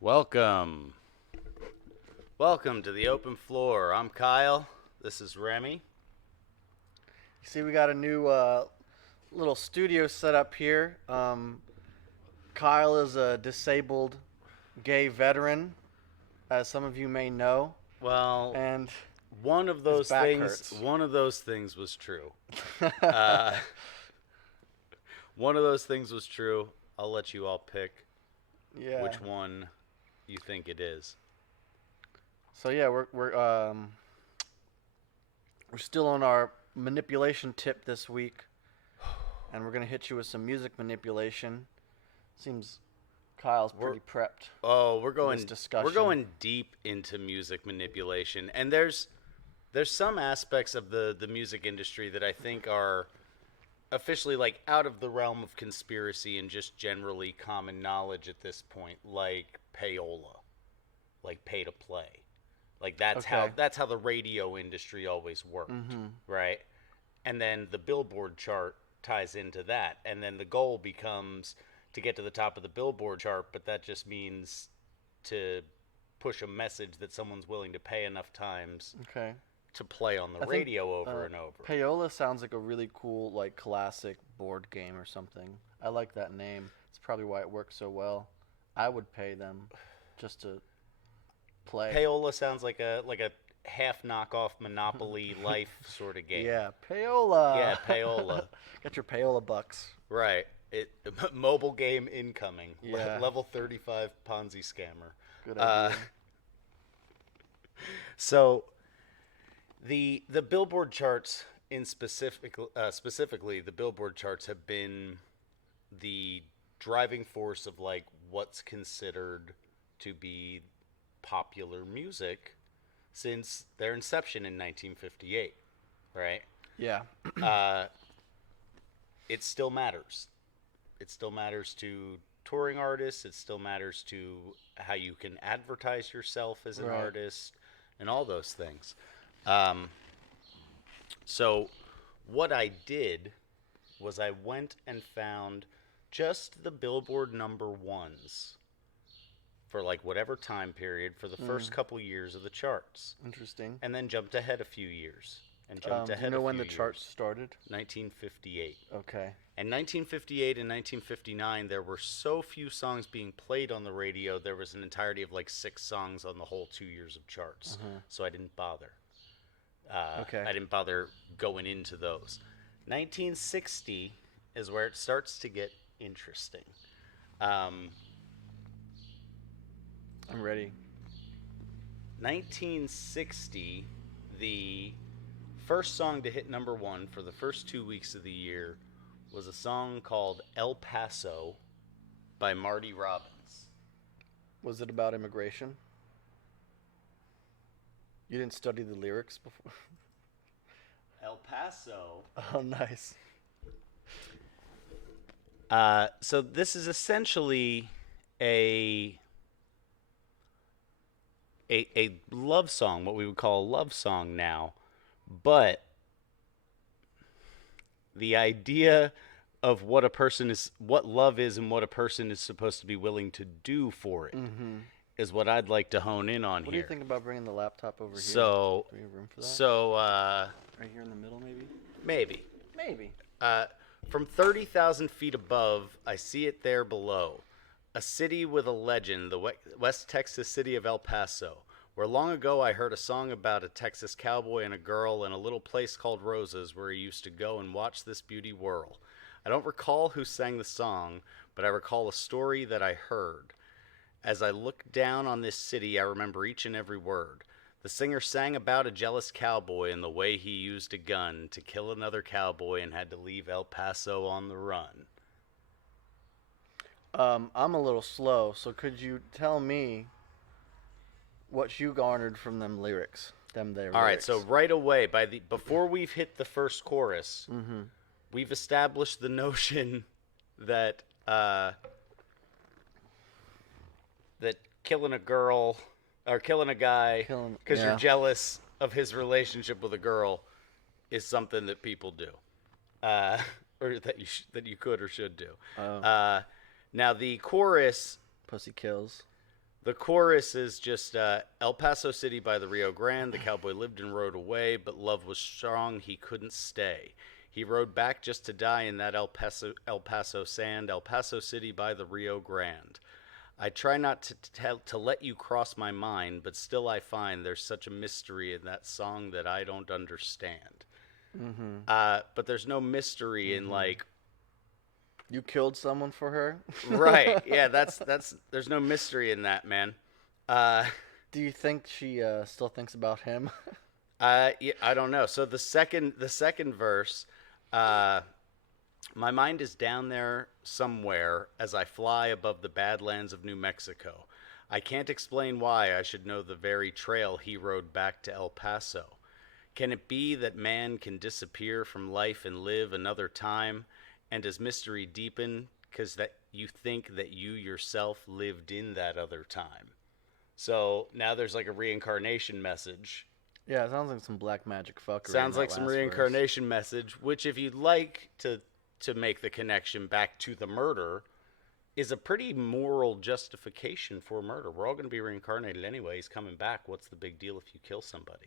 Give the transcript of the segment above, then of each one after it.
Welcome. Welcome to the open floor. I'm Kyle. This is Remy. You see, we got a new little studio set up here. Kyle is a disabled gay veteran, as some of you may know, Well, and one of his those back things hurts. one of those things was true. Uh, one of those things was true. I'll let you all pick Yeah. which one you think it is. So yeah, we're still on our manipulation tip this week, and we're gonna hit you with some music manipulation. Seems Kyle's We're pretty prepped oh, for this discussion. we're going deep into music manipulation, and there's some aspects of the music industry that I think are officially like out of the realm of conspiracy and just generally common knowledge at this point, like payola, like pay to play. Like Okay. that's how the radio industry always worked, Mm-hmm. right? And then the Billboard chart ties into that, and then the goal becomes to get to the top of the Billboard chart, but that just means to push a message that someone's willing to pay enough times Okay. to play on the I think radio over uh, and over. Payola sounds like a really cool, like classic board game or something. I like that name. It's probably why it works so well. I would pay them just to play. Payola sounds like a half knockoff Monopoly life sort of game. Yeah, payola. Yeah, payola. Get your payola bucks. Right. It mobile game incoming. Yeah. Level 35 Ponzi scammer. Good Uh, idea. so the Billboard charts in specifically the Billboard charts have been the driving force of like what's considered to be popular music since their inception in 1958, right? Yeah. Uh, it still matters. It still matters to touring artists. It still matters to how you can advertise yourself as an Right. artist and all those things. Um, so, what I did was I went and found just the Billboard number ones for like whatever time period for the first Mm, couple years of the charts, interesting. and then jumped ahead a few years, and jumped Do you ahead a know when few the charts years. started? 1958. Okay. In 1958 and 1959, there were so few songs being played on the radio. There was an entirety of like 6 songs on the whole 2 years of charts. Uh-huh. So I didn't bother. Okay. I didn't bother going into those. 1960 is where it starts to get interesting. Um, I'm ready. 1960, the first song to hit number one for the first 2 weeks of the year was a song called El Paso by Marty Robbins. Was it about immigration? You didn't study the lyrics before? El Paso. Oh, nice. So this is essentially a, a love song, what we would call a love song now, but the idea of what love is, and what a person is supposed to be willing to do for it Mm-hmm. is what I'd like to hone in on What do you here. think about bringing the laptop over here? So, Do we have room for that? so Right here in the middle, maybe? maybe. Maybe. Uh, from 30,000 feet above, I see it there below. A city with a legend, the West Texas city of El Paso, where long ago I heard a song about a Texas cowboy and a girl in a little place called Roses where he used to go and watch this beauty whirl. I don't recall who sang the song, but I recall a story that I heard. As I look down on this city, I remember each and every word. The singer sang about a jealous cowboy and the way he used a gun to kill another cowboy and had to leave El Paso on the run. I'm a little slow, so could you tell me what you garnered from them lyrics? Them there All right, lyrics. so right away, before we've hit the first chorus, Mm-hmm. we've established the notion that that killing a girl or killing a guy because you're Yeah. jealous of his relationship with a girl is something that people do, uh, or that you could or should do. Oh, Now the chorus, pussy kills. The chorus is just El Paso City by the Rio Grande. The cowboy lived and rode away, but love was strong. He couldn't stay. He rode back just to die in that El Paso sand. El Paso City by the Rio Grande. I try not to let you cross my mind, but still I find there's such a mystery in that song that I don't understand. But there's no mystery in like. You killed someone for her? Right. Yeah, that's there's no mystery in that, man. Do you think she still thinks about him? Yeah, I don't know. So the second verse, my mind is down there somewhere as I fly above the badlands of New Mexico. I can't explain why I should know the very trail he rode back to El Paso. Can it be that man can disappear from life and live another time? And does mystery deepen because that you think that you yourself lived in that other time? So now there's like a reincarnation message. Yeah, it sounds like some black magic fuckery. Sounds like some reincarnation message, which if you'd like to make the connection back to the murder, is a pretty moral justification for murder. We're all going to be reincarnated anyway. He's coming back. What's the big deal if you kill somebody?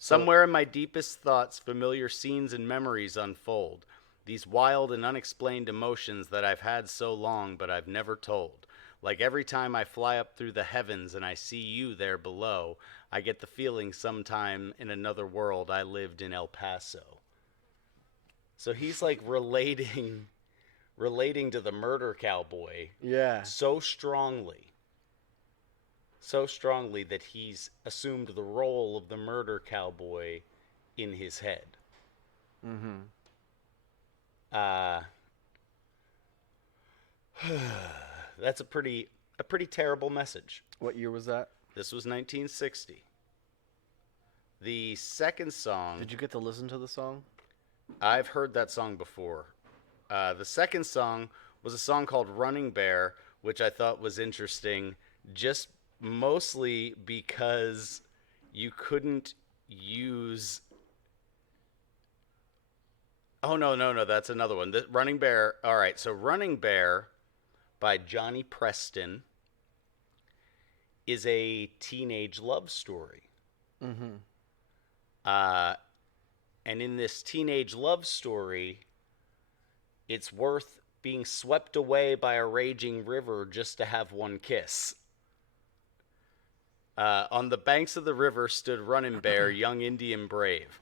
Somewhere in my deepest thoughts, familiar scenes and memories unfold. These wild and unexplained emotions that I've had so long, but I've never told. Like every time I fly up through the heavens and I see you there below, I get the feeling sometime in another world I lived in El Paso. So he's like relating to the murder cowboy. Yeah. So strongly that he's assumed the role of the murder cowboy in his head. That's a pretty terrible message. What year was that? This was 1960. The second song... Did you get to listen to the song? I've heard that song before. The second song was a song called Running Bear, which I thought was interesting, just mostly because you couldn't use... Oh, no, that's another one. Running Bear... All right, so Running Bear by Johnny Preston is a teenage love story. And in this teenage love story, it's worth being swept away by a raging river just to have one kiss. On the banks of the river stood Running Bear, young Indian brave.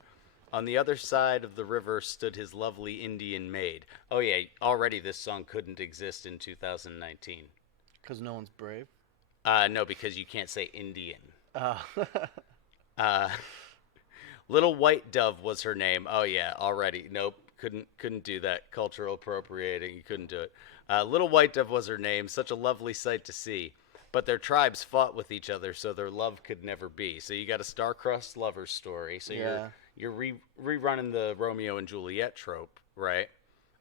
On the other side of the river stood his lovely Indian maid. Oh yeah, already this song couldn't exist in 2019. Because no one's brave? No, because you can't say Indian. Little White Dove was her name. Oh yeah, already. Nope, couldn't do that. Cultural appropriating, you couldn't do it. Little White Dove was her name. Such a lovely sight to see. But their tribes fought with each other, so their love could never be. So you got a star-crossed lovers story. So you're rerunning the Romeo and Juliet trope, right?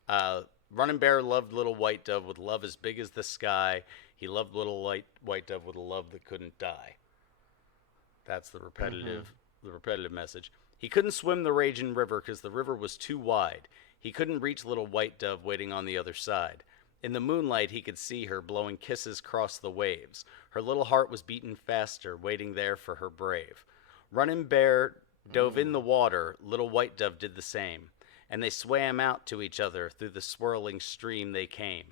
Running Bear loved Little White Dove with love as big as the sky. He loved Little White Dove with a love that couldn't die. That's the repetitive message. He couldn't swim the raging river because the river was too wide. He couldn't reach Little White Dove waiting on the other side. In the moonlight, he could see her blowing kisses across the waves. Her little heart was beating faster, waiting there for her brave. Running Bear dove in the water. Little White Dove did the same. And they swam out to each other. Through the swirling stream they came.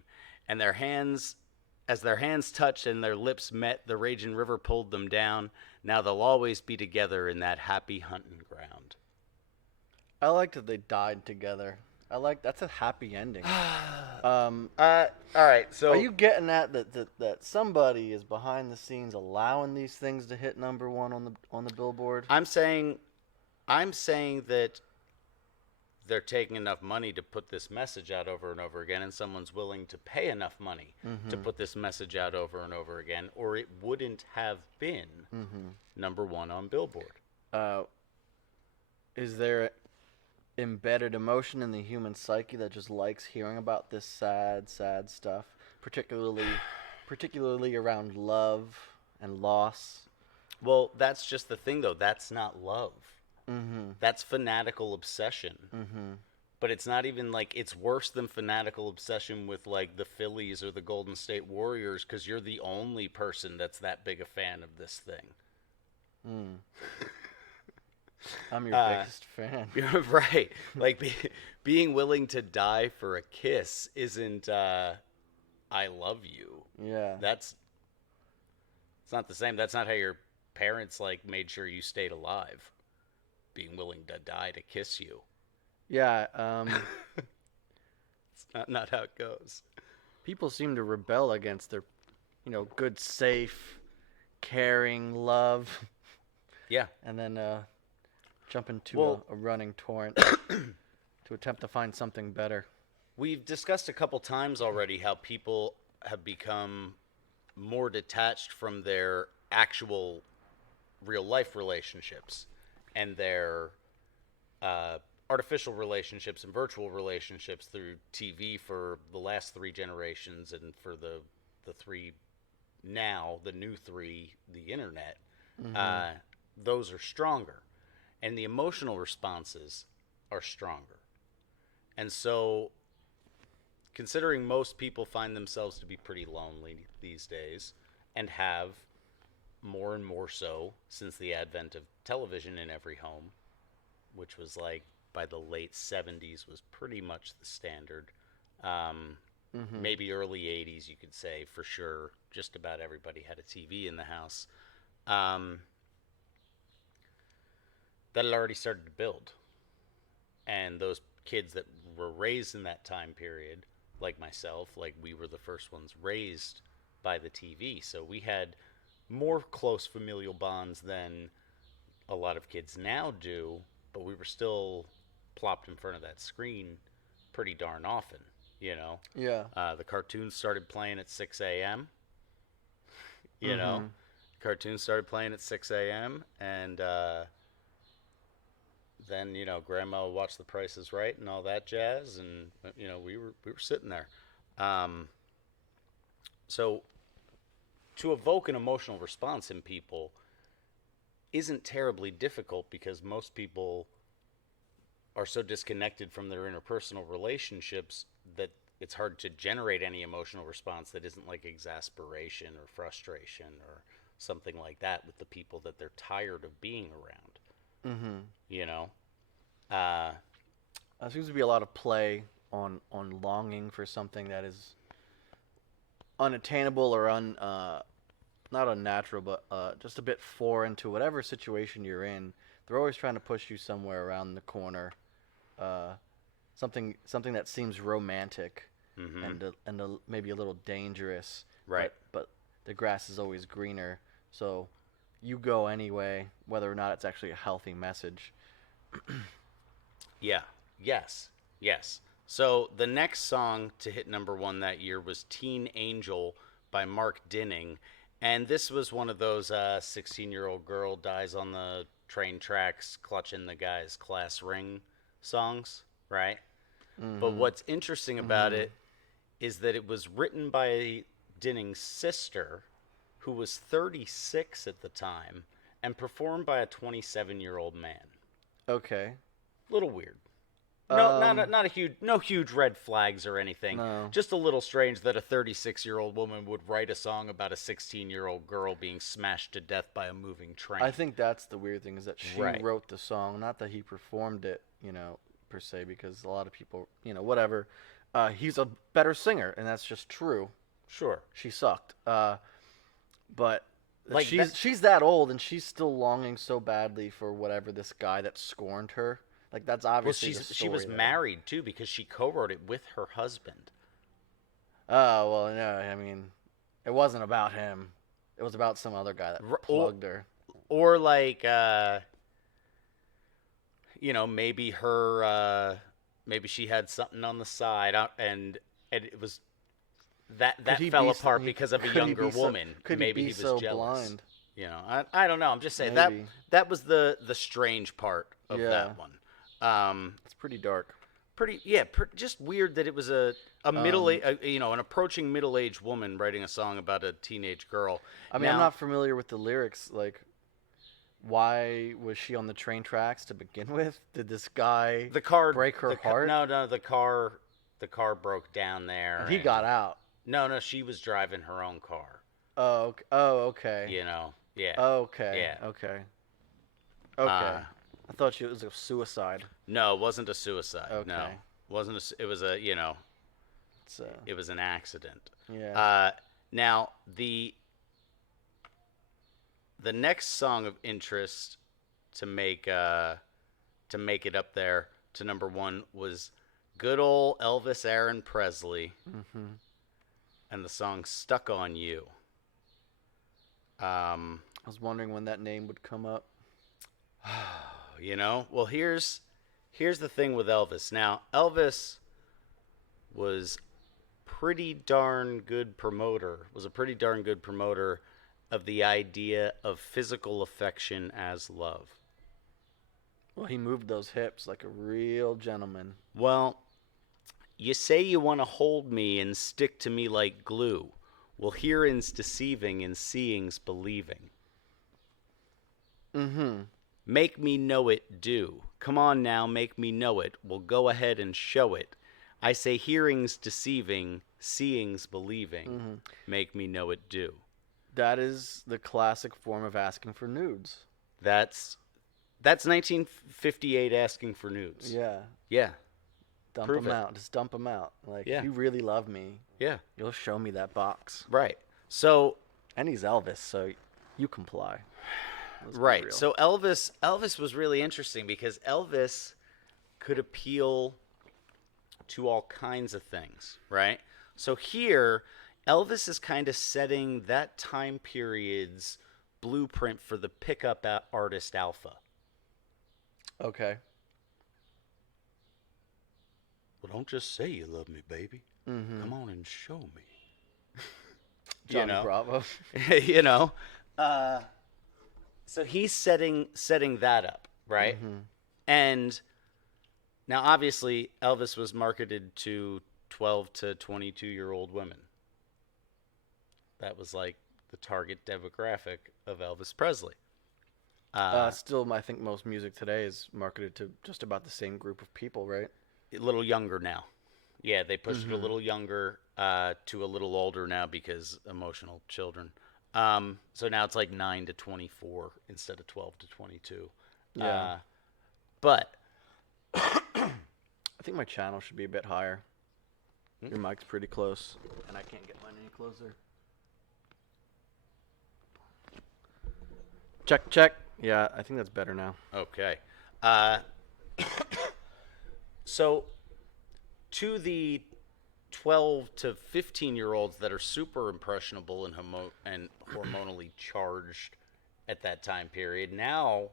And as their hands touched and their lips met, the raging river pulled them down. Now they'll always be together in that happy hunting ground. I liked that they died together. That's a happy ending. All right, so are you getting at that somebody is behind the scenes allowing these things to hit number one on the Billboard? I'm saying that they're taking enough money to put this message out over and over again, and someone's willing to pay enough money to put this message out over and over again, or it wouldn't have been number one on Billboard. Is there embedded emotion in the human psyche that just likes hearing about this sad stuff, particularly around love and loss? Well, that's just the thing, though. That's not love. That's fanatical obsession. but it's not even like it's worse than fanatical obsession with like the Phillies or the Golden State Warriors because you're the only person that's that big a fan of this thing. Mm. I'm your biggest fan. You're right. Like being willing to die for a kiss isn't I love you. Yeah. It's not the same. That's not how your parents like made sure you stayed alive. Being willing to die to kiss you. Yeah. It's not how it goes. People seem to rebel against their, good, safe, caring love. Yeah. And then jump into a running torrent to attempt to find something better. We've discussed a couple times already how people have become more detached from their actual real life relationships and their artificial relationships and virtual relationships through TV for the last 3 generations and for the three now, the new 3, the internet. Mm-hmm. Those are stronger. And the emotional responses are stronger. And so, considering most people find themselves to be pretty lonely these days, and have more and more so since the advent of television in every home, which was like by the late 70s was pretty much the standard. Maybe early 80s, you could say for sure. Just about everybody had a TV in the house. That had already started to build. And those kids that were raised in that time period, like myself, like we were the first ones raised by the TV. So we had more close familial bonds than a lot of kids now do, but we were still plopped in front of that screen pretty darn often, Yeah. The cartoons started playing at 6 a.m., you know? Cartoons started playing at 6 a.m., and then, Grandma would watch The Price is Right and all that jazz, and, we were sitting there. So to evoke an emotional response in people isn't terribly difficult because most people are so disconnected from their interpersonal relationships that it's hard to generate any emotional response that isn't like exasperation or frustration or something like that with the people that they're tired of being around. There seems to be a lot of play on longing for something that is unattainable or not unnatural, but just a bit foreign to whatever situation you're in. They're always trying to push you somewhere around the corner, something that seems romantic and maybe a little dangerous. Right. But the grass is always greener, so you go anyway, whether or not it's actually a healthy message. Yeah. Yes. So the next song to hit number 1 that year was Teen Angel by Mark Dinning. And this was one of those 16-year-old girl dies on the train tracks clutching the guy's class ring songs, right? But what's interesting about it is that it was written by Dinning's sister, who was 36 at the time, and performed by a 27-year-old man. Okay. Little weird. No, not a huge, no huge red flags or anything. No. Just a little strange that a 36-year-old woman would write a song about a 16-year-old girl being smashed to death by a moving train. I think that's the weird thing is that she Right. wrote the song, not that he performed it, per se, because a lot of people, whatever. He's a better singer, and that's just true. Sure. She sucked. But Like she's that old, and she's still longing so badly for whatever this guy that scorned her. Like, that's Well, obviously the she was story there. married too because she co-wrote it with her husband. Oh, well, no, I mean, it wasn't about him. It was about some other guy that plugged her. Or like, maybe her, maybe she had something on the side, and it was that fell apart because of a younger woman. Maybe he was so jealous. blind? I don't know. I'm just saying Maybe. that was the strange part of that one. It's pretty dark. Just weird that it was a an approaching middle-aged woman writing a song about a teenage girl. I mean, I'm not familiar with the lyrics. Like, why was she on the train tracks to begin with? Did this guy The car break her heart? No, the car broke down there. And he got out. No, she was driving her own car. Oh, okay. You know, yeah. Okay. Yeah. Okay. I thought it was a suicide. No, it wasn't a suicide. Okay. No, wasn't it was a It's it was an accident. yeah. Now the next song of interest to make it up there to number 1 was good old Elvis Aaron Presley, and the song "Stuck on You." I was wondering when that name would come up. Well, here's the thing with Elvis. Now, Elvis was a pretty darn good promoter of the idea of physical affection as love. Well, he moved those hips like a real gentleman. Well, you say you want to hold me and stick to me like glue. Well, hearing's deceiving and seeing's believing. Make me know it, do. Come on now, make me know it. Well, go ahead and show it. I say hearing's deceiving, seeing's believing. Make me know it, do. That is the classic form of asking for nudes. That's 1958 asking for nudes. Yeah. Yeah. Dump Prove them it. out. Just dump them out. Like, Yeah. if you really love me, Yeah. you'll show me that box. Right. So And he's Elvis, so you comply. Let's be right. real. So Elvis was really interesting because Elvis could appeal to all kinds of things, right? So here, Elvis is kind of setting that time period's blueprint for the pickup artist alpha. Okay. Well, don't just say you love me, baby. Come on and show me. Johnny Bravo. So he's setting that up, right? And now, obviously, Elvis was marketed to 12 to 22-year-old women. That was like the target demographic of Elvis Presley. Still, I think most music today is marketed to just about the same group of people, right? A little younger now. Yeah, they pushed it a little younger to a little older now because emotional children. So now it's like 9 to 24 instead of 12 to 22. Yeah. But I think my channel should be a bit higher. Your mic's pretty close, and I can't get mine any closer. Check. Yeah, I think that's better now. okay. So to the 12 to 15-year-olds that are super impressionable and hormonally charged at that time period, now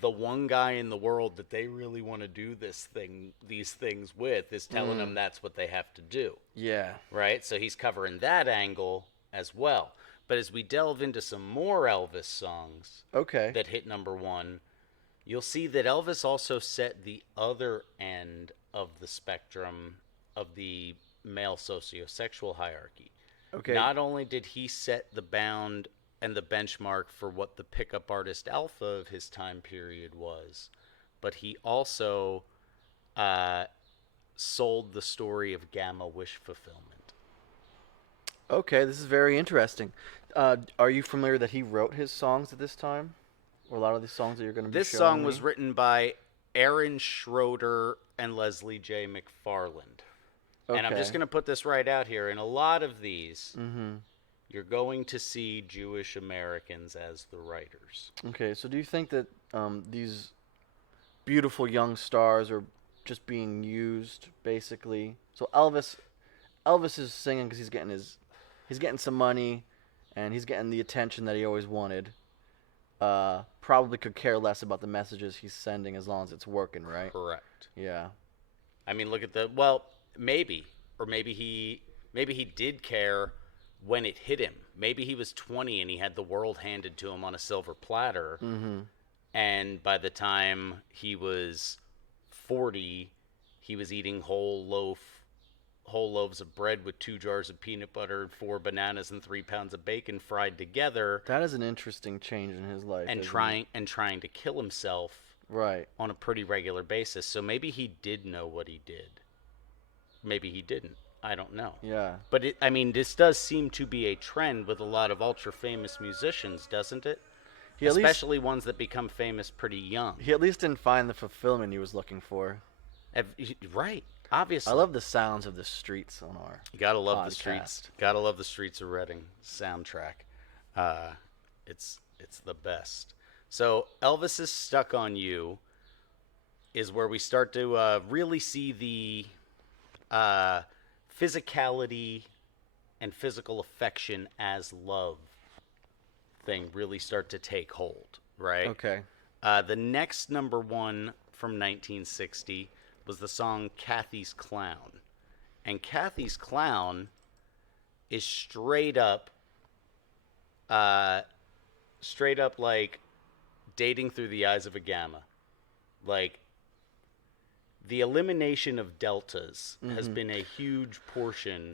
the one guy in the world that they really want to do these things with is telling them that's what they have to do. Yeah. Right? So he's covering that angle as well. But as we delve into some more Elvis songs Okay. that hit number 1, you'll see that Elvis also set the other end of the spectrum of the male sociosexual hierarchy. Okay. Not only did he set the bound and the benchmark for what the pickup artist alpha of his time period was, but he also sold the story of gamma wish fulfillment. Okay, this is very interesting. Are you familiar that he wrote his songs at this time? Or a lot of these songs that you're going to be This showing song me? was written by Aaron Schroeder and Leslie J. McFarland. And I'm just Okay. going to put this right out here. In a lot of these, you're going to see Jewish Americans as the writers. Okay, so do you think that these beautiful young stars are just being used, basically? So Elvis is singing because he's getting some money, and he's getting the attention that he always wanted. Probably could care less about the messages he's sending as long as it's working, right? Correct. Yeah. I mean, look at maybe he did care when it hit him. Maybe he was 20 and he had the world handed to him on a silver platter. And by the time he was 40, he was eating whole whole loaves of bread with 2 jars of peanut butter, 4 bananas, and 3 pounds of bacon fried together, That is an interesting change in his life. and isn't trying to kill himself it? Right. on a pretty regular basis. So maybe he did know what he did. Maybe he didn't. I don't know. Yeah. But I mean, this does seem to be a trend with a lot of ultra famous musicians, doesn't it? Especially ones that become famous pretty young. He at least didn't find the fulfillment he was looking for. Right. Obviously. I love the sounds of the streets on our You gotta love podcast. the streets. Gotta love the Streets of Reading soundtrack. It's the best. So Elvis is Stuck on You is where we start to really see the physicality and physical affection as love thing really start to take hold, right? Okay. The next number one from 1960 was the song Kathy's Clown. And Kathy's Clown is straight up like dating through the eyes of a gamma. Like, the elimination of deltas has been a huge portion.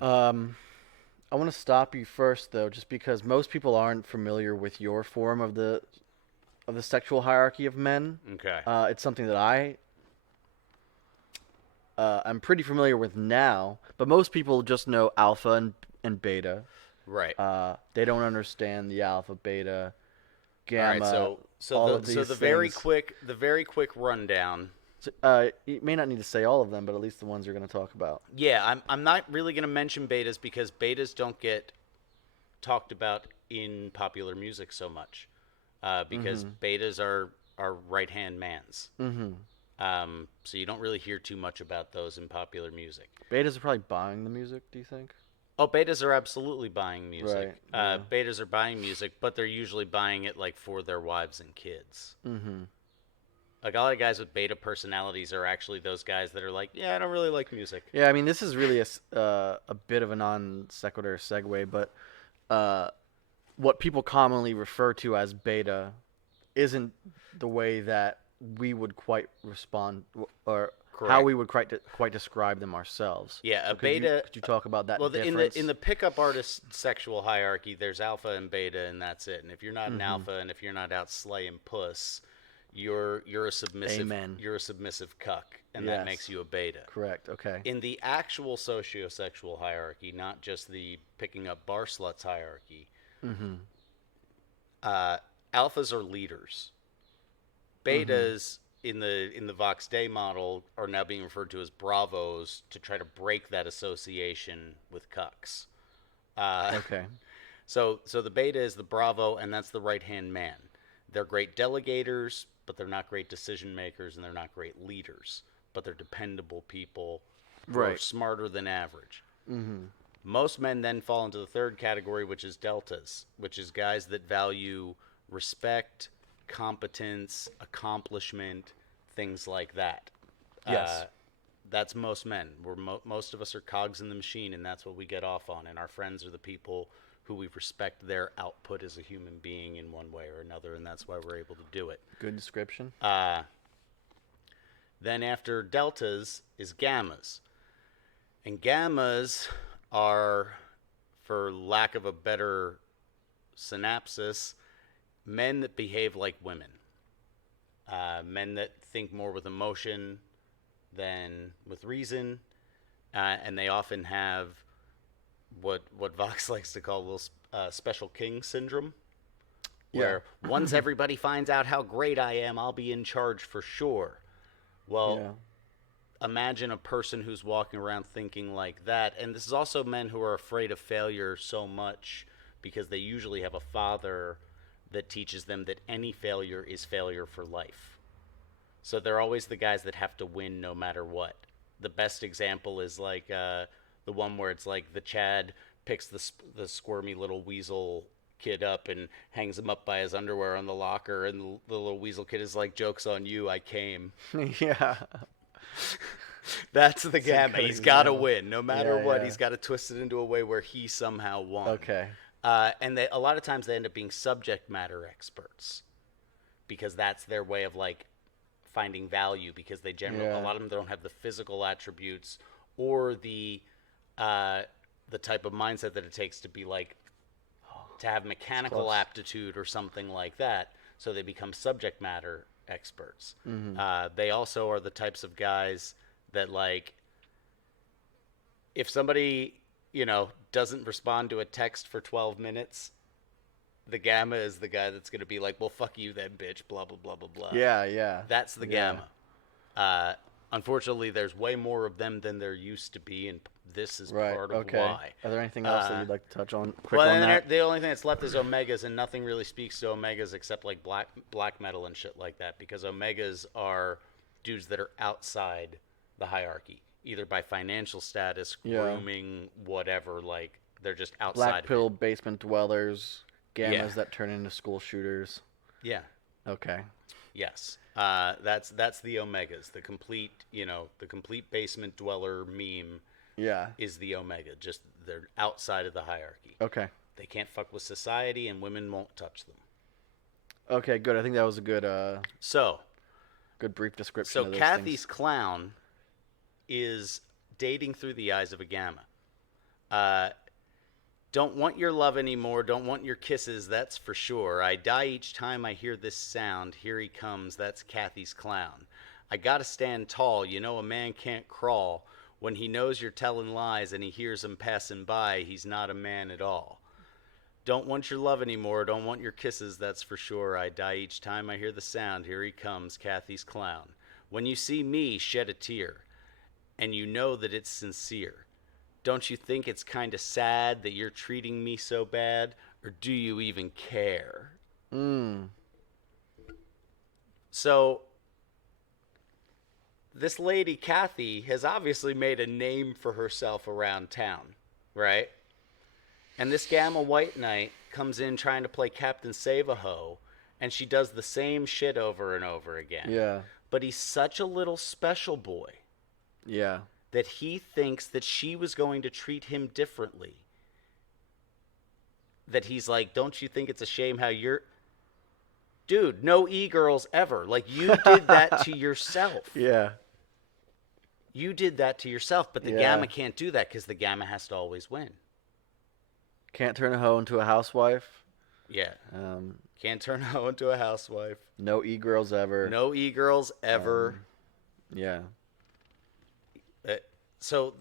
I want to stop you first, though, just because most people aren't familiar with your form of the sexual hierarchy of men. Okay. It's something that I'm pretty familiar with now, but most people just know alpha and beta. Right. They don't understand the alpha, beta, gamma. All right, so the very quick rundown. You may not need to say all of them, but at least the ones you're going to talk about. Yeah, I'm not really going to mention betas because betas don't get talked about in popular music so much, because betas are right hand mans. So you don't really hear too much about those in popular music. Betas are probably buying the music. Do you think? Oh, betas are absolutely buying music. Right, yeah. Betas are buying music, but they're usually buying it like for their wives and kids. Like, a lot of guys with beta personalities are actually those guys that are like, yeah, I don't really like music. Yeah, I mean, this is really a bit of a non sequitur segue, but what people commonly refer to as beta isn't the way that we would quite respond, or Correct. how we would quite describe them ourselves. Yeah, a So beta. Could you talk about that? Well, difference? in the pickup artist sexual hierarchy, there's alpha and beta, and that's it. And if you're not an alpha, and if you're not out slaying puss, you're a submissive. Amen. You're a submissive cuck, and that Yes. makes you a beta. Correct. Okay. In the actual sociosexual hierarchy, not just the picking up bar sluts hierarchy, alphas are leaders. Betas in the Vox Day model are now being referred to as bravos to try to break that association with cucks. Okay. So the beta is the bravo, and that's the right hand man. They're great delegators, but they're not great decision makers, and they're not great leaders. But they're dependable people who are Right. smarter than average. Most men then fall into the third category, which is deltas, which is guys that value respect, competence, accomplishment, things like that. Yes. That's most men. Most of us are cogs in the machine, and that's what we get off on. And our friends are the people who we respect their output as a human being in one way or another, and that's why we're able to do it. Good description. Then after deltas is gammas. And gammas are, for lack of a better synopsis, men that behave like women. Men that think more with emotion than with reason. And they often have what Vox likes to call a little special king syndrome. Where once everybody finds out how great I am, I'll be in charge for sure. Well, imagine a person who's walking around thinking like that. And this is also men who are afraid of failure so much because they usually have a father that teaches them that any failure is failure for life. So they're always the guys that have to win no matter what. The best example is like the one where it's like the Chad picks the squirmy little weasel kid up and hangs him up by his underwear on the locker, and the little weasel kid is like, "Joke's on you, I came." Yeah. That's the gamma. He's got to example. win. No matter Yeah, what, yeah. he's got to twist it into a way where he somehow won. Okay. And a lot of times they end up being subject matter experts because that's their way of like finding value, because they generally, Yeah. a lot of them don't have the physical attributes or the the type of mindset that it takes to be like to have mechanical close. aptitude or something like that, so they become subject matter experts. Mm-hmm. They also are the types of guys that like if somebody doesn't respond to a text for 12 minutes, the gamma is the guy that's going to be like, well, fuck you then, bitch, blah blah blah blah blah. Yeah, yeah. That's the Yeah. gamma. Unfortunately, there's way more of them than there used to be, and this is Right. part of Okay. why. Are there anything else that you'd like to touch on? Quick Well, on and that. the only thing that's left is omegas, and nothing really speaks to omegas except like black metal and shit like that, because omegas are dudes that are outside the hierarchy, either by financial status, Yeah. grooming, whatever. Like they're just outside. Black of pill it. basement dwellers, gammas Yeah. that turn into school shooters. Yeah. Okay. Yes. That's the omegas. The complete basement dweller meme Yeah. is the omega. Just they're outside of the hierarchy. Okay. They can't fuck with society, and women won't touch them. Okay. Good. I think that was a good, So, good brief description. so of those Kathy's things. clown is dating through the eyes of a gamma. Don't want your love anymore, don't want your kisses, that's for sure. I die each time I hear this sound. Here he comes, that's Kathy's clown. I gotta stand tall, a man can't crawl. When he knows you're telling lies and he hears them passing by, he's not a man at all. Don't want your love anymore, don't want your kisses, that's for sure. I die each time I hear the sound. Here he comes, Kathy's clown. When you see me, shed a tear, and you know that it's sincere. Don't you think it's kind of sad that you're treating me so bad? Or do you even care? So, this lady, Kathy, has obviously made a name for herself around town, right? And this Gamma White Knight comes in trying to play Captain Save-A-Ho, and she does the same shit over and over again. Yeah. But he's such a little special boy Yeah. that he thinks that she was going to treat him differently. That he's like, don't you think it's a shame how you're... Dude, no e-girls ever. Like, you did that to yourself. Yeah. You did that to yourself, but the Yeah. Gamma can't do that because the Gamma has to always win. Can't turn a hoe into a housewife. Yeah. Um, Can't turn her into a housewife. no e-girls ever. No e-girls ever. Yeah. So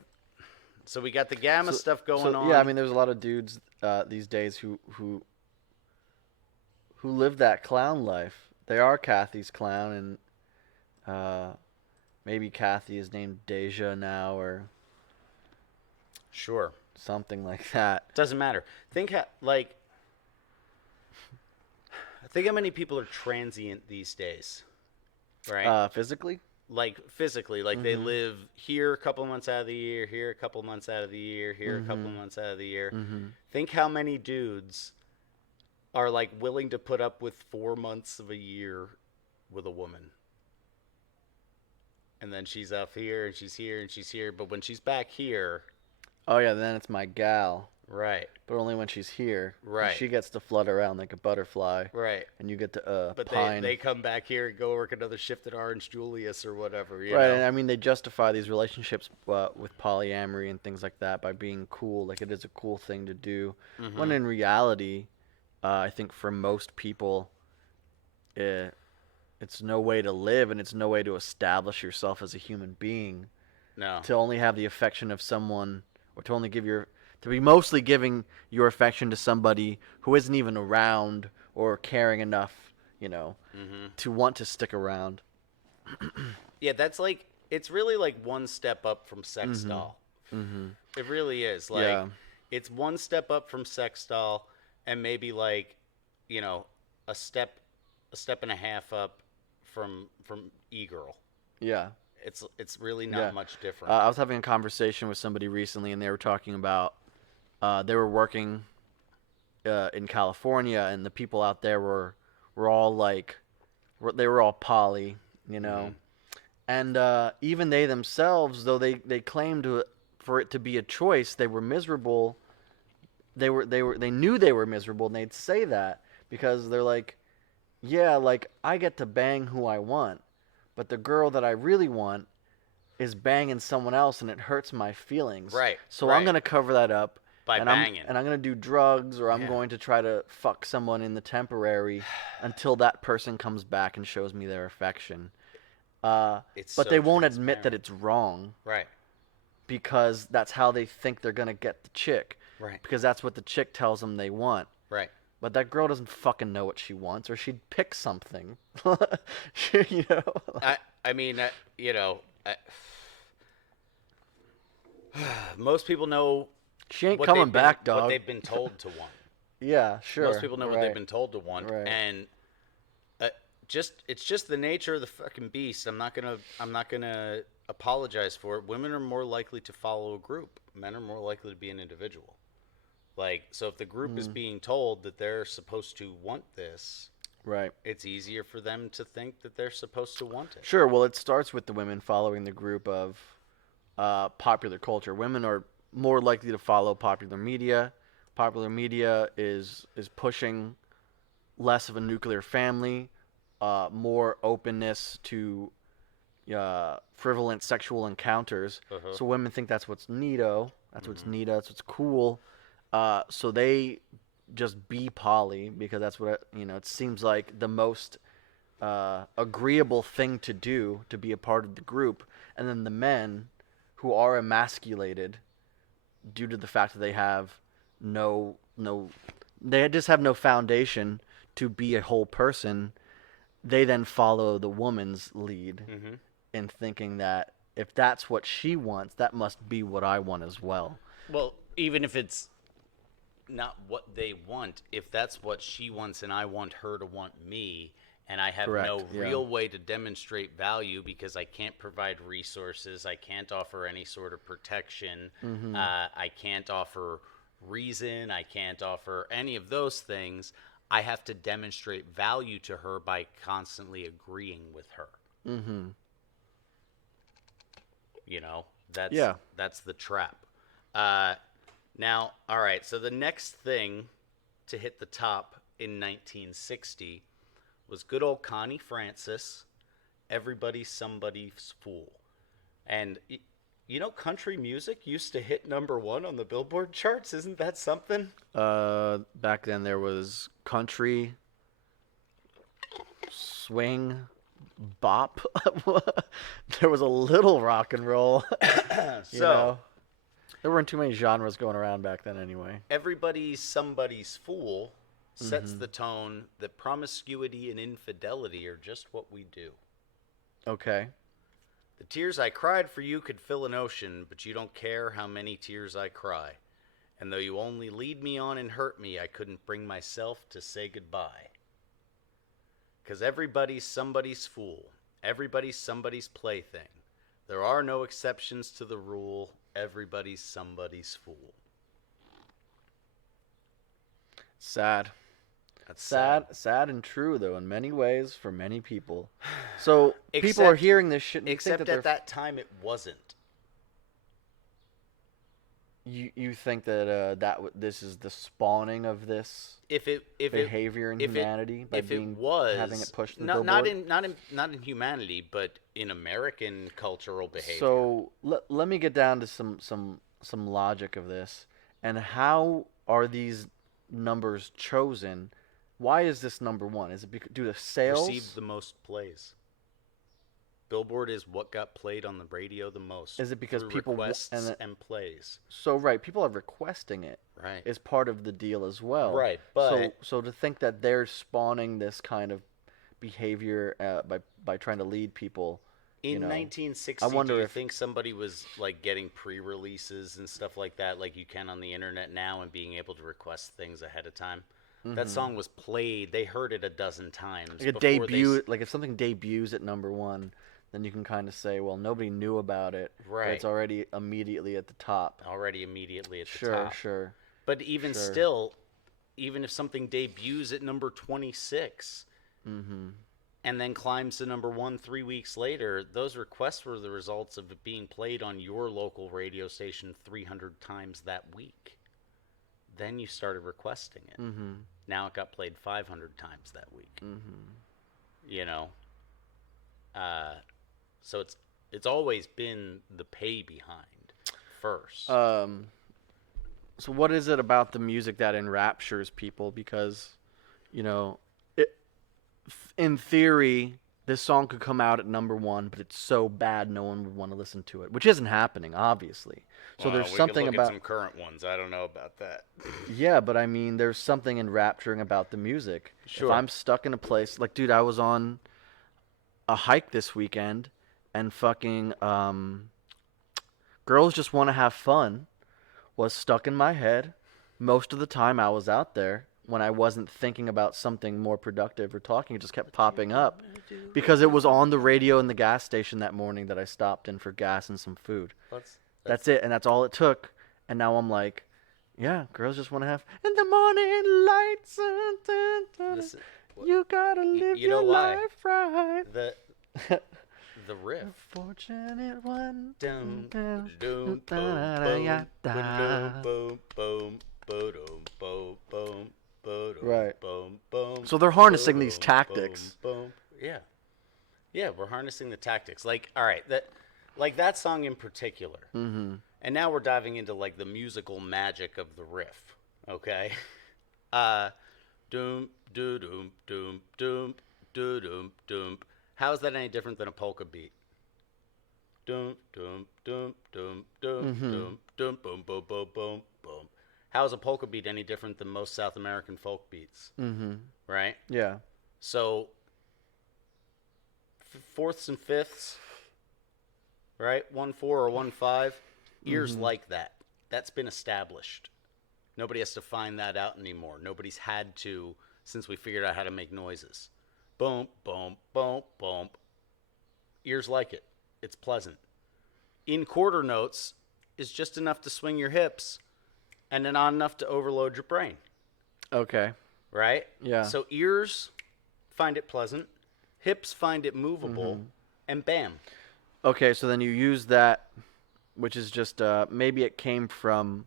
we got the Gamma stuff going on. Yeah, I mean, there's a lot of dudes these days who live that clown life. They are Kathy's clown, and maybe Kathy is named Deja now or Sure. something like that. Doesn't matter. Think how many people are transient these days, right? Physically? Like physically, like they live here a couple months out of the year, here a couple months out of the year, here a couple months out of the year. Think how many dudes are like willing to put up with 4 months of a year with a woman. And then she's up here and she's here and she's here, but when she's back here, Oh, yeah, then it's my gal. right, But only when she's here. And Right. she gets to flutter around like a butterfly. right. And you get to But pine. they come back here and go work another shift at Orange Julius or whatever, you Right, know? and I mean, they justify these relationships with polyamory and things like that by being cool. Like, it is a cool thing to do. When in reality, I think for most people, it's no way to live and it's no way to establish yourself as a human being. No. To only have the affection of someone, or to only to be mostly giving your affection to somebody who isn't even around or caring enough, to want to stick around. Yeah, that's like, it's really like one step up from sex doll. It really is. Like, Yeah. it's one step up from sex doll and maybe like, a step and a half up from e-girl. Yeah. It's really not Yeah. much different. I was having a conversation with somebody recently, and they were talking about they were working in California, and the people out there were all like, they were all poly, and even they themselves, though they claimed for it to be a choice, they were miserable. They knew they were miserable, and they'd say that because they're like, yeah, like I get to bang who I want. But the girl that I really want, is banging someone else and it hurts my feelings. Right, So right. I'm gonna cover that up By and banging. I'm gonna do drugs or I'm Yeah. going to try to fuck someone in the temporary until that person comes back and shows me their affection. It's But so they won't admit that transparent. it's wrong Right, because that's how they think they're gonna get the chick. right, Because that's what the chick tells them they want. right. But that girl doesn't fucking know what she wants, or she'd pick something. you know. I mean, you know, most people know She ain't what coming they've been, back, what dog. they've been told to want. Yeah, sure. Most people know what they've right. been told to want, Right. and it's just the nature of the fucking beast. I'm not gonna apologize for it. Women are more likely to follow a group. Men are more likely to be an individual. Like, so if the group is being told that they're supposed to want this, Right. it's easier for them to think that they're supposed to want it. Sure. Well, it starts with the women following the group of popular culture. Women are more likely to follow popular media. Popular media is pushing less of a nuclear family, more openness to frivolent sexual encounters. Uh-huh. So women think that's what's neato. That's what's neato. That's what's cool. So they just be poly because that's what it seems like the most agreeable thing to do to be a part of the group. And then the men who are emasculated due to the fact that they have they just have no foundation to be a whole person. They then follow the woman's lead Mm-hmm. in thinking that if that's what she wants, that must be what I want as well. Well, even if it's not what they want, if that's what she wants and I want her to want me, and I have Correct, no yeah. real way to demonstrate value because I can't provide resources, I can't offer any sort of protection, I can't offer reason, I can't offer any of those things, I have to demonstrate value to her by constantly agreeing with her. Mm-hmm. You know, that's Yeah. that's the trap. Now, all right. So the next thing to hit the top in 1960 was good old Connie Francis, "Everybody's Somebody's Fool," and you know, country music used to hit #1 on the Billboard charts. Isn't that something? Back then there was country, swing, bop. There was a little rock and roll. you So- know? There weren't too many genres going around back then anyway. "Everybody's Somebody's Fool" sets the tone that promiscuity and infidelity are just what we do. Okay. "The tears I cried for you could fill an ocean, but you don't care how many tears I cry. And though you only lead me on and hurt me, I couldn't bring myself to say goodbye. 'Cause everybody's somebody's fool. Everybody's somebody's plaything. There are no exceptions to the rule. Everybody's somebody's fool." Sad. That's Sad and true though in many ways for many people. So people are Except- hearing this shit and Except think that at that time, it wasn't. you think that this is the spawning of this If it behavior in if it- humanity by if being it was having it pushed to the not billboard? not in humanity, but in American cultural behavior. So let me get down to some logic of this, and how are these numbers chosen? Why is this #1? Is it due to sales? Received the most plays. Billboard is what got played on the radio the most. Is it because through people requests and plays? So right, people are requesting it. Right. Is part of the deal as well. Right, but- so to think that they're spawning this kind of behavior by trying to lead people. In 1960, I wonder do you if- think somebody was like getting pre-releases and stuff like that, like you can on the internet now, and being able to request things ahead of time? That song was played. They heard it a dozen times. Like a before they debut, like if something debuts at #1, then you can kind of say, well, nobody knew about it. But Right. it's already immediately at the top. already immediately at the Sure, top. sure. But even Sure. still, even if something debuts at number 26 Mm-hmm. and then climbs to #1 3 weeks later, those requests were the results of it being played on your local radio station 300 times that week. Then you started requesting it. Mm-hmm. Now it got played 500 times that week. Mm-hmm. You know? So It's always been the pay behind first. So what is it about the music that enraptures people? Because, you know, in theory, this song could come out at number one, but it's so bad no one would want to listen to it, which isn't happening, obviously. So there's We something could look about at some current ones. I don't know about that. yeah, but I mean, there's something enrapturing about the music. Sure. If I'm stuck in a place like, dude, I was on a hike this weekend, and fucking girls just want to have fun was stuck in my head most of the time I was out there when I wasn't thinking about something more productive or talking. It just kept popping up because it was on the radio in the gas station that morning that I stopped in for gas and some food. That's it, and that's all it took. And now I'm like, yeah, girls just want to have in the morning lights. Listen, You gotta live you know your why? life right. The riff. Fortunate one. Dum, boom, boom, boom, boom, boom, boom, boom, boom, boom, Right. boom, boom. So they're harnessing these boom, tactics. Boom, boom. Yeah, we're harnessing the tactics. Like, all right, that song in particular. Mm-hmm. And now we're diving into like the musical magic of the riff. Okay. Doom, doo, doom, doom, doom, doo, doom, doom. How is that any different than a polka beat? Doom, doom, doom, doom, doom, doom, doom, boom, boom, boom, boom, boom. How is a polka beat any different than most South American folk beats? Mm-hmm. Right? Yeah. So, fourths and fifths, right? 1-4 or 1-5, ears like that. That's been established. Nobody has to find that out anymore. Nobody's had to since we figured out how to make noises. Boom, boom, boom, boom. Ears like it. It's pleasant. In quarter notes is just enough to swing your hips and then not enough to overload your brain. Okay. Right? Yeah. So ears find it pleasant, hips find it movable, and bam. Okay, so then you use that, which is just maybe it came from.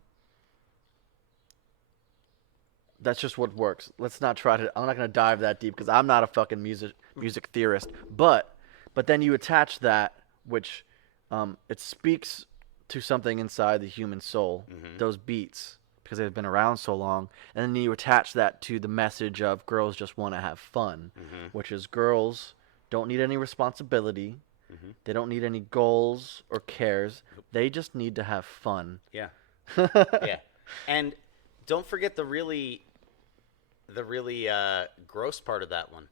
That's just what works. Let's not try to. I'm not gonna dive that deep because I'm not a fucking music theorist. But then you attach that, which it speaks to something inside the human soul. Those beats, because they've been around so long, and then you attach that to the message of girls just want to have fun, which is girls don't need any responsibility. They don't need any goals or cares. They just need to have fun. Yeah. Yeah. And don't forget the really gross part of that one.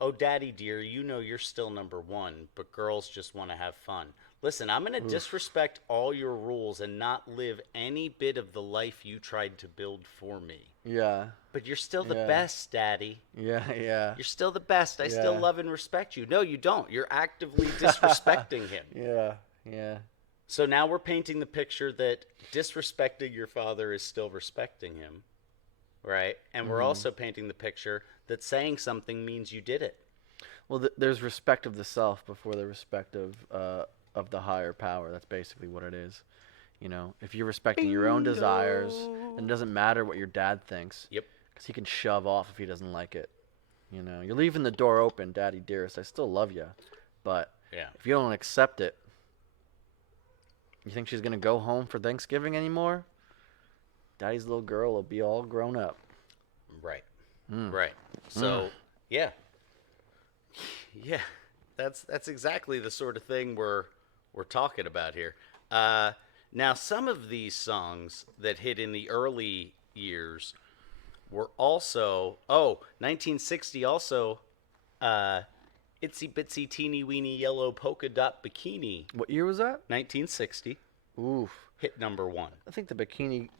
Oh, daddy dear, you know you're still number one, but girls just want to have fun. Listen, I'm going to disrespect all your rules and not live any bit of the life you tried to build for me. Yeah. But you're still the best, daddy. Yeah, yeah. You're still the best. I still love and respect you. No, you don't. You're actively disrespecting him. Yeah, yeah. So now we're painting the picture that disrespecting your father is still respecting him, right? And we're also painting the picture that saying something means you did it. Well, there's respect of the self before the respect of the higher power. That's basically what it is. You know, if you're respecting your own desires, then it doesn't matter what your dad thinks. Yep. Because he can shove off if he doesn't like it. You know, you're leaving the door open, daddy dearest. I still love you. But if you don't accept it, you think she's going to go home for Thanksgiving anymore? Daddy's little girl will be all grown up. Right. Right. So, yeah. Yeah. That's exactly the sort of thing we're talking about here. Now, some of these songs that hit in the early years were also 1960 also Itsy Bitsy Teeny Weeny Yellow Polka Dot Bikini. What year was that? 1960. Oof. Hit number one. I think the bikini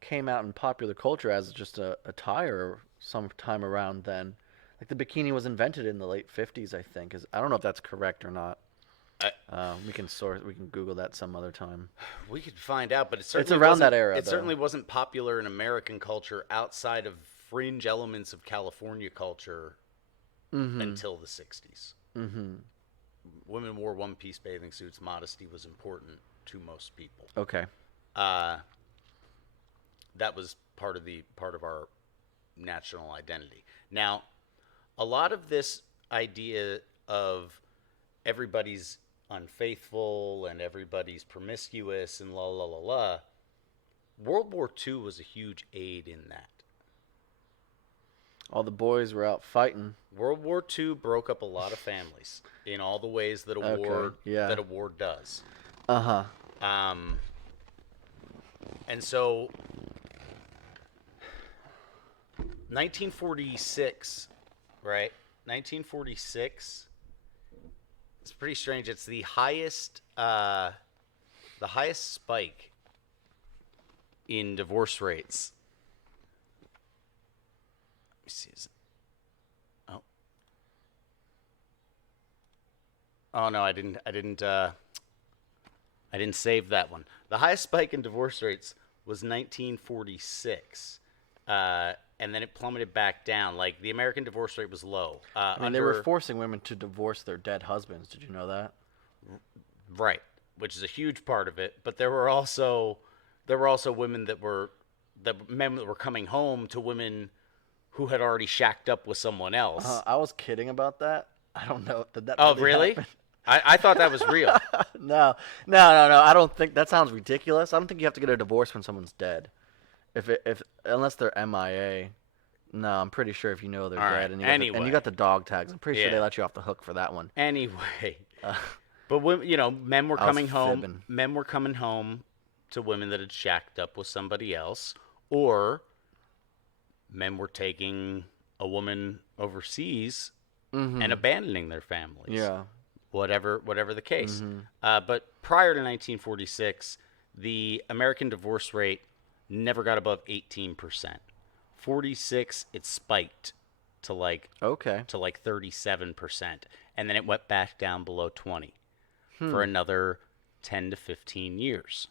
came out in popular culture as just a attire sometime around then. Like the bikini was invented in the late 50s, I think. I don't know if that's correct or not. We can Google that some other time. We could find out, but it certainly it's around that era. It certainly wasn't popular in American culture outside of fringe elements of California culture until the 60s. Women wore one-piece bathing suits. Modesty was important to most people. Okay. That was part of our national identity. Now, a lot of this idea of everybody's unfaithful and everybody's promiscuous and la la la la. World War II was a huge aid in that. All the boys were out fighting. World War II broke up a lot of families in all the ways that a war does. Uh-huh. And so 1946, right? 1946. It's pretty strange. It's the highest spike in divorce rates. Let me see. Oh no, I didn't save that one. The highest spike in divorce rates was 1946. And then it plummeted back down. Like, the American divorce rate was low. They were forcing women to divorce their dead husbands. Did you know that? Right, which is a huge part of it. But there were also women men that were coming home to women who had already shacked up with someone else. I was kidding about that. I don't know. Did that really? happen? I thought that was real. No. I don't think that sounds ridiculous. I don't think you have to get a divorce when someone's dead. Unless they're MIA. No, I'm pretty sure if you know they're dead and you got the dog tags, I'm pretty sure they let you off the hook for that one. Anyway, but when, men were coming home. Fibbing. Men were coming home to women that had shacked up with somebody else, or men were taking a woman overseas and abandoning their families. Yeah. Whatever the case. But prior to 1946, the American divorce rate never got above 18%. 46, it spiked to like 37%, and then it went back down below 20 for another 10 to 15 years.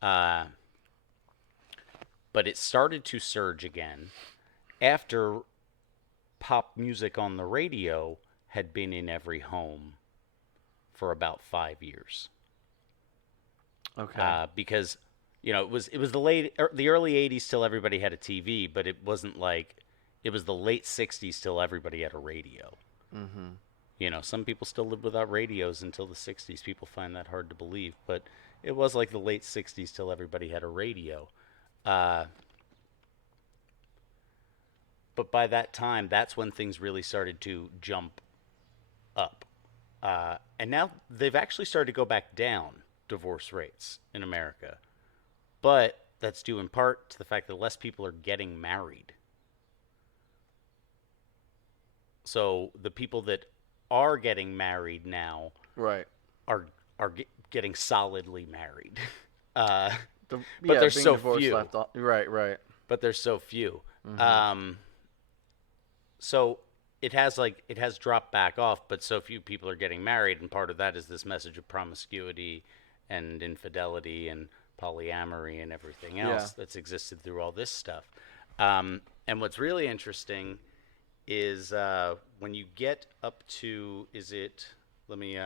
But it started to surge again after pop music on the radio had been in every home for about 5 years. Okay. Because it was the early 80s till everybody had a TV, but it wasn't like it was the late 60s till everybody had a radio. Some people still lived without radios until the 60s. People find that hard to believe, but it was like the late 60s till everybody had a radio. But by that time, that's when things really started to jump up. And now they've actually started to go back down, divorce rates in America. But that's due in part to the fact that less people are getting married. So the people that are getting married now are getting solidly married. But there's so few. Right. But there's so few. So it has dropped back off, but so few people are getting married, and part of that is this message of promiscuity and infidelity and polyamory and everything else that's existed through all this stuff. And what's really interesting is when you get up to, let me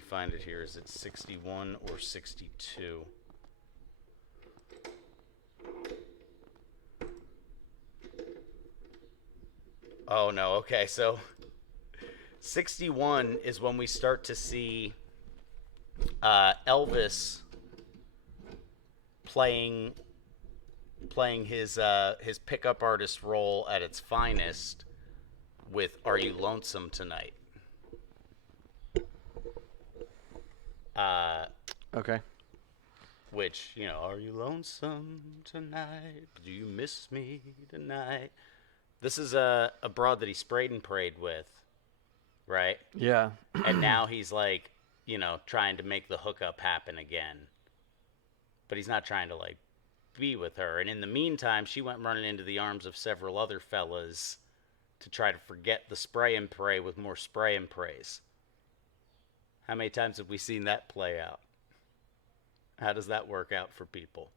find it here. Is it 61 or 62? Oh, no. Okay, so 61 is when we start to see Elvis playing his pickup artist role at its finest with "Are You Lonesome Tonight?" Okay. Which, are you lonesome tonight? Do you miss me tonight? This is a broad that he sprayed and prayed with, right? Yeah. And now he's like, trying to make the hookup happen again. But he's not trying to, be with her. And in the meantime, she went running into the arms of several other fellas to try to forget the spray and pray with more spray and praise. How many times have we seen that play out? How does that work out for people?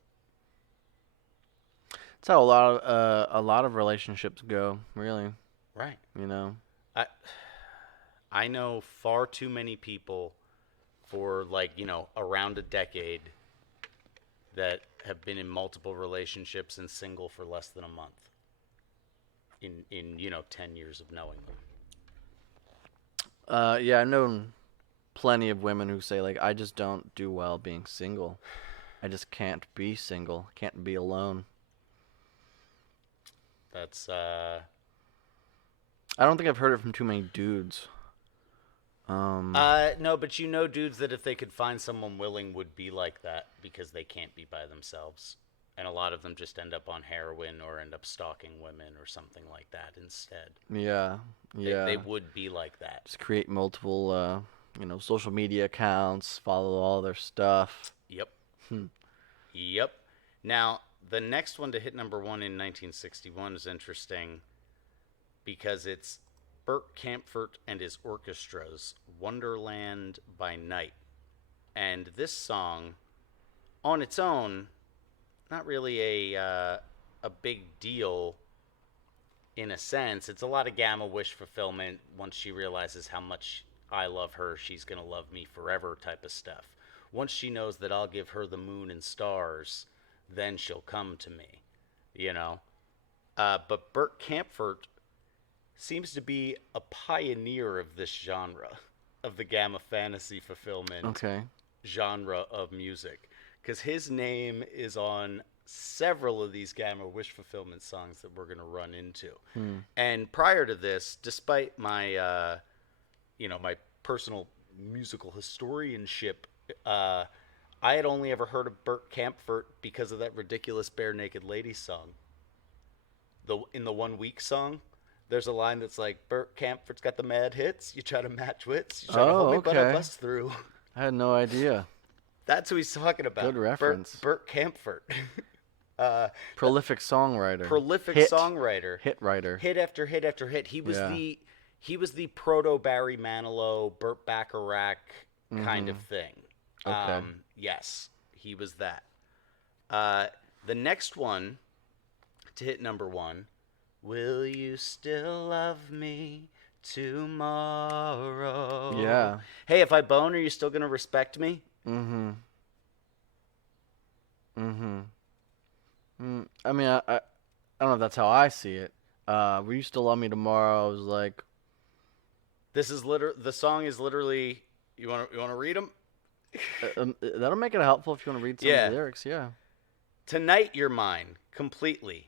That's how a lot of relationships go, really. Right. I know far too many people for around a decade that have been in multiple relationships and single for less than a month in 10 years of knowing them. Yeah, I've known plenty of women who say like, I just don't do well being single. I just can't be single. Can't be alone. That's I don't think I've heard it from too many dudes. no, but you know dudes that if they could find someone willing would be like that because they can't be by themselves. And a lot of them just end up on heroin or end up stalking women or something like that instead. Yeah, yeah. They would be like that. Just create multiple, social media accounts, follow all their stuff. Yep. Yep. Now, the next one to hit number one in 1961 is interesting because it's Burt Kaempfert and his orchestra's Wonderland by Night. And this song, on its own, not really a big deal in a sense. It's a lot of Gamma wish fulfillment. Once she realizes how much I love her, she's going to love me forever type of stuff. Once she knows that I'll give her the moon and stars, then she'll come to me, you know. But Burt Kaempfert seems to be a pioneer of this genre, of the Gamma fantasy fulfillment genre of music. Because his name is on several of these Gamma Wish Fulfillment songs that we're going to run into. And prior to this, despite my, my personal musical historianship, I had only ever heard of Burt Kaempfert because of that ridiculous Bare Naked Ladies song. In the 1 Week song, there's a line that's like, Burt Kaempfert's got the mad hits. You try to match wits. You try to hold me, but I bust through. I had no idea. That's who he's talking about. Good reference. Burt Kaempfert. Prolific songwriter. Songwriter. Hit writer. Hit after hit after hit. He was the proto Barry Manilow, Burt Bacharach kind of thing. Okay. Yes, he was that. The next one to hit number one, Will You Still Love Me Tomorrow? Yeah. Hey, if I bone, are you still going to respect me? I mean, I don't know if that's how I see it. Will You Still Love Me Tomorrow? I was like, the song is literally. You want to read them? That'll make it helpful if you want to read some of the lyrics. Yeah. Tonight you're mine completely.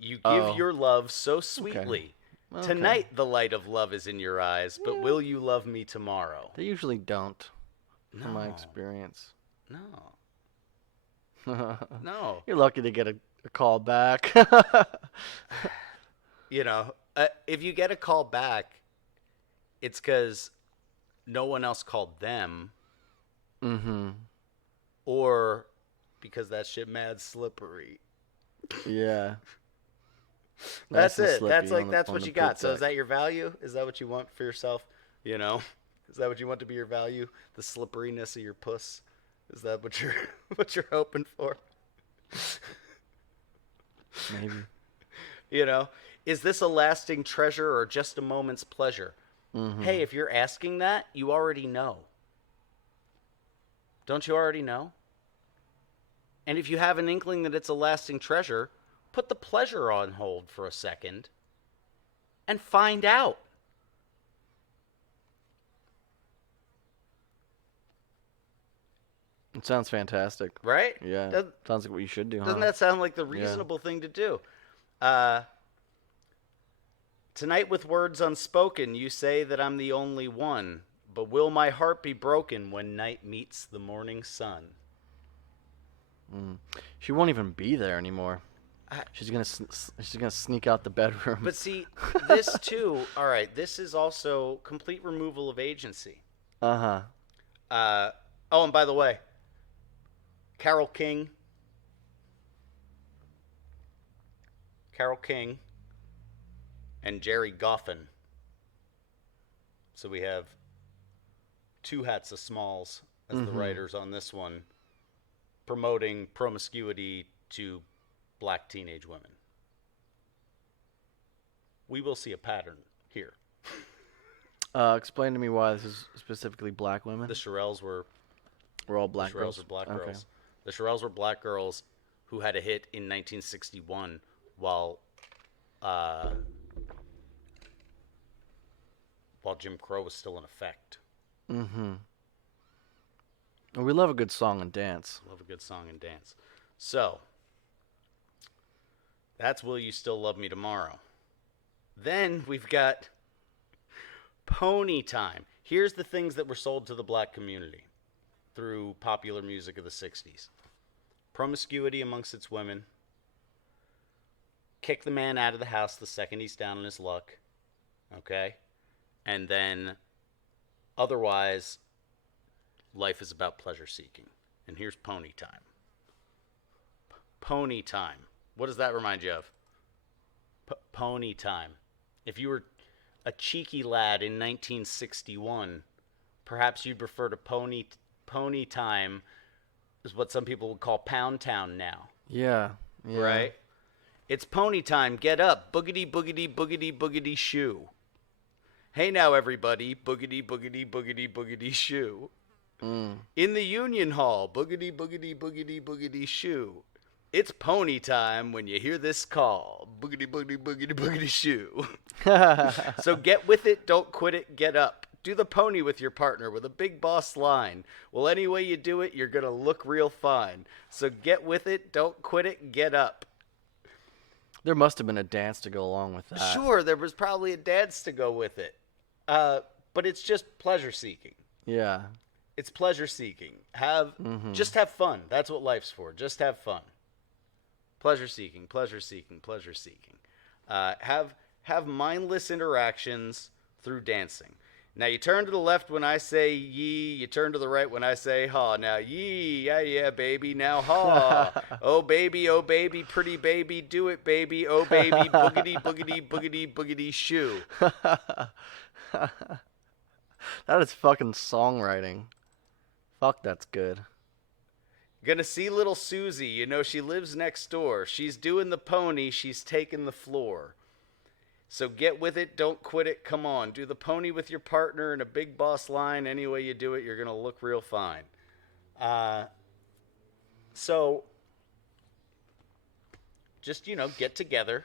You give your love so sweetly. Okay. Tonight the light of love is in your eyes, but will you love me tomorrow? They usually don't, from my experience. No. No. You're lucky to get a call back. If you get a call back, it's because no one else called them. Or because that shit mad slippery. Yeah. That's it. That's what you got. So is that your value? Is that what you want for yourself? Is that what you want to be your value? The slipperiness of your puss? Is that what you're hoping for? Maybe. Is this a lasting treasure or just a moment's pleasure? Hey, if you're asking that, you already know. Don't you already know? And if you have an inkling that it's a lasting treasure, put the pleasure on hold for a second and find out. It sounds fantastic. Right? Yeah. Sounds like what you should do, Doesn't that sound like the reasonable thing to do? Tonight with words unspoken, you say that I'm the only one, but will my heart be broken when night meets the morning sun? She won't even be there anymore. She's gonna sneak out the bedroom. But see, this too. All right, this is also complete removal of agency. Oh, and by the way, Carole King, and Jerry Goffin. So we have two hats of Smalls as the writers on this one, promoting promiscuity to black teenage women. We will see a pattern here. Explain to me why this is specifically black women. The Shirelles were all black girls. The Shirelles were black girls. The Shirelles were black girls who had a hit in 1961 while while Jim Crow was still in effect. Mm-hmm. Well, we love a good song and dance. Love a good song and dance. So, that's Will You Still Love Me Tomorrow. Then we've got Pony Time. Here's the things that were sold to the black community through popular music of the 60s. Promiscuity amongst its women. Kick the man out of the house the second he's down on his luck. Okay? And then, otherwise, life is about pleasure seeking. And here's Pony Time. Pony Time. What does that remind you of? Pony Time. If you were a cheeky lad in 1961, perhaps you'd prefer to Pony Time is what some people would call Pound Town now. Yeah. Right? It's Pony Time. Get up. Boogity, boogity, boogity, boogity, shoo. Hey now, everybody. Boogity, boogity, boogity, boogity, shoo. In the Union Hall. Boogity, boogity, boogity, boogity, shoo. It's Pony Time when you hear this call. Boogity, boogity, boogity, boogity, shoo. So get with it, don't quit it, get up. Do the pony with your partner with a big boss line. Well, any way you do it, you're going to look real fine. So get with it, don't quit it, get up. There must have been a dance to go along with that. Sure, there was probably a dance to go with it. But it's just pleasure seeking. Yeah. It's pleasure seeking. Just have fun. That's what life's for. Just have fun. Pleasure seeking, pleasure seeking, pleasure seeking. Have mindless interactions through dancing. Now you turn to the left when I say yee, you turn to the right when I say haw. Now yee, yeah, baby, now haw. Oh baby, pretty baby, do it, baby. Oh baby, boogity, boogity, boogity, boogity, shoo. That is fucking songwriting. Fuck, that's good. Gonna see little Susie, you know she lives next door. She's doing the pony, she's taking the floor. So get with it, don't quit it, come on. Do the pony with your partner in a big boss line. Any way you do it, you're gonna look real fine. So, just, get together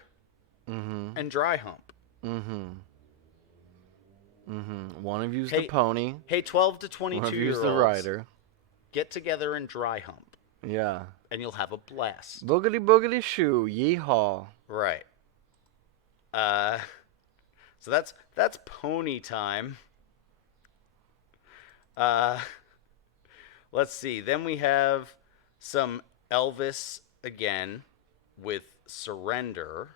and dry hump. One of you's the pony. Hey, 12 to 22 One of year you's olds. the rider. Get together and dry hump. Yeah. And you'll have a blast. Boogity boogity shoo, yeehaw. Right. So that's Pony Time. Let's see. Then we have some Elvis again with Surrender.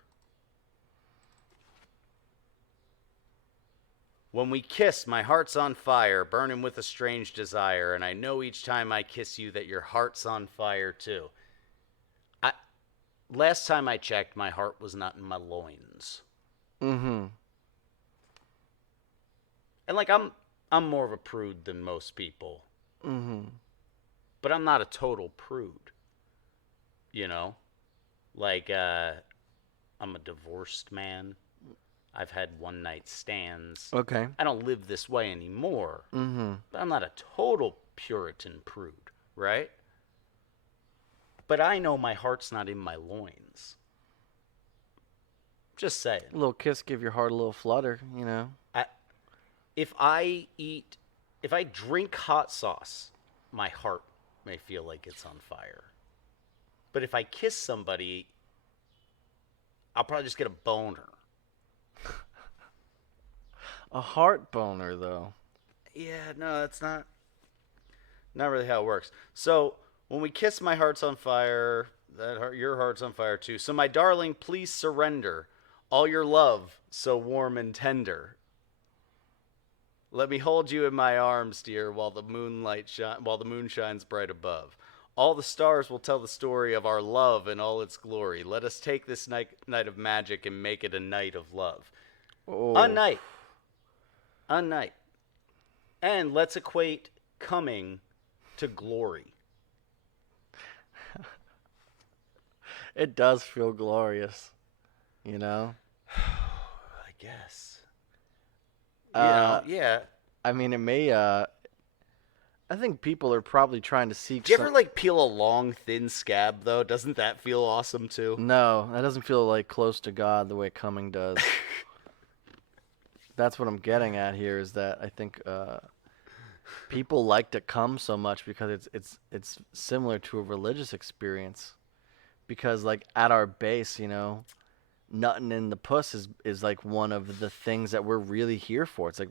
When we kiss, my heart's on fire, burning with a strange desire, and I know each time I kiss you that your heart's on fire too. Last time I checked, my heart was not in my loins. And I'm more of a prude than most people. But I'm not a total prude. I'm a divorced man. I've had one night stands. Okay. I don't live this way anymore. But I'm not a total Puritan prude, right? But I know my heart's not in my loins. Just saying. A little kiss, give your heart a little flutter, If I drink hot sauce, my heart may feel like it's on fire. But if I kiss somebody, I'll probably just get a boner. A heart boner, though. Yeah, no, that's not really how it works. So when we kiss, my heart's on fire. Your heart's on fire too. So my darling, please surrender all your love, so warm and tender. Let me hold you in my arms, dear, while the moon shines bright above. All the stars will tell the story of our love in all its glory. Let us take this night of magic and make it a night of love. Oh. A night. And let's equate coming to glory. It does feel glorious, I guess. Yeah. I mean, it may, I think people are probably trying to seek. Do you ever peel a long, thin scab, though? Doesn't that feel awesome, too? No, that doesn't feel close to God the way coming does. That's what I'm getting at here is that I think people like to come so much because it's similar to a religious experience. Because like at our base, nutting in the puss is like one of the things that we're really here for. It's like,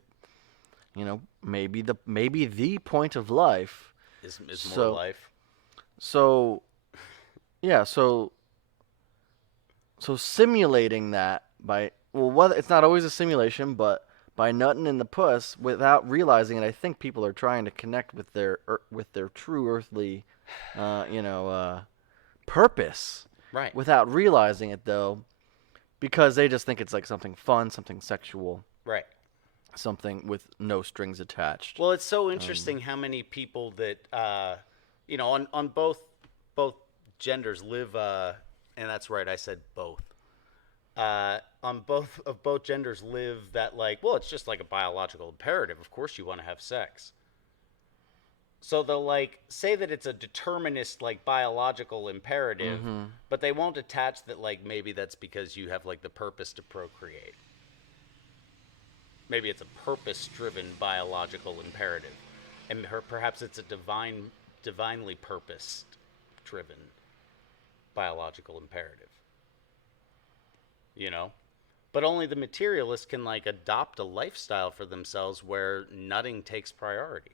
maybe the point of life Is more so life. so yeah, so simulating that by whether it's not always a simulation, but by nutting in the puss without realizing it, I think people are trying to connect with their true earthly, purpose, Right. without realizing it though, because they just think it's like something fun, something sexual, Right. something with no strings attached. Well, it's so interesting how many people that on both genders live, and that's right, I said both. On both genders live that like, well, it's just like a biological imperative. Of course, you want to have sex. So they'll like say that it's a determinist like biological imperative, but they won't attach that like maybe that's because you have like the purpose to procreate. Maybe it's a purpose-driven biological imperative, and perhaps it's a divinely purpose-driven biological imperative. But only the materialist can like adopt a lifestyle for themselves where nutting takes priority.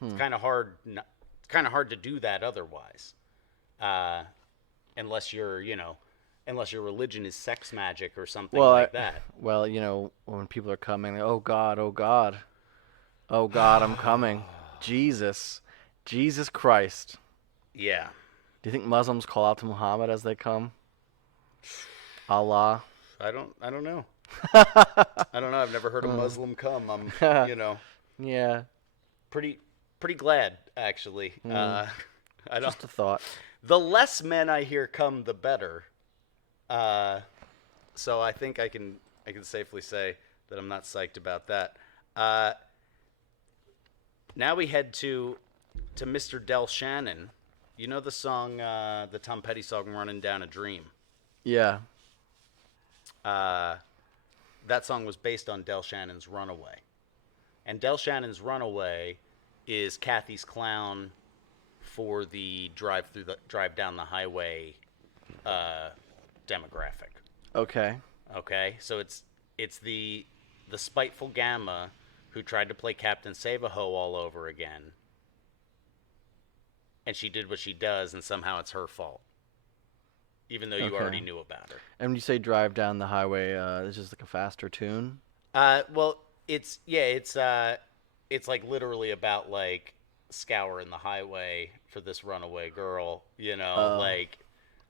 It's kind of hard. It's kind of hard to do that otherwise, unless unless your religion is sex magic or something like that. Well, when people are coming, oh God, oh God, oh God, I'm coming, Jesus Christ. Yeah. Do you think Muslims call out to Muhammad as they come? Allah. I don't know. I don't know. I've never heard a Muslim come. I'm, Yeah. pretty glad actually. I don't. Just a thought. The less men I hear come, the better. So I think I can safely say that I'm not psyched about that. Now we head to Mr. Del Shannon. You know the song, the Tom Petty song, "Running Down a Dream." Yeah. That song was based on Del Shannon's "Runaway," and Del Shannon's "Runaway" is Kathy's clown for the drive down the highway demographic. Okay. Okay, so it's the spiteful Gamma who tried to play Captain Save-A-Ho all over again, and she did what she does, and somehow it's her fault, even though you already knew about her. And when you say drive down the highway, it's just like a faster tune? Well, it's like literally about like scouring the highway for this runaway girl, like.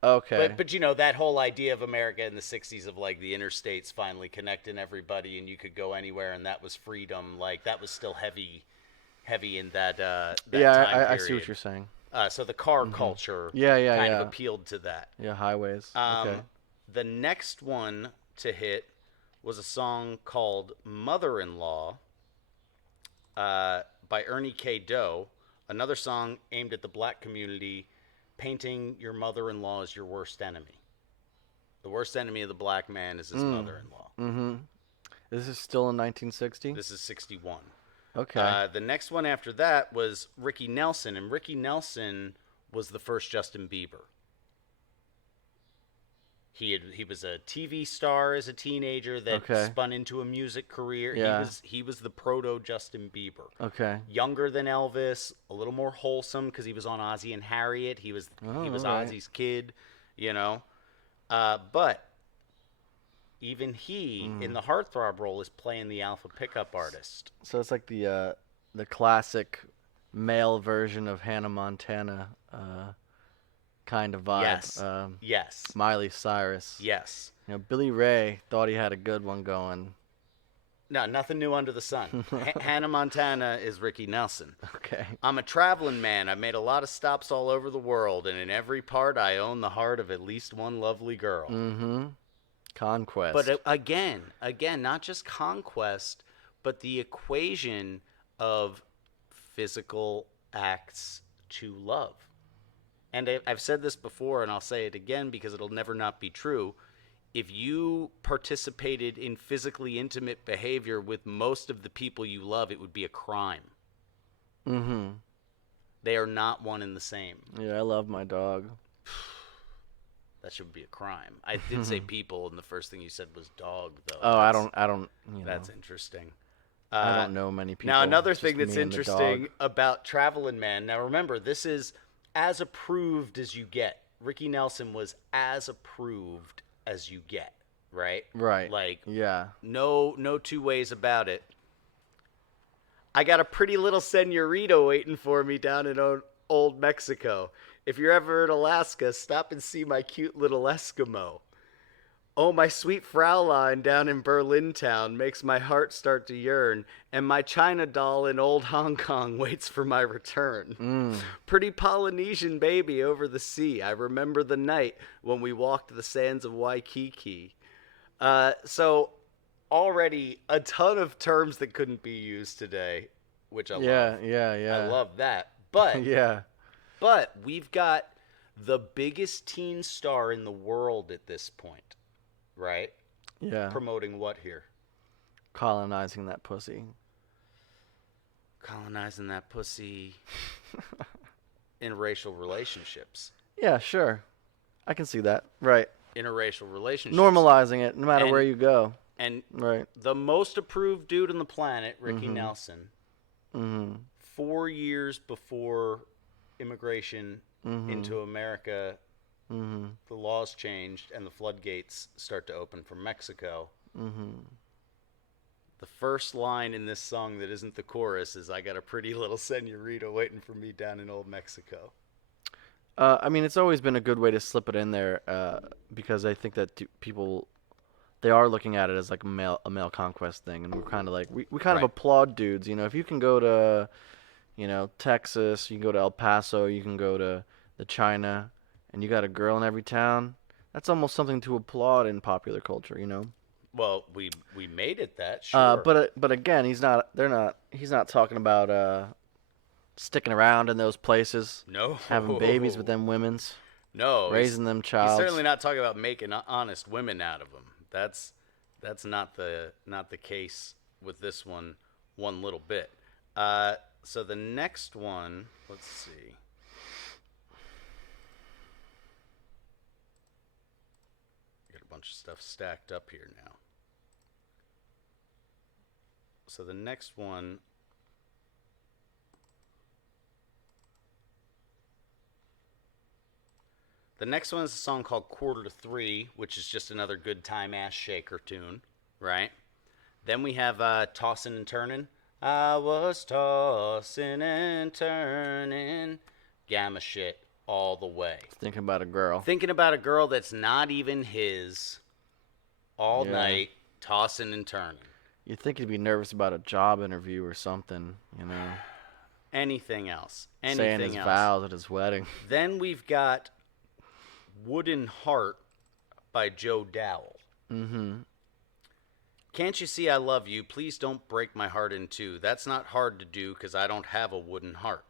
Okay. But that whole idea of America in the 60s of like the interstates finally connecting everybody and you could go anywhere and that was freedom, like that was still heavy in that time I period. see what you're saying. So the car culture kind of appealed to that. Yeah, highways. Okay. The next one to hit was a song called "Mother-in-Law" by Ernie K. Doe, another song aimed at the black community, painting your mother-in-law as your worst enemy. The worst enemy of the black man is his mother-in-law. Mm-hmm. This is still in 1960? This is 61. Okay. The next one after that was Ricky Nelson, and Ricky Nelson was the first Justin Bieber. He was a TV star as a teenager that spun into a music career. Yeah. He was the proto Justin Bieber. Okay. Younger than Elvis, a little more wholesome because he was on Ozzie and Harriet. He was Ozzie's kid, But even he in the heartthrob role is playing the alpha pickup artist. So it's like the classic male version of Hannah Montana kind of vibe. Yes. Yes. Miley Cyrus. Yes. Billy Ray thought he had a good one going. No, nothing new under the sun. Hannah Montana is Ricky Nelson. Okay. I'm a traveling man. I've made a lot of stops all over the world, and in every part I own the heart of at least one lovely girl. Mm-hmm. Conquest. But again, not just conquest, but the equation of physical acts to love. and I've said this before, and I'll say it again because it'll never not be true. If you participated in physically intimate behavior with most of the people you love, it would be a crime. Mm-hmm. They are not one and the same. Yeah, I love my dog. That should be a crime. I did say people, and the first thing you said was dog, though. Oh, I don't. That's interesting. I don't know many people. Now, another just thing that's me and the interesting dog. about Travelin' Man. Now, remember, this is as approved as you get. Ricky Nelson was as approved as you get, right? Right. Like, yeah. no two ways about it. I got a pretty little senorita waiting for me down in old Mexico. If you're ever in Alaska, stop and see my cute little Eskimo. Oh, my sweet Fraulein down in Berlin town makes my heart start to yearn, and my China doll in old Hong Kong waits for my return. Pretty Polynesian baby over the sea. I remember the night when we walked the sands of Waikiki. So already a ton of terms that couldn't be used today, which I love. Yeah. I love that. But Yeah. but we've got the biggest teen star in the world at this point, right? Yeah. Promoting what here? Colonizing that pussy. Colonizing that pussy interracial relationships. Yeah, sure. I can see that. Right. Interracial relationships. Normalizing it, no matter And- where you go. And Right. the most approved dude on the planet, Ricky Nelson, Mm-hmm. 4 years before immigration into America, Mm-hmm. the laws changed and the floodgates start to open from Mexico. Mm-hmm. The first line in this song that isn't the chorus is "I got a pretty little senorita waiting for me down in old Mexico." I mean, it's always been a good way to slip it in there because I think that people, they are looking at it as like a male conquest thing, and we're kind of like we kind of Right. applaud dudes. You know, if you can go to, Texas, you can go to El Paso, you can go to the China, and you got a girl in every town. That's almost something to applaud in popular culture. You know. Well, we made it that, sure. But again, he's not talking about sticking around in those places, no. having babies with them women's, No. raising them He's child. certainly not talking about making honest women out of them. That's not the case with this one little bit. So the next one, let's see. Got a bunch of stuff stacked up here now. So the next one is a song called Quarter to Three, which is just another good time ass shaker tune, right? Then we have Tossin' and Turnin'. I was tossing and turning. Gamma shit all the way. Thinking about a girl. Thinking about a girl that's not even his all Yeah. night, tossing and turning. You'd think he'd be nervous about a job interview or something, you know. Anything else. Saying his vows at his wedding. Then we've got Wooden Heart by Joe Dowell. Mm-hmm. Can't you see I love you? Please don't break my heart in two. That's not hard to do because I don't have a wooden heart.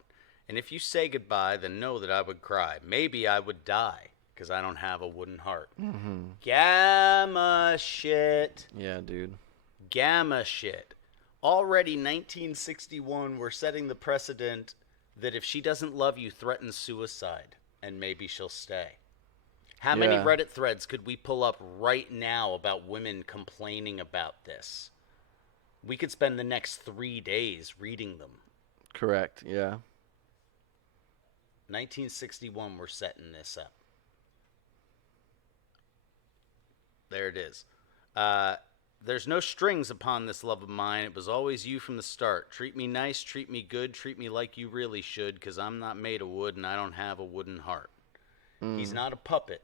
And if you say goodbye, then know that I would cry. Maybe I would die because I don't have a wooden heart. Mm-hmm. Gamma shit. Yeah, dude. Gamma shit. Already 1961, we're setting the precedent that if she doesn't love you, threaten suicide, and maybe she'll stay. How many Yeah. Reddit threads could we pull up right now about women complaining about this? We could spend the next 3 days reading them. Correct, yeah. 1961, we're setting this up. There it is. There's no strings upon this love of mine. It was always you from the start. Treat me nice, treat me good, treat me like you really should, because I'm not made of wood and I don't have a wooden heart. He's not a puppet.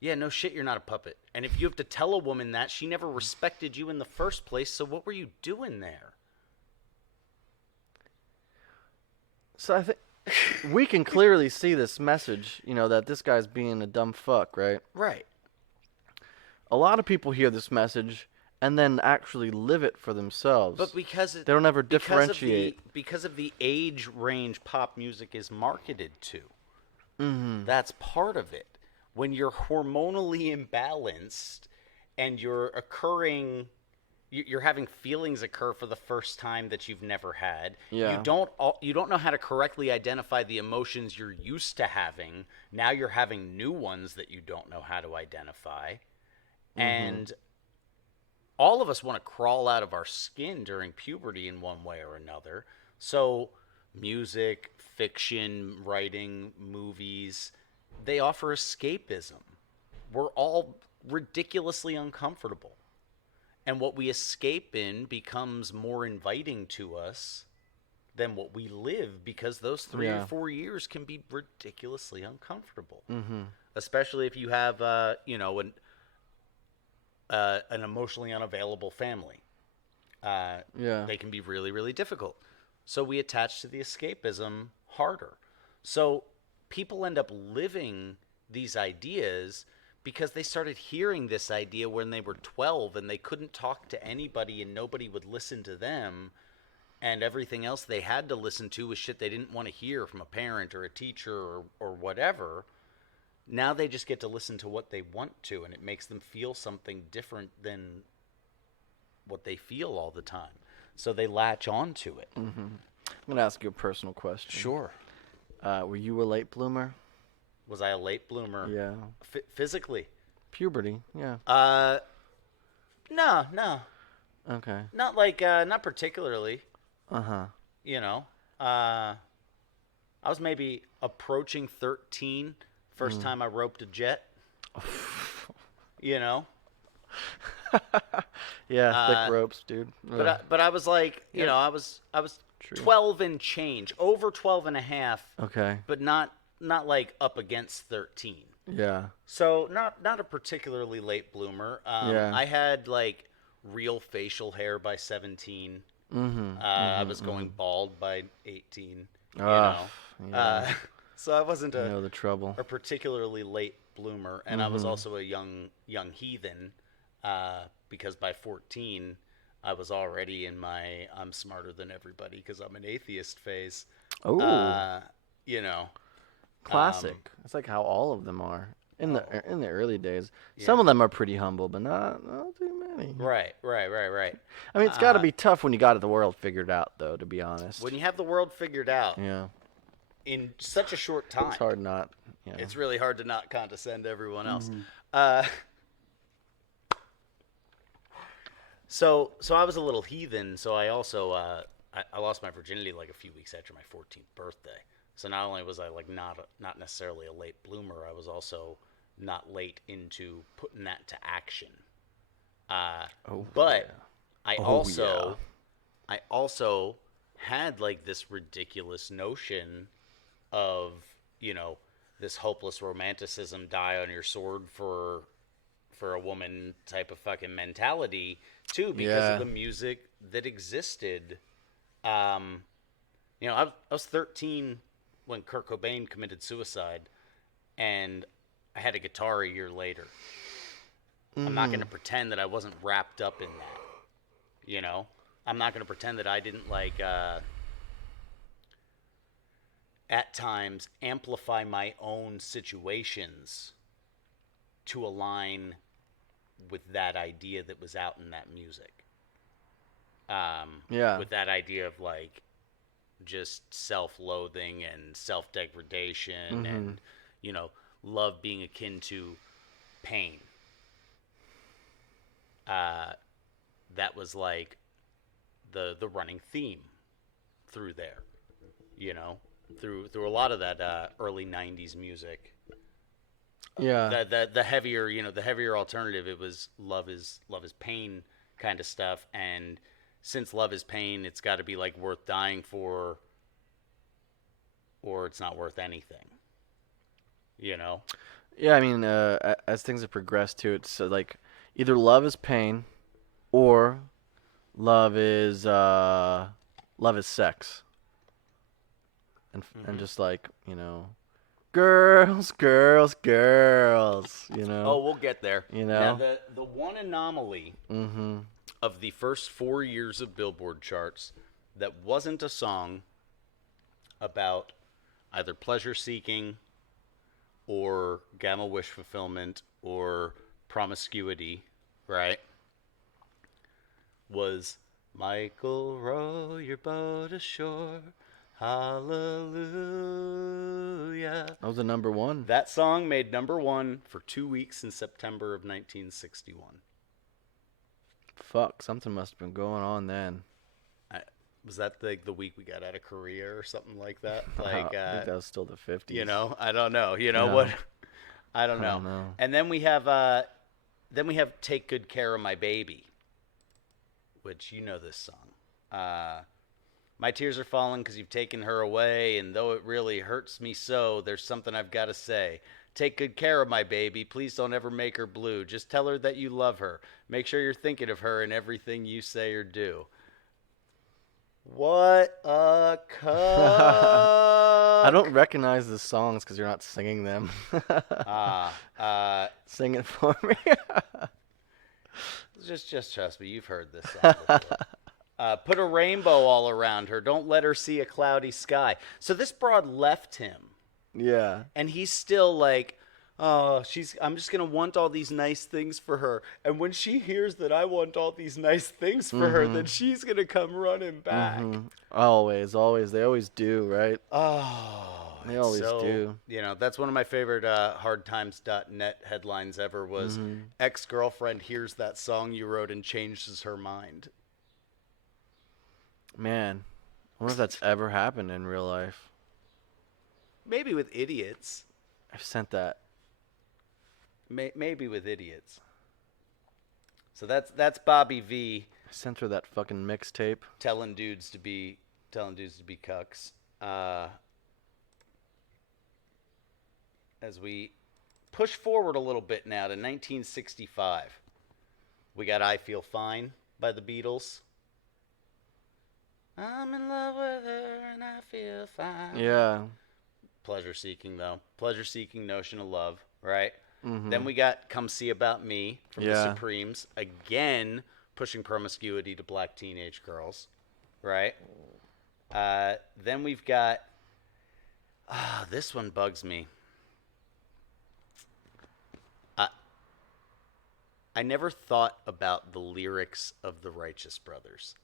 Yeah, no shit, you're not a puppet. And if you have to tell a woman that, she never respected you in the first place, so what were you doing there? So I think we can clearly see this message, that this guy's being a dumb fuck, right? Right. A lot of people hear this message and then actually live it for themselves. But because they don't ever differentiate. because of the age range pop music is marketed to. Mm-hmm. That's part of it. When you're hormonally imbalanced and you're having feelings occur for the first time that you've never had. Yeah. You don't know how to correctly identify the emotions you're used to having. Now you're having new ones that you don't know how to identify. And all of us want to crawl out of our skin during puberty in one way or another. So music, fiction, writing, movies, they offer escapism. We're all ridiculously uncomfortable. And what we escape in becomes more inviting to us than what we live, because those 3 or 4 years can be ridiculously uncomfortable. Especially if you have, an emotionally unavailable family. They can be really, really difficult. So we attach to the escapism harder. So people end up living these ideas because they started hearing this idea when they were 12 and they couldn't talk to anybody and nobody would listen to them. And everything else they had to listen to was shit they didn't want to hear from a parent or a teacher or whatever. Now they just get to listen to what they want to, and it makes them feel something different than what they feel all the time. So they latch on to it. I'm going to ask you a personal question. Sure. Were you a late bloomer? Was I a late bloomer? Yeah. Physically? Puberty, yeah. No. Okay. Not particularly. Uh-huh. I was maybe approaching 13. First time I roped a jet. Yeah, thick ropes, dude. But I was like, I was True. 12 and change, over 12 and a half, Okay. but not like up against 13. Yeah. So not a particularly late bloomer. Yeah. I had like real facial hair by 17. I was going bald by 18. Yeah. So I wasn't I know the trouble. a particularly late bloomer, and I was also a young heathen, because by 14 I was already in my I'm smarter than everybody because I'm an atheist phase. Oh. Classic. It's like how all of them are in the early days. Yeah. Some of them are pretty humble, but not too many. Right. I mean, it's got to be tough when you got the world figured out, though. To be honest. When you have the world figured out Yeah. in such a short time, It's hard not. it's really hard to not condescend to everyone else. So I was a little heathen. So I also I lost my virginity like a few weeks after my 14th birthday. So not only was I like not necessarily a late bloomer, I was also not late into putting that to action. But I also had like this ridiculous notion of, this hopeless romanticism, die on your sword for a woman type of fucking mentality too, because of the music that existed. I was 13 when Kurt Cobain committed suicide, and I had a guitar a year later. I'm not going to pretend that I wasn't wrapped up in that. I'm not going to pretend that I didn't at times amplify my own situations to align with that idea that was out in that music. With that idea of just self-loathing and self-degradation and, love being akin to pain. That was like the running theme through there, through a lot of that early 90s music. Yeah. The heavier, the heavier alternative, it was love is pain kind of stuff. And since love is pain, it's got to be like worth dying for, or it's not worth anything. Yeah, I mean, as things have progressed too, it's like either love is pain, or love is sex, and just like girls. Oh, we'll get there. Now, the one anomaly Mm-hmm. of the first 4 years of Billboard charts that wasn't a song about either pleasure seeking or gamma wish fulfillment or promiscuity, right? Was Michael, row your boat ashore, hallelujah. That was the number one. That song made number one for 2 weeks in September of 1961. Fuck, something must have been going on then. Was that the week we got out of Korea or something like that? I think that was still the 50s. You know, I don't know. You know No. what? I don't I know. don't know. And then we have Take Good Care of My Baby, which you know this song. My tears are falling because you've taken her away, and though it really hurts me so, there's something I've got to say. Take good care of my baby. Please don't ever make her blue. Just tell her that you love her. Make sure you're thinking of her in everything you say or do. What a cuck. I don't recognize the songs because you're not singing them. Sing it for me. Just trust me. You've heard this song before. Put a rainbow all around her. Don't let her see a cloudy sky. So this broad left him. Yeah. And he's still like, oh, I'm just going to want all these nice things for her. And when she hears that I want all these nice things for her, then she's going to come running back. Always. They always do, right? Oh, They always do. You know, that's one of my favorite hardtimes.net headlines ever was ex-girlfriend hears that song you wrote and changes her mind. Man, I wonder if that's ever happened in real life. Maybe with idiots. I've sent that. Maybe with idiots. So that's Bobby V. I sent her that fucking mixtape. telling dudes to be cucks. As we push forward a little bit now to 1965, we got "I Feel Fine" by the Beatles. I'm in love with her and I feel fine. Yeah. Pleasure seeking though. Pleasure seeking notion of love, right? Then we got "Come See About Me" from the Supremes, again pushing promiscuity to black teenage girls, right? Then we've got this one bugs me. I never thought about the lyrics of the Righteous Brothers.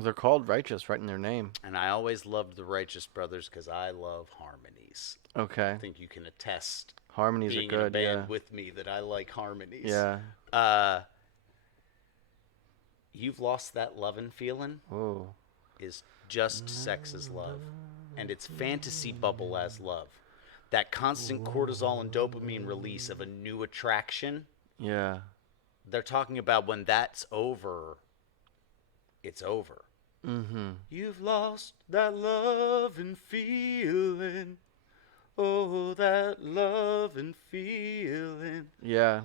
They're called Righteous right in their name. And I always loved the Righteous Brothers because I love harmonies. Okay. I think you can attest Harmonies being are good, in a band yeah. with me that I like harmonies. Yeah. You've Lost That Lovin' Feelin' Oh. is just sex as love. And it's fantasy bubble as love. That constant cortisol and dopamine release of a new attraction. Yeah. They're talking about when that's over, it's over. You've lost that lovin' feeling. Oh, that lovin' feeling. Yeah.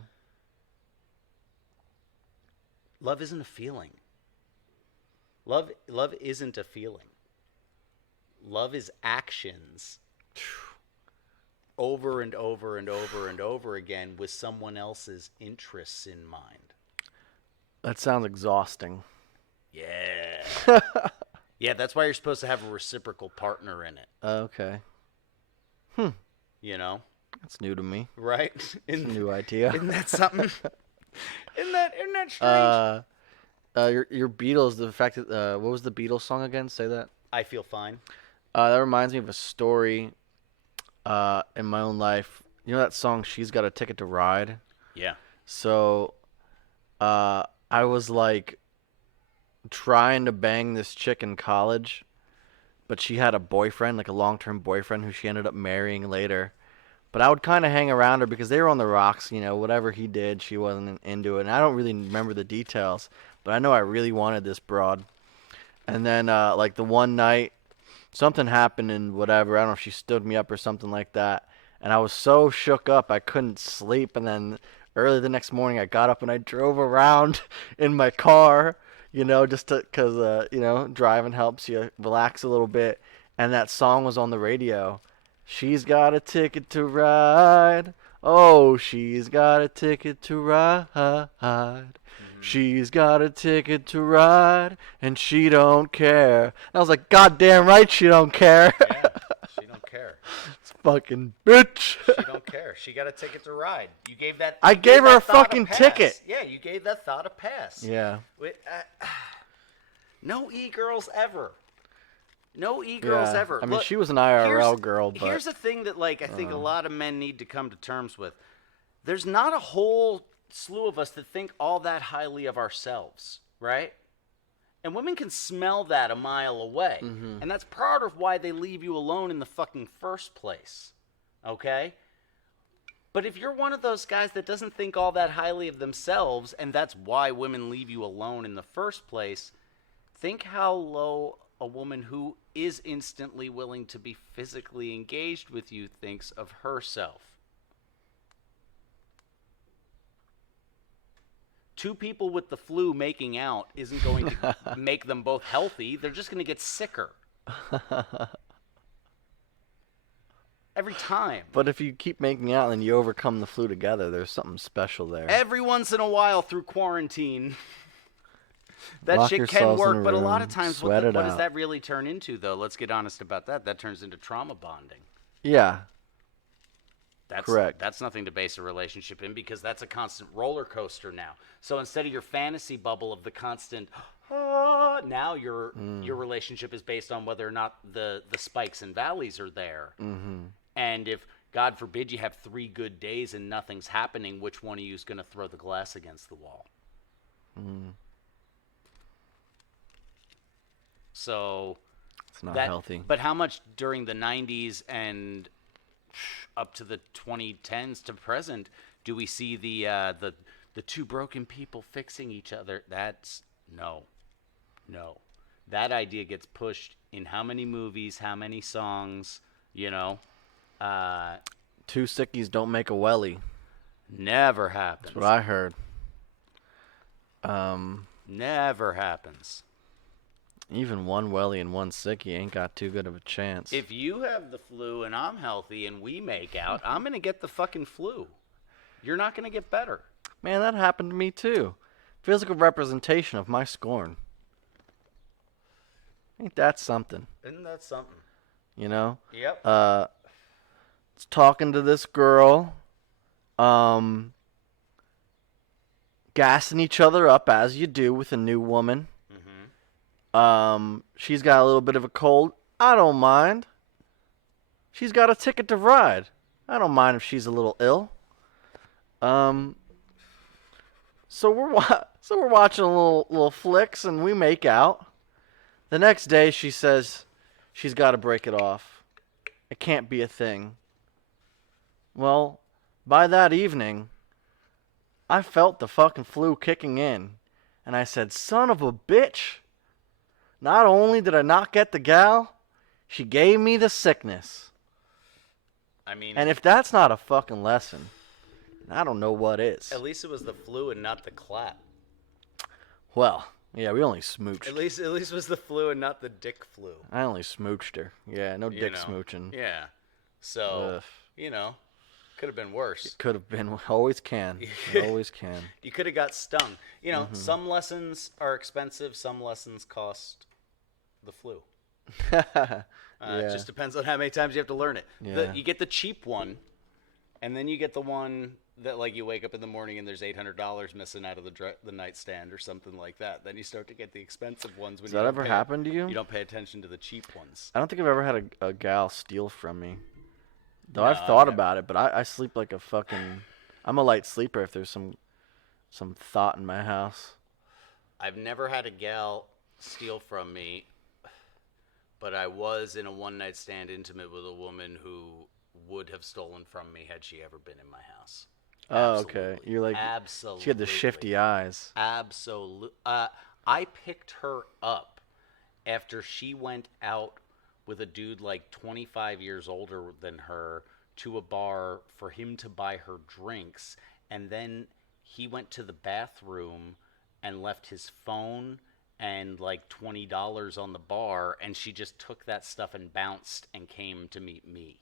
Love isn't a feeling. Love isn't a feeling. Love is actions over and over and over and over again with someone else's interests in mind. That sounds exhausting. Yeah. Yeah, that's why you're supposed to have a reciprocal partner in it. Okay. You know? That's new to me. Right? It's a new idea. Isn't that something? Isn't that strange? Your Beatles, the fact that, what was the Beatles song again? Say that. I Feel Fine. That reminds me of a story in my own life. You know that song, She's Got a Ticket to Ride? Yeah. So, I was like trying to bang this chick in college, but she had a boyfriend, like a long-term boyfriend who she ended up marrying later. But I would kind of hang around her because they were on the rocks, you know, whatever he did, she wasn't into it. And I don't really remember the details, but I know I really wanted this broad. And then, like the one night, something happened and whatever. I don't know if she stood me up or something like that. And I was so shook up I couldn't sleep. And then early the next morning I got up and I drove around in my car, you know, just because, you know, driving helps you relax a little bit. And that song was on the radio. She's got a ticket to ride. Oh, she's got a ticket to ride. She's got a ticket to ride, and she don't care. And I was like, God damn right she don't care. Yeah, she don't care. It's fucking bitch. She don't care. She got a ticket to ride. You gave that. I you gave her that a thought fucking pass. ticket. Yeah, you gave that thought a pass. Yeah. Wait, no e-girls ever. No e-girls ever. I mean, Look, she was an IRL girl, but here's the thing that, like, I think a lot of men need to come to terms with. There's not a whole slew of us that think all that highly of ourselves, right? And women can smell that a mile away. And that's part of why they leave you alone in the fucking first place. Okay? But if you're one of those guys that doesn't think all that highly of themselves, and that's why women leave you alone in the first place, think how low a woman who is instantly willing to be physically engaged with you thinks of herself. Two people with the flu making out isn't going to make them both healthy. They're just going to get sicker. Every time. But if you keep making out and you overcome the flu together, there's something special there. Every once in a while through quarantine. That Lock shit can yourselves in work, a but a lot room, of times, sweat what it does out. that really turn into, though? Let's get honest about that. That turns into trauma bonding. Yeah. That's Correct. That's nothing to base a relationship in because that's a constant roller coaster now. So instead of your fantasy bubble of the constant, now your relationship is based on whether or not the spikes and valleys are there. Mm-hmm. And if, God forbid, you have 3 good days and nothing's happening, which one of you is going to throw the glass against the wall? So It's not healthy. But how much during the 90s and up to the 2010s to present do we see the two broken people fixing each other? That's no. That idea gets pushed in how many movies, how many songs, you know? Two sickies don't make a welly. Never happens. That's what I heard. Never happens. Even one welly and one sickie ain't got too good of a chance. If you have the flu and I'm healthy and we make out, I'm going to get the fucking flu. You're not going to get better. Man, that happened to me too. Physical representation of my scorn. Ain't that something? Isn't that something? You know? Yep. Was talking to this girl, gassing each other up as you do with a new woman. She's got a little bit of a cold. I don't mind. She's got a ticket to ride. I don't mind if she's a little ill. So we're watching a little flicks and we make out. The next day she says she's got to break it off. It can't be a thing. Well, by that evening, I felt the fucking flu kicking in, and I said, "Son of a bitch." Not only did I not get the gal, she gave me the sickness. I mean, And if that's not a fucking lesson, I don't know what is. at least it was the flu and not the clap. Well, yeah, we only smooched. At least it was the flu and not the dick flu. I only smooched her. Yeah, no dick know? smooching. Yeah. So, Ugh. Could have been worse. Could have been. Always can. Always can. You could have got stung. Some lessons are expensive. Some lessons cost the flu. It just depends on how many times you have to learn it. Yeah. You get the cheap one, and then you get the one that, like, you wake up in the morning and there's $800 missing out of the nightstand or something like that. Then you start to get the expensive ones. When Has that ever happened to you? You don't pay attention to the cheap ones. I don't think I've ever had a gal steal from me. Though No, I've thought I've about it, but I sleep like a fucking... I'm a light sleeper if there's some thought in my house. I've never had a gal steal from me, but I was in a one-night stand intimate with a woman who would have stolen from me had she ever been in my house. Oh, Absolutely. okay. You're like... Absolutely. She had the shifty eyes. Absolutely. I picked her up after she went out with a dude like 25 years older than her to a bar for him to buy her drinks, and then he went to the bathroom and left his phone and like $20 on the bar, and she just took that stuff and bounced and came to meet me.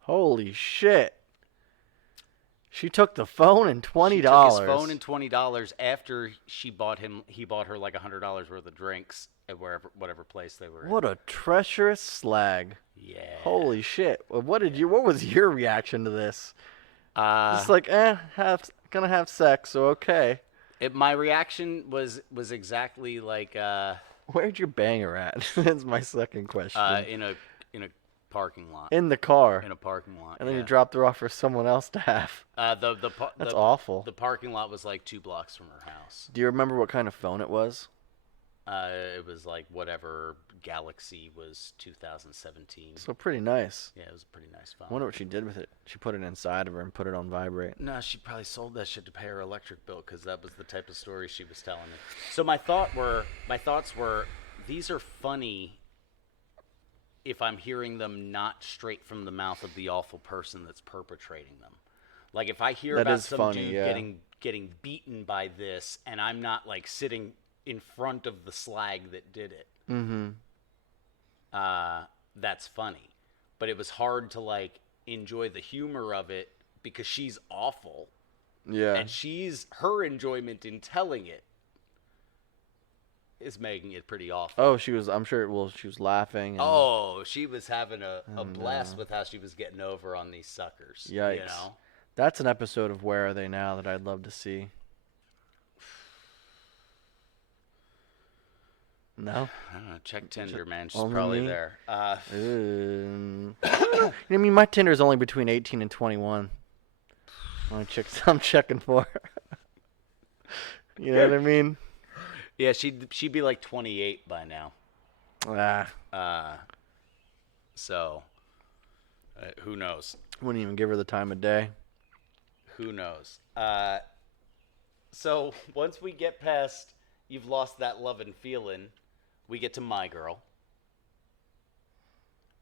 Holy shit. She took the phone and $20. She took his phone and $20 after he bought her like $100 worth of drinks at whatever place they were in. What a treacherous slag. Yeah. Holy shit. What was your reaction to this? Just like, gonna have sex, so okay. My reaction was exactly like Where'd you bang her at? That's my second question. in a parking lot. In the car. In a parking lot. And then you dropped her off for someone else to have. That's awful. The parking lot was like 2 blocks from her house. Do you remember what kind of phone it was? It was like whatever Galaxy was 2017. So pretty nice. Yeah, it was a pretty nice phone. I wonder what she did with it. She put it inside of her and put it on vibrate. No, she probably sold that shit to pay her electric bill because that was the type of story she was telling me. So my thoughts were, these are funny if I'm hearing them not straight from the mouth of the awful person that's perpetrating them. Like if I hear That about is some funny, dude yeah. getting beaten by this and I'm not like sitting in front of the slag that did it. Mm-hmm. That's funny. But it was hard to like enjoy the humor of it because she's awful. Yeah. And her enjoyment in telling it is making it pretty awful. Oh, she was laughing. And, she was having a blast with how she was getting over on these suckers. Yikes. You know? That's an episode of Where Are They Now that I'd love to see. No? I don't know. Check Tinder, man. She's Only probably me? there. I mean, my Tinder is only between 18 and 21. I'm checking for. You know what I mean? Yeah, she'd be like 28 by now. So, who knows? Wouldn't even give her the time of day. Who knows? So once we get past You've Lost That Lovin' Feelin', we get to My Girl.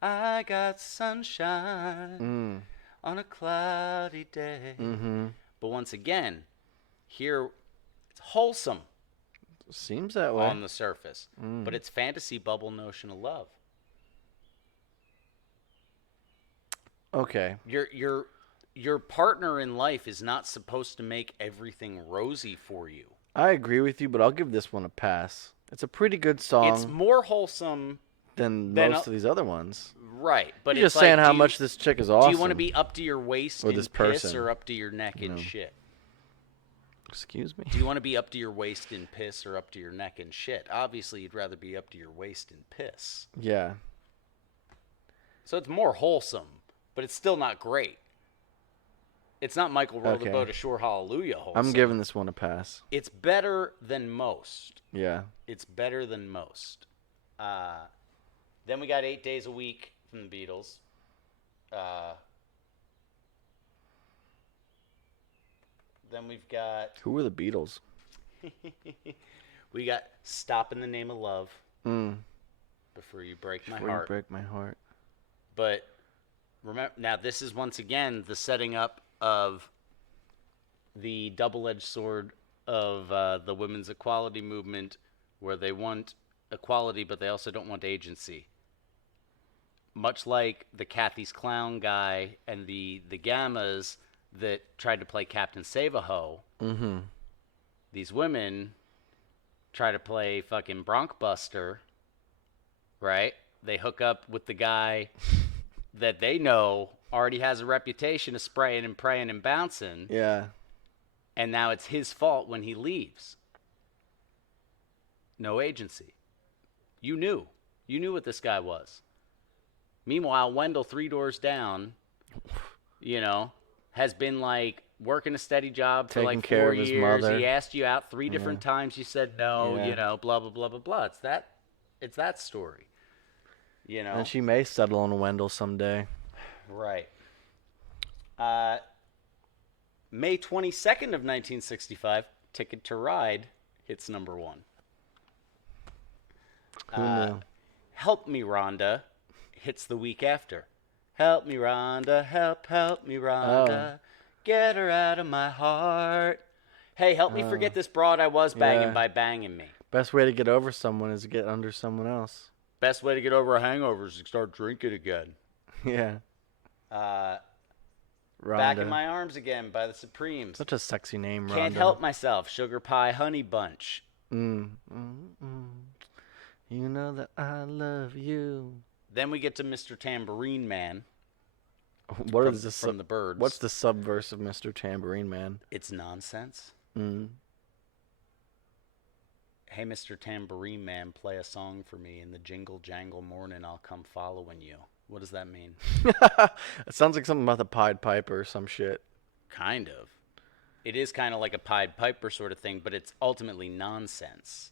I got sunshine on a cloudy day. Mm-hmm. But once again, here it's wholesome. Seems that way. On the surface. But it's fantasy bubble notion of love. Okay. Your partner in life is not supposed to make everything rosy for you. I agree with you, but I'll give this one a pass. It's a pretty good song. It's more wholesome than most of these other ones. Right. But You're it's just saying like, how much this chick is awesome. Do you want to be up to your waist or in this piss person. or up to your neck in shit? Excuse me? Do you want to be up to your waist in piss or up to your neck in shit? Obviously, you'd rather be up to your waist in piss. Yeah. So it's more wholesome, but it's still not great. It's not Michael Row the Boat Ashore Hallelujah wholesome. I'm giving this one a pass. It's better than most. Yeah. It's better than most. Then we got 8 Days a Week from the Beatles. Then we've got... Who were the Beatles? We got Stop in the Name of Love. Before You Break My Heart. Break My Heart. But remember, now this is once again the setting up of the double-edged sword of the women's equality movement, where they want equality, but they also don't want agency. Much like the Kathy's Clown guy and the Gammas that tried to play Captain Save-A-Ho, these women try to play fucking Bronkbuster, right? They hook up with the guy that they know already has a reputation of spraying and praying and bouncing. Yeah. And now it's his fault when he leaves. No agency. You knew. You knew what this guy was. Meanwhile, Wendell, 3 doors down, has been like working a steady job for Taking like care 4 of his years. mother. He asked you out 3 different times. You said no, blah, blah, blah, blah, blah. It's that story. And she may settle on Wendell someday. Right. May 22nd of 1965, Ticket to Ride hits number 1. Who knew? Help Me Rhonda hits the week after. Help me Rhonda, help me Rhonda, get her out of my heart. Hey, help me forget this broad I was banging by banging me. Best way to get over someone is to get under someone else. Best way to get over a hangover is to start drinking again. Yeah. Back in my arms again by the Supremes. Such a sexy name, Rhonda. Can't help myself. Sugar Pie Honey Bunch. You know that I love you. Then we get to Mr. Tambourine Man. What is this from the Birds? What's the subverse of Mr. Tambourine Man? It's nonsense. Mm. Hey, Mr. Tambourine Man, play a song for me. In the jingle jangle morning, I'll come following you. What does that mean? It sounds like something about the Pied Piper or some shit. Kind of. It is kind of like a Pied Piper sort of thing, but it's ultimately nonsense.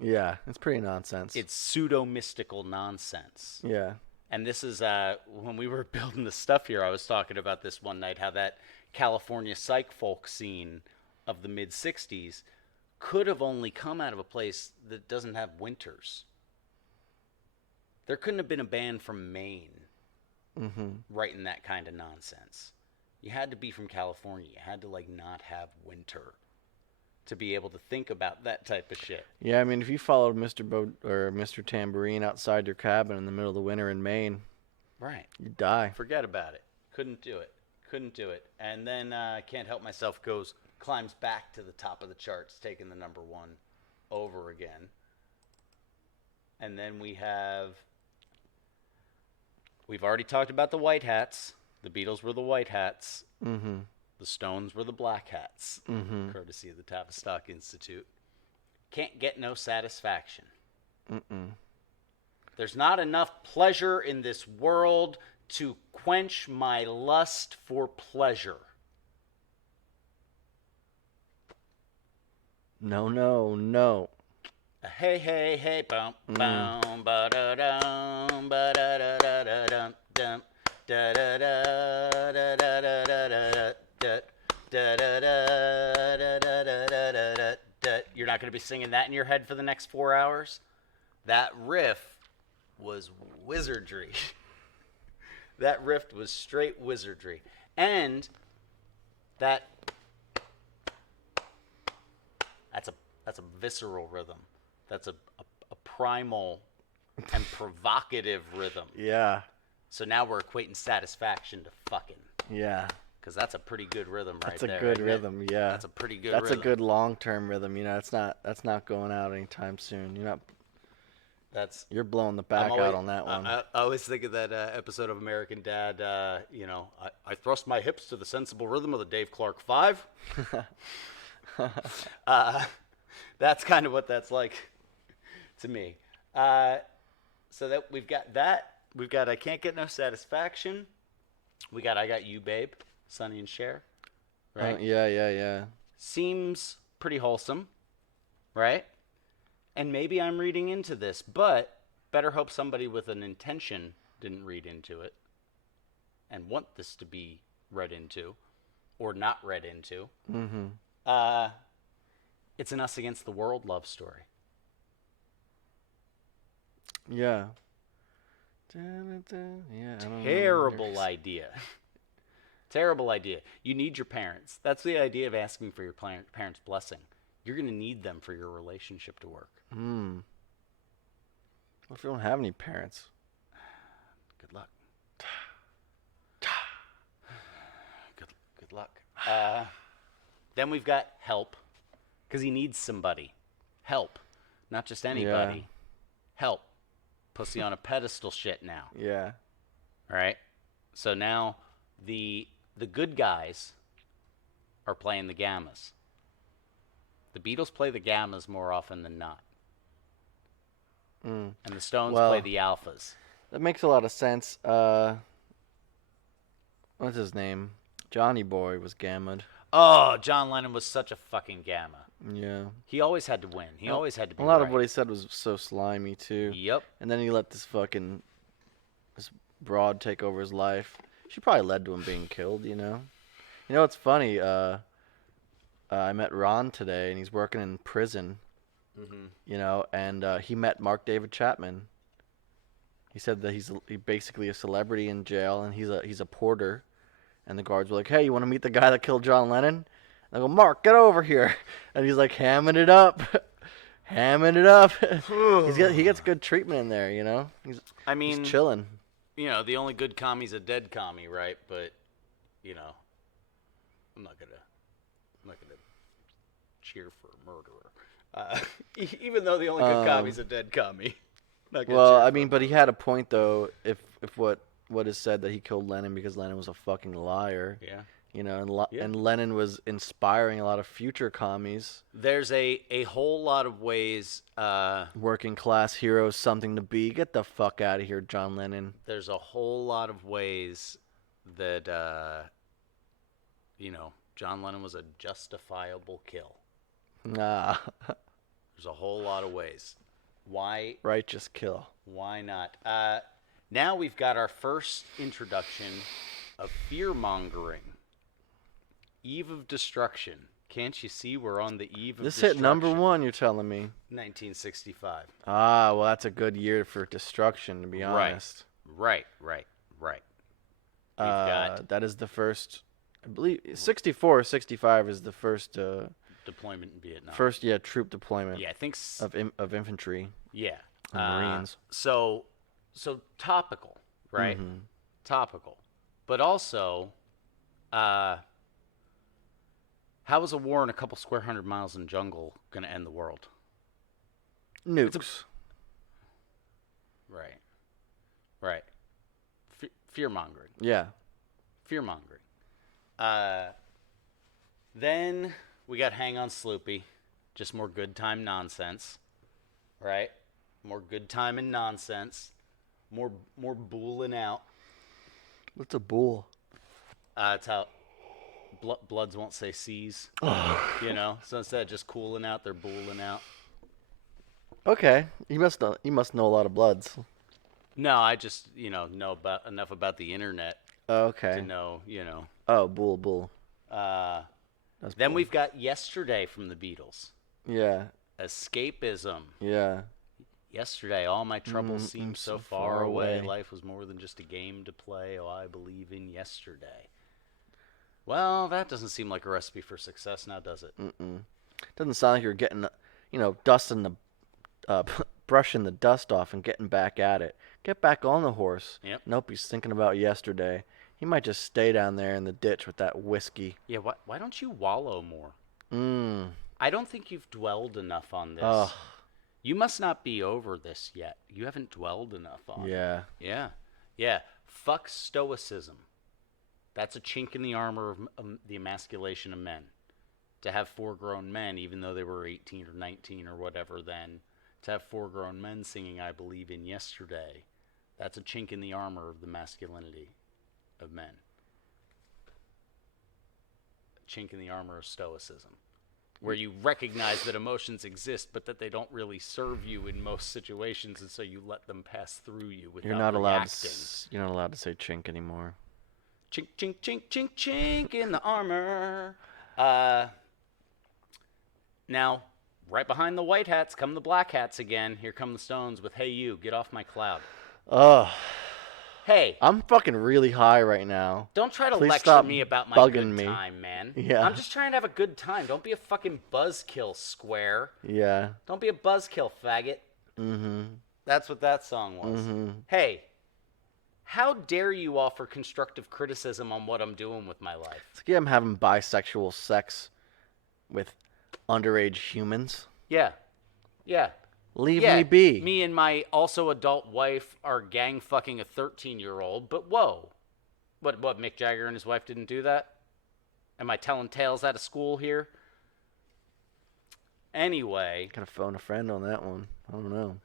Yeah, it's pretty nonsense. It's pseudo-mystical nonsense. Yeah. And this is, when we were building the stuff here, I was talking about this one night, how that California psych folk scene of the mid-'60s could have only come out of a place that doesn't have winters. There couldn't have been a band from Maine writing that kind of nonsense. You had to be from California. You had to, like, not have winter to be able to think about that type of shit. Yeah, I mean, if you followed Mr. Tambourine outside your cabin in the middle of the winter in Maine, right, you'd die. Forget about it. Couldn't do it. And then Can't Help Myself climbs back to the top of the charts, taking the number one over again. And then we've already talked about the White Hats. The Beatles were the White Hats. Mm-hmm. The Stones were the Black Hats, courtesy of the Tavistock Institute. Can't get no satisfaction. There's not enough pleasure in this world to quench my lust for pleasure. No. Hey, hey, hey, bum, bum, ba da dum, ba da da da da dum, dum, da da da da da da da da. You're not going to be singing that in your head for the next 4 hours? That riff was wizardry. That riff was straight wizardry. And that's a visceral rhythm. That's a primal and provocative rhythm. Yeah. So now we're equating satisfaction to fucking. Yeah. Because that's a pretty good rhythm right there. That's a good rhythm, yeah. That's a pretty good rhythm. That's a good long-term rhythm. You know, that's not going out anytime soon. You're blowing the back out on that one. I always think of that episode of American Dad, I thrust my hips to the sensible rhythm of the Dave Clark 5. That's kind of what that's like to me. So that we've got that. We've got I Can't Get No Satisfaction. We got I Got You, Babe. Sonny and Cher, right? Yeah. Seems pretty wholesome, right? And maybe I'm reading into this, but better hope somebody with an intention didn't read into it and want this to be read into or not read into. It's an us against the world love story. Yeah. Yeah. Terrible idea. Terrible idea. You need your parents. That's the idea of asking for your parents' blessing. You're going to need them for your relationship to work. What if you don't have any parents? Good luck. Good luck. Then we've got help, because he needs somebody. Help. Not just anybody. Yeah. Help. Pussy on a pedestal shit now. Yeah. All right? So now the good guys are playing the gammas. The Beatles play the gammas more often than not. And the Stones play the alphas. That makes a lot of sense. What's his name? Johnny Boy was gammaed. Oh, John Lennon was such a fucking gamma. Yeah. He always had to win. He always had to be A lot right. of what he said was so slimy, too. Yep. And then he let this broad take over his life. She probably led to him being killed, you know? You know what's funny? I met Ron today, and he's working in prison, you know, and he met Mark David Chapman. He said that he's basically a celebrity in jail, and he's a porter. And the guards were like, "Hey, you want to meet the guy that killed John Lennon?" And I go, "Mark, get over here." And he's like hamming it up. He gets good treatment in there, you know? He's chilling. You know, the only good commie's a dead commie, right? But you know, I'm not gonna cheer for a murderer. Even though the only good commie's a dead commie. Not gonna Well, cheer I for mean, a but he murderer. had a point though. If what is said that he killed Lenin because Lenin was a fucking liar. Yeah. You know, Yeah. and Lenin was inspiring a lot of future commies, There's a whole lot of ways. working class heroes, something to be. Get the fuck out of here, John Lennon. There's a whole lot of ways that John Lennon was a justifiable kill. Nah, There's a whole lot of ways. Why righteous kill. Why not? Now we've got our first introduction of fear-mongering. Eve of Destruction. Can't you see we're on the eve of This destruction? hit number 1, you're telling me. 1965. Ah, well, that's a good year for destruction, to be honest. Right. We've got That is the first, I believe, 64 or 65 is the first, deployment in Vietnam. troop deployment Yeah, I think. of infantry Yeah. and Marines. So topical, right? Mm-hmm. Topical, but also, how is a war in a couple square hundred miles in jungle going to end the world? Nukes. Right. Fear mongering. Yeah. Fear mongering. Then we got Hang on Sloopy, just more good time nonsense, right? More good time and nonsense, more booling out. What's a bull? It's how Bloods won't say C's, you know. So instead of just cooling out, they're booling out. Okay, you must know a lot of Bloods. No, I just know about enough about the internet Okay. to know, Oh, bull. That's Then bull. we've got Yesterday from the Beatles. Yeah. Escapism. Yeah. Yesterday, all my troubles seemed so far far away. away. Life was more than just a game to play. Oh, I believe in yesterday. Well, that doesn't seem like a recipe for success now, does it? Doesn't sound like you're getting, dusting the, brushing the dust off and getting back at it. Get back on the horse. Yep. Nope, he's thinking about yesterday. He might just stay down there in the ditch with that whiskey. Yeah, why don't you wallow more? Mmm. I don't think you've dwelled enough on this. Ugh. You must not be over this yet. You haven't dwelled enough on Yeah. it. Yeah. Fuck stoicism. That's a chink in the armor of the emasculation of men. To have 4 grown men, even though they were 18 or 19 or whatever then, to have 4 grown men singing I Believe in Yesterday, that's a chink in the armor of the masculinity of men. A chink in the armor of stoicism. Where you recognize that emotions exist, but that they don't really serve you in most situations, and so you let them pass through you without You're not allowed. reacting. You're not allowed to say chink anymore. Chink, chink, chink, chink, chink in the armor. Now, right behind the white hats come the black hats again. Here come the Stones with Hey You, Get Off My Cloud. Ugh. Hey, I'm fucking really high right now. don't try to Please lecture stop me about my bugging good me. time, man. Yeah. I'm just trying to have a good time. Don't be a fucking buzzkill, square. Yeah. Don't be a buzzkill, faggot. Mm-hmm. That's what that song was. Mm-hmm. Hey, how dare you offer constructive criticism on what I'm doing with my life? It's like I'm having bisexual sex with underage humans. Yeah. Leave Yeah, me be. Me and my also adult wife are gang fucking a 13-year-old, but whoa. What, Mick Jagger and his wife didn't do that? Am I telling tales out of school here? Anyway, Gotta phone a friend on that one. I don't know.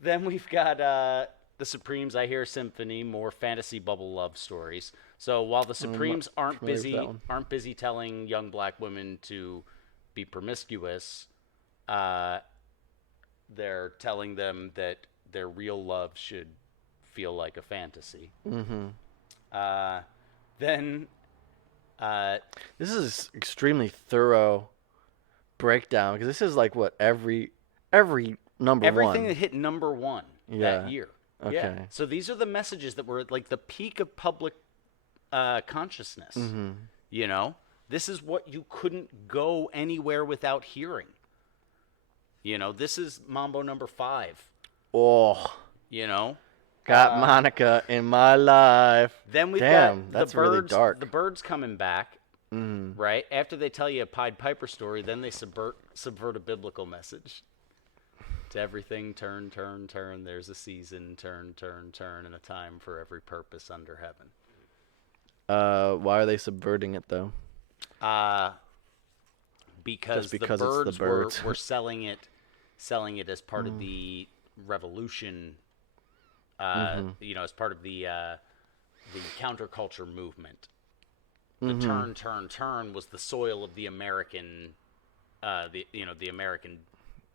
then we've got the Supremes, I Hear Symphony, more fantasy bubble love stories. So while the Supremes aren't familiar with that one. busy telling young black women to be promiscuous, they're telling them that their real love should feel like a fantasy. Mm-hmm. Then This is extremely thorough breakdown because this is like what every number everything one. that hit number 1 Yeah. that year. Okay. Yeah. So these are the messages that were at like the peak of public consciousness. Mm-hmm. You know, this is what you couldn't go anywhere without hearing. You know, this is Mambo number 5. Oh, You know, Got Monica in my life. Then we've Damn, got that's the birds. really dark. The birds coming back, Mm. right? After they tell you a Pied Piper story, then they subvert a biblical message. To everything, turn, turn, turn. There's a season, turn, turn, turn, and a time for every purpose under heaven. Why are they subverting it though? Because Just because the it's the birds, birds. were selling it as part of the revolution. As part of the counterculture movement. The turn, turn, turn was the soil of the American, the American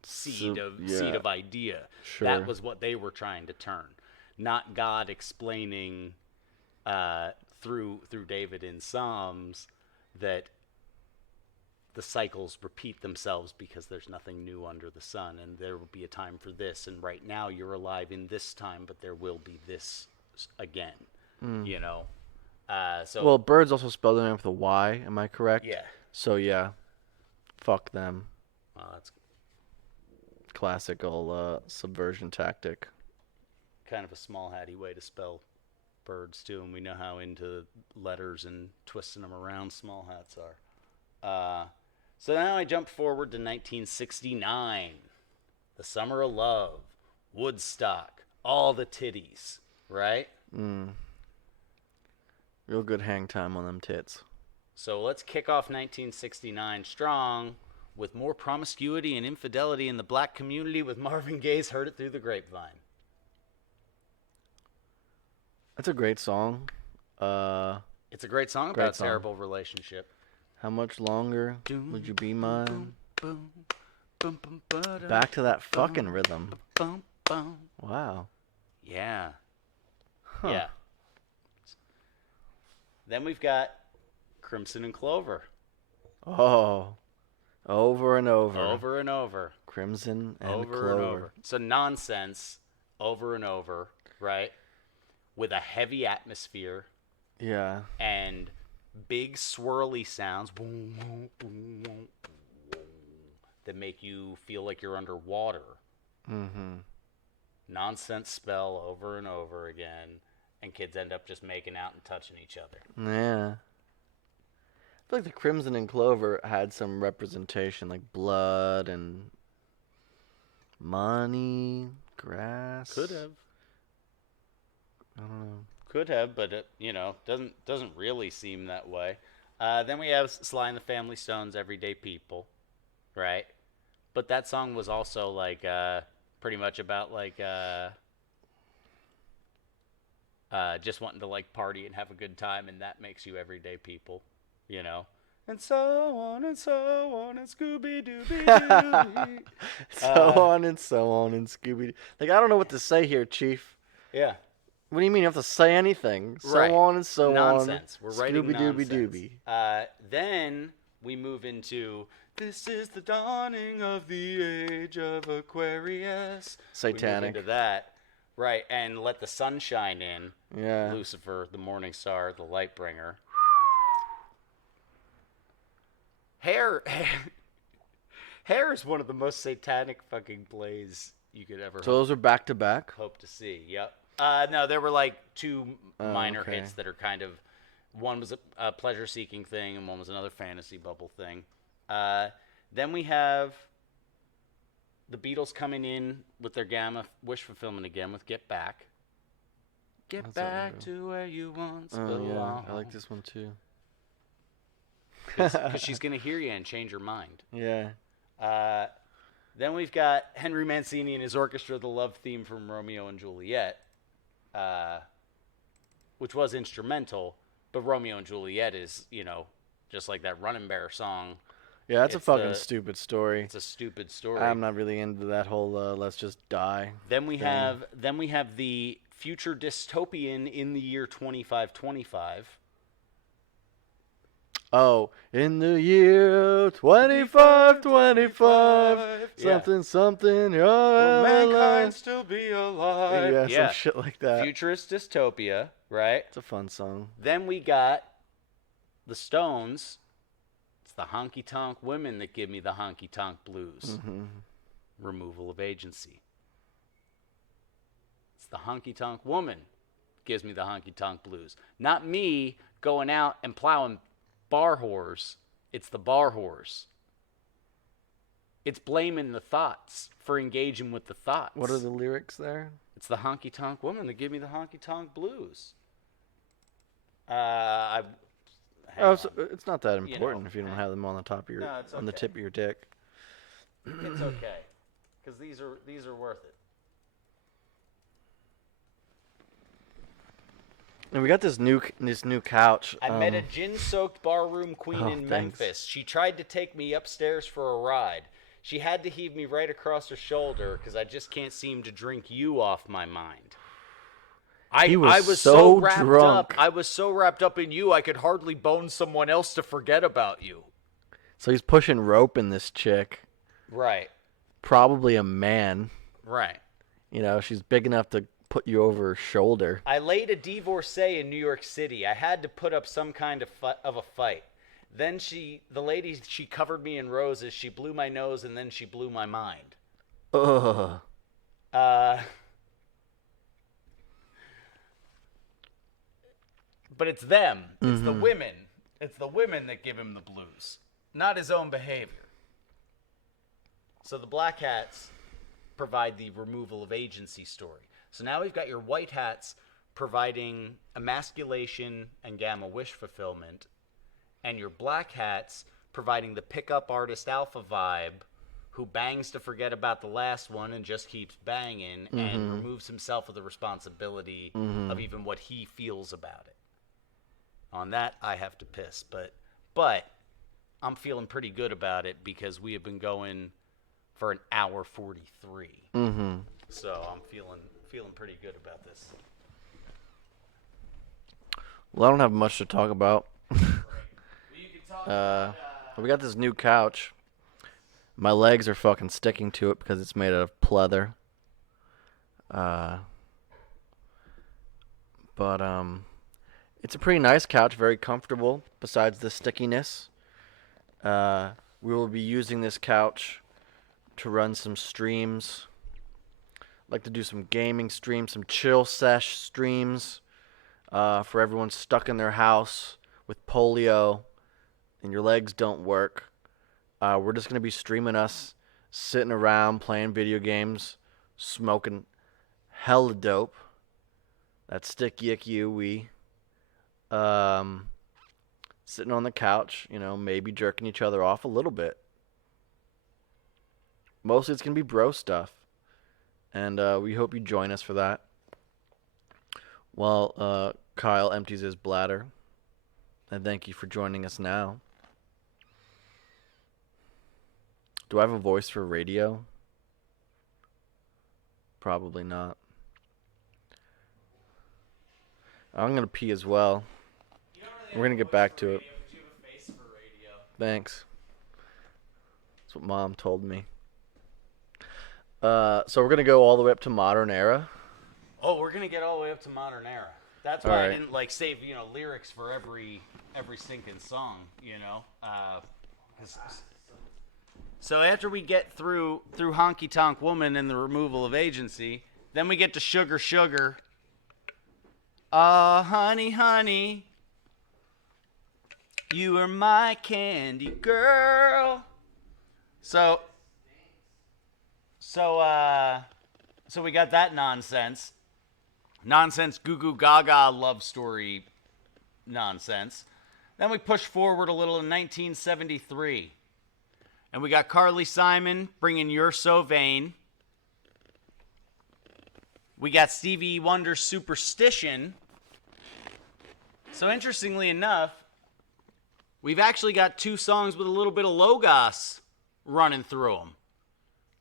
seed of idea. Sure. That was what they were trying to turn, not God explaining through David in Psalms that the cycles repeat themselves because there's nothing new under the sun, and there will be a time for this, and right now you're alive in this time, but there will be this again. So Well, birds also spell their name with a Y. Am I correct? yeah. So yeah, fuck them. That's Classical subversion tactic. kind of a small hatty way to spell birds too, and we know how into letters and twisting them around small hats are. So now I jump forward to 1969, the summer of love, Woodstock, all the titties, right? Real good hang time on them tits. So let's kick off 1969 strong with more promiscuity and infidelity in the black community with Marvin Gaye's Heard It Through the Grapevine. That's a great song. It's a great song about a terrible relationship. How much longer would you be mine? Boom, boom, boom, ba-da, Back to that fucking rhythm. boom, boom. Wow. Yeah. Huh. Yeah. Then we've got Crimson and Clover. Oh. Over and over. Over and over. Crimson and Over Clover. and over. So nonsense over and over, right? With a heavy atmosphere Yeah. and big swirly sounds boom, boom, boom, boom, boom, that make you feel like you're underwater. Mm-hmm. Nonsense spell over and over again, and kids end up just making out and touching each other. Yeah. I feel like the Crimson and Clover had some representation, like blood and money, grass. Could have. I don't know. Could have, but it, doesn't really seem that way. Then we have Sly and the Family Stone's Everyday People, right? But that song was also like pretty much about like just wanting to like party and have a good time, and that makes you everyday people, And so on and so on and Scooby Dooby Doo. So on and so on and Scooby. Like, I don't know what to say here, Chief. Yeah. What do you mean you have to say anything? So Right. on and so Nonsense. on. We're writing Scooby-Dooby nonsense. Dooby. Then we move into this is the dawning of the age of Aquarius. Satanic. We move into that. Right, and let the sun shine in. Yeah. Lucifer, the morning star, the light bringer. Hair is one of the most satanic fucking plays you could ever So those are back to back? hope to see. Yep. No, there were like two minor okay. hits that are kind of, one was a pleasure-seeking thing, and one was another fantasy bubble thing. Then we have the Beatles coming in with their Gamma wish fulfillment again with "Get Back." Get That's back to where you once Oh, belonged. yeah. I like this one, too. Because she's gonna hear you and change your mind. Yeah. Then we've got Henry Mancini and his orchestra, the love theme from Romeo and Juliet, which was instrumental, but Romeo and Juliet is, just like that Running Bear song. Yeah, that's a It's fucking stupid story. It's a stupid story. I'm not really into that whole let's just die. Then we have the future dystopian in the year 2525. Oh, in the year 2525, Yeah. something, you're Will mankind alive. still be alive? Yeah, some shit like that. Futurist dystopia, right? It's a fun song. Then we got the Stones. It's the honky-tonk women that give me the honky-tonk blues. Mm-hmm. Removal of agency. It's It's the honky-tonk woman gives me the honky-tonk blues. Not me going out and plowing bar whores. It's the bar whores. It's blaming the thoughts for engaging with the thoughts. What are the lyrics there? It's the honky-tonk woman that give me the honky-tonk blues. Hang on. So it's not that important if you don't have them on the top of your, No, it's on the okay. tip of your dick. It's okay, because these are worth it. And we got this new couch. I met a gin-soaked barroom queen in thanks. Memphis. She tried to take me upstairs for a ride. She had to heave me right across her shoulder because I just can't seem to drink you off my mind. He was I was so wrapped drunk. up. I was so wrapped up in you, I could hardly bone someone else to forget about you. So he's pushing rope in this chick. Right. Probably a man. Right. You know, she's big enough to put you over her shoulder. I laid a divorcee in New York City. I had to put up some kind of a fight. Then the lady, she covered me in roses. She blew my nose, and then she blew my mind. Ugh. But it's them. It's the women. It's the women that give him the blues, not his own behavior. So the black hats provide the removal of agency story. So now we've got your white hats providing emasculation and gamma wish fulfillment, and your black hats providing the pickup artist alpha vibe who bangs to forget about the last one and just keeps banging and removes himself of the responsibility of even what he feels about it. On that, I have to piss, but I'm feeling pretty good about it because we have been going for an hour 43. So I'm feeling pretty good about this. Well, I don't have much to talk about. Well, you can talk about, We got this new couch. My legs are fucking sticking to it because it's made out of pleather. But it's a pretty nice couch, very comfortable, besides the stickiness. We will be using this couch to run some streams. Like to do some gaming streams, some chill sesh streams for everyone stuck in their house with polio and your legs don't work. We're just going to be streaming us sitting around playing video games, smoking hella dope. That stick yick you we. Sitting on the couch, you know, maybe jerking each other off a little bit. Mostly it's going to be bro stuff. And we hope you join us for that. While Kyle empties his bladder. And thank you for joining us now. Do I have a voice for radio? Probably not. I'm going to pee as well. We're going to get back to it. Thanks. That's what Mom told me. So we're going to go all the way up to modern era. Oh, we're gonna get all the way up to modern era. That's why I didn't save lyrics for every sinking song. So after we get through Honky Tonk Woman and the removal of agency, then we get to Sugar Sugar. Honey, honey, you are my candy girl. So we got that nonsense goo goo gaga love story nonsense. Then we push forward a little in 1973. And we got Carly Simon bringing You're So Vain. We got Stevie Wonder's Superstition. So interestingly enough, we've actually got two songs with a little bit of Logos running through them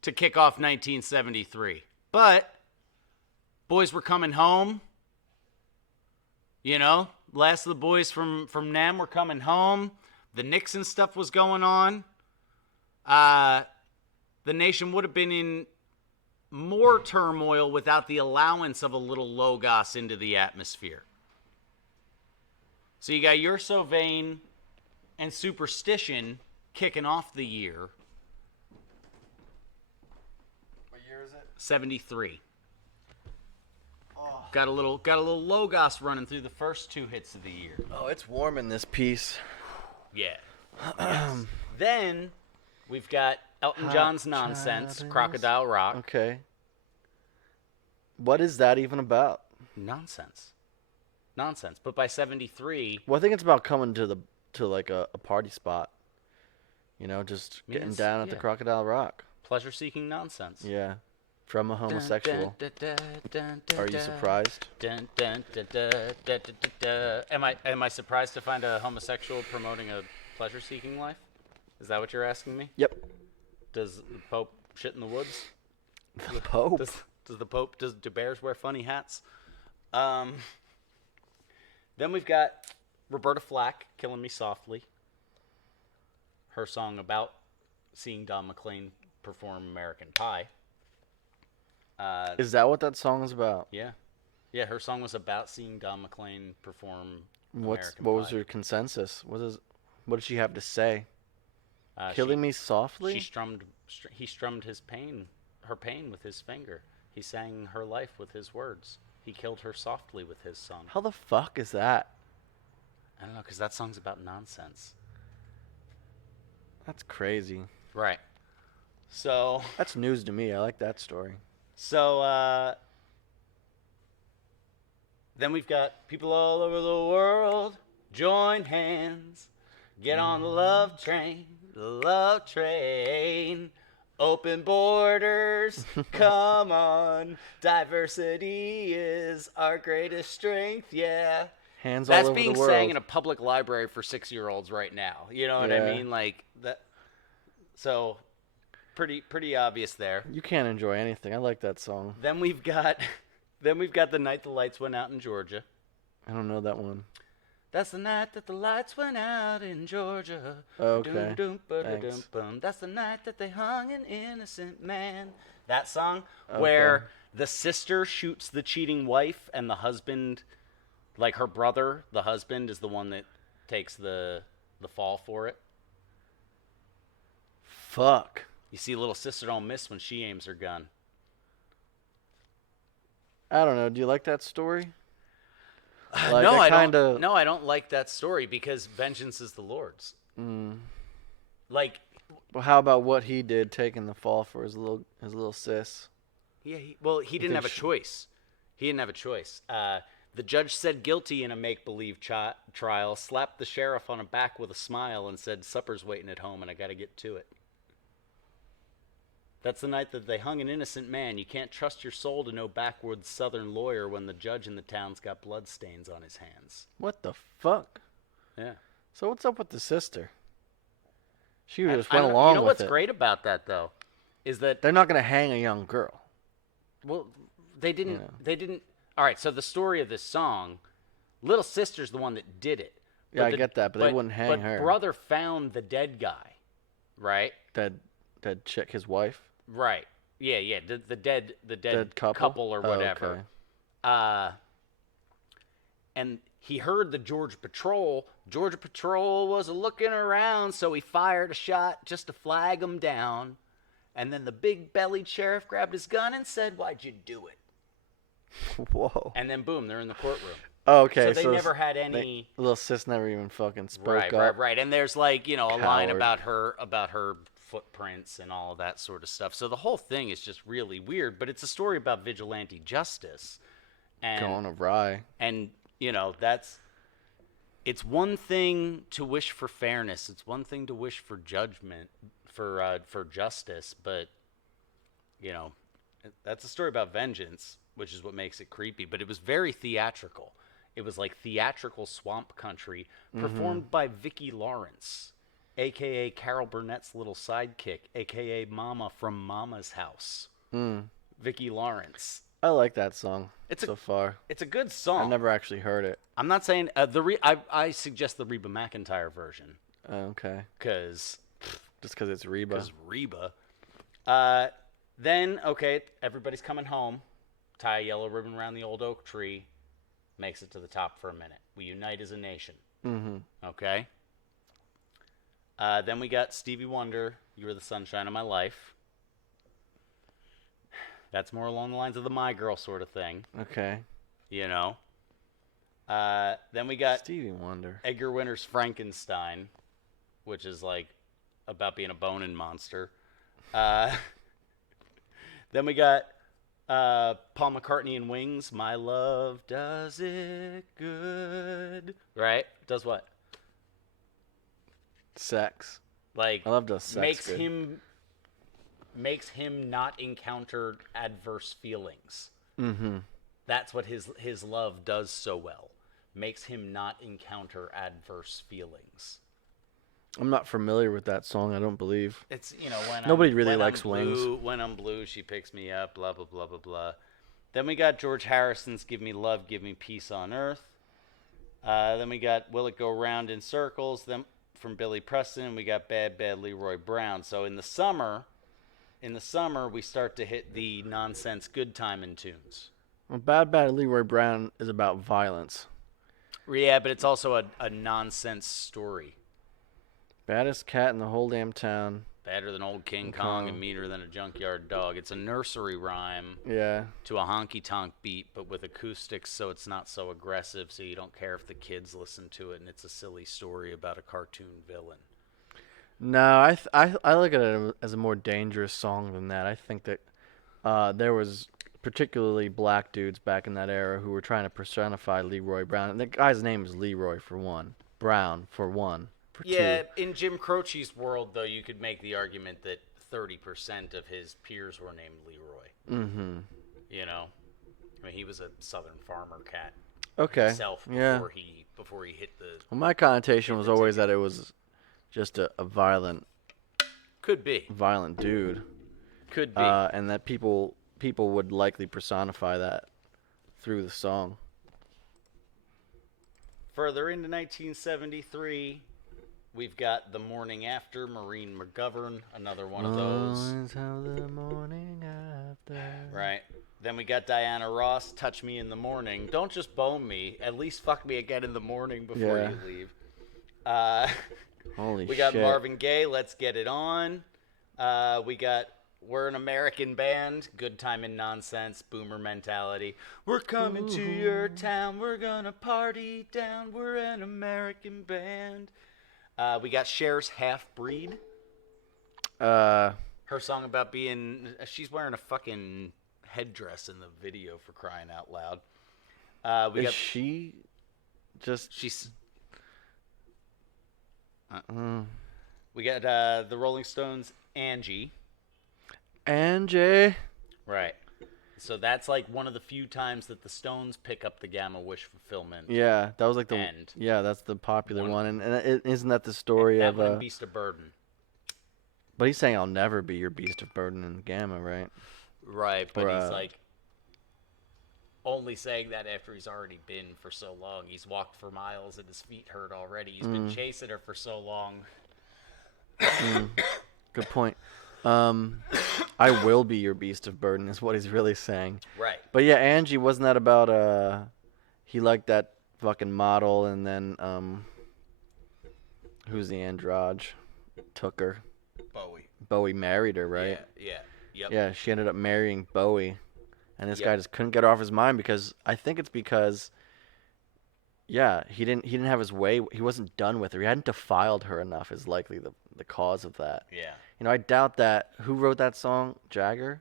to kick off 1973. But Boys Were Coming Home. Last of the boys from NEM were coming home. The Nixon stuff was going on. The nation would have been in more turmoil without the allowance of a little Logos into the atmosphere. So you got You're So Vain and Superstition kicking off the year. What year is it? 73. Got a little Logos running through the first 2 hits of the year. Oh, it's warm in this piece. Yeah. Yes. Then we've got Elton John's Nonsense, Child Crocodile Rock. Okay. What is that even about? Nonsense. But by 73, Well, I think it's about coming to like a party spot. You know, just getting down at the Crocodile Rock. pleasure-seeking nonsense. Yeah. From a homosexual. Are you surprised? Am I surprised to find a homosexual promoting a pleasure-seeking life? Is that what you're asking me? Yep. Does the Pope shit in the woods? The Pope? Does the Pope, do bears wear funny hats? Then we've got Roberta Flack, Killing Me Softly. Her song about seeing Don McLean perform American Pie. Is that what that song is about? Yeah. Yeah, her song was about seeing Don McLean perform American What was Pie. her consensus? What did she have to say? Uh, Killing Me Softly? He strummed her pain with his finger. He sang her life with his words. He killed her softly with his song. How the fuck is that? I don't know, because that song's about nonsense. That's crazy. Right. So That's news to me. I like that story. Then we've got people all over the world join hands, get on the love train, open borders, come on, diversity is our greatest strength, yeah. Hands all That's over being the world. sang in a public library for 6-year-olds right now. You know what I Yeah. mean? Like that. So pretty obvious there. You can't enjoy anything. I like that song. Then we've got The Night the Lights Went Out in Georgia. I don't know that one. That's the night that the lights went out in Georgia. Okay. Thanks. That's the night that they hung an innocent man. That song Okay. where the sister shoots the cheating wife and the husband, like her brother, the husband is the one that takes the fall for it. Fuck. You see, little sister don't miss when she aims her gun. I don't know. Do you like that story? Like, No, I kinda... don't. No, I don't like that story because vengeance is the Lord's. Like, Well, how about what he did, taking the fall for his little sis? yeah, he didn't have a choice. He didn't have a choice. The judge said guilty in a make-believe trial, slapped the sheriff on the back with a smile, and said, "Supper's waiting at home, and I got to get to it." That's the night that they hung an innocent man. You can't trust your soul to no backwoods southern lawyer when the judge in the town's got bloodstains on his hands. What the fuck? Yeah. So what's up with the sister? She just I went don't- along You know with what's it. great about that, though, is that They're not gonna hang a young girl. well, they didn't. Yeah. They didn't. All right. So the story of this song, Little Sister's the one that did it. Yeah, I get that, but they wouldn't hang her. But brother found the dead guy, right? Dead chick, his wife. Right. Yeah. The dead couple? couple or Oh, whatever. okay. And he heard the Georgia Patrol. Georgia Patrol was looking around, so he fired a shot just to flag him down. And then the big-bellied sheriff grabbed his gun and said, "Why'd you do it?" Whoa. And then boom, they're in the courtroom. Oh, okay. So they never had any. Little sis never even fucking spoke up. Right. And there's like, a line Coward. about her footprints and all of that sort of stuff. So the whole thing is just really weird, but it's a story about vigilante justice. And Going awry. and it's one thing to wish for fairness. It's one thing to wish for judgment, for justice, but that's a story about vengeance, which is what makes it creepy, but it was very theatrical. It was like theatrical swamp country performed by Vicki Lawrence, a.k.a. Carol Burnett's little sidekick, a.k.a. Mama from Mama's House. Vicki Lawrence. I like that song It's so far. It's a good song. I've never actually heard it. I'm not saying I suggest the Reba McEntire version Okay. because Just because it's Reba. Reba. Then everybody's coming home. Tie a yellow ribbon around the old oak tree. Makes it to the top for a minute. We unite as a nation. Mm-hmm. Okay. Then we got Stevie Wonder. You were the sunshine of my life. That's more along the lines of the My Girl sort of thing, Okay. you know. Then we got Stevie Wonder. Edgar Winter's Frankenstein, which is like about being a boning monster. Uh, then we got Paul McCartney and Wings. My love does it good. Right? Does what? Sex. Like I love the sex. makes him not encounter adverse feelings. Mm-hmm. That's what his love does so well. Makes him not encounter adverse feelings. I'm not familiar with that song. I don't believe. It's, you know, when Nobody I'm, really when likes I'm blue, Wings. When I'm blue, she picks me up. Blah blah blah blah blah. Then we got George Harrison's "Give Me Love, Give Me Peace on Earth." Then we got "Will It Go Round in Circles?" Then from Billy Preston, we got "Bad Bad Leroy Brown." So in the summer, we start to hit the nonsense good timing tunes. Well, Bad Bad Leroy Brown is about violence. Yeah, but it's also a nonsense story. Baddest cat in the whole damn town. Better than old King Kong and meaner than a junkyard dog. It's a nursery rhyme Yeah. to a honky-tonk beat, but with acoustics so it's not so aggressive, so you don't care if the kids listen to it, and it's a silly story about a cartoon villain. No, I look at it as a more dangerous song than that. I think that there was particularly black dudes back in that era who were trying to personify Leroy Brown. And the guy's name is Leroy for one. Brown for one. For Yeah, two. in Jim Croce's world, though, you could make the argument that 30% of his peers were named Leroy. Mm-hmm. You know? I mean, he was a southern farmer cat Okay. himself Yeah. before he hit the... Well, my connotation was always that it was just a violent Could be. dude. Could be. And that people would likely personify that through the song. Further into 1973, we've got The Morning After, Maureen McGovern, another one of those. Always have the morning after. Right. Then we got Diana Ross, Touch Me in the Morning. Don't just bone me, at least fuck me again in the morning before Yeah. you leave. Holy shit. We got Marvin Gaye, Let's Get It On. We got We're an American Band, Good Time and Nonsense, Boomer Mentality. We're coming to your town, we're gonna party down, we're an American band. We got Cher's Half Breed. Her song about being, she's wearing a fucking headdress in the video, for crying out loud. Is she just... She's... Mm. We got the Rolling Stones, Angie. Angie. Right. So that's like one of the few times that the Stones pick up the Gamma Wish fulfillment. Yeah, that was like the... And yeah, that's the popular one. And isn't that the story of... That one, Beast of Burden. But he's saying I'll never be your beast of burden in Gamma, right? Right, but he's like only saying that after he's already been for so long. He's walked for miles and his feet hurt already. He's been chasing her for so long. Good point. I will be your beast of burden is what he's really saying. Right. But yeah, Angie, wasn't that about he liked that fucking model and then who's the androge? Took her. Bowie married her, right? Yeah. Yep. Yeah, she ended up marrying Bowie. And this Yep. guy just couldn't get her off his mind because I think it's because yeah, he didn't have his way. He wasn't done with her. He hadn't defiled her enough is likely the cause of that. Yeah. You know, I doubt that. Who wrote that song? Jagger?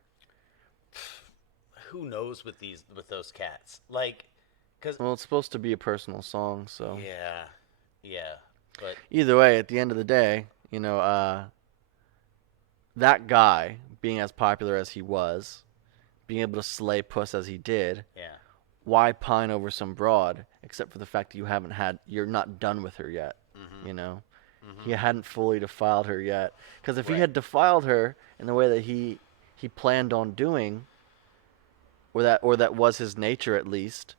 Who knows with those cats? Like, cause Well, it's supposed to be a personal song, so. yeah. But Either way, at the end of the day, you know, that guy being as popular as he was, being able to slay puss as he did, yeah. why pine over some broad except for the fact that you're not done with her yet, Mm-hmm. you know? He hadn't fully defiled her yet. Because if he Right. had defiled her in the way that he planned on doing, or that was his nature at least,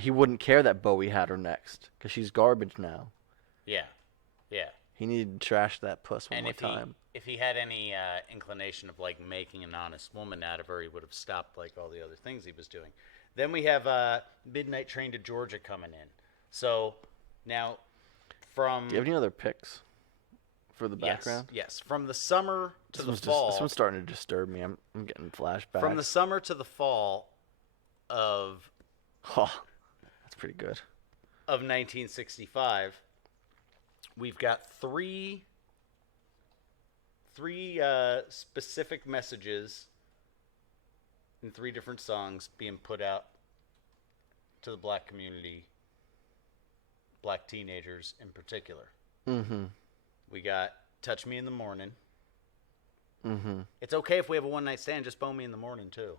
he wouldn't care that Bowie had her next because she's garbage now. Yeah. He needed to trash that puss one And more time. if he had any inclination of like making an honest woman out of her, he would have stopped like all the other things he was doing. Then we have Midnight Train to Georgia coming in. So now from Do you have any other picks for the background? Yes. From the summer to the This fall. one's starting to disturb me. I'm getting flashbacks. From the summer to the fall of Oh, that's pretty good. of 1965, we've got three specific messages in 3 different songs being put out to the black community, black teenagers in particular. Mm-hmm. We got Touch Me in the Morning. Mm-hmm. It's okay if we have a one-night stand, just bone me in the morning, too.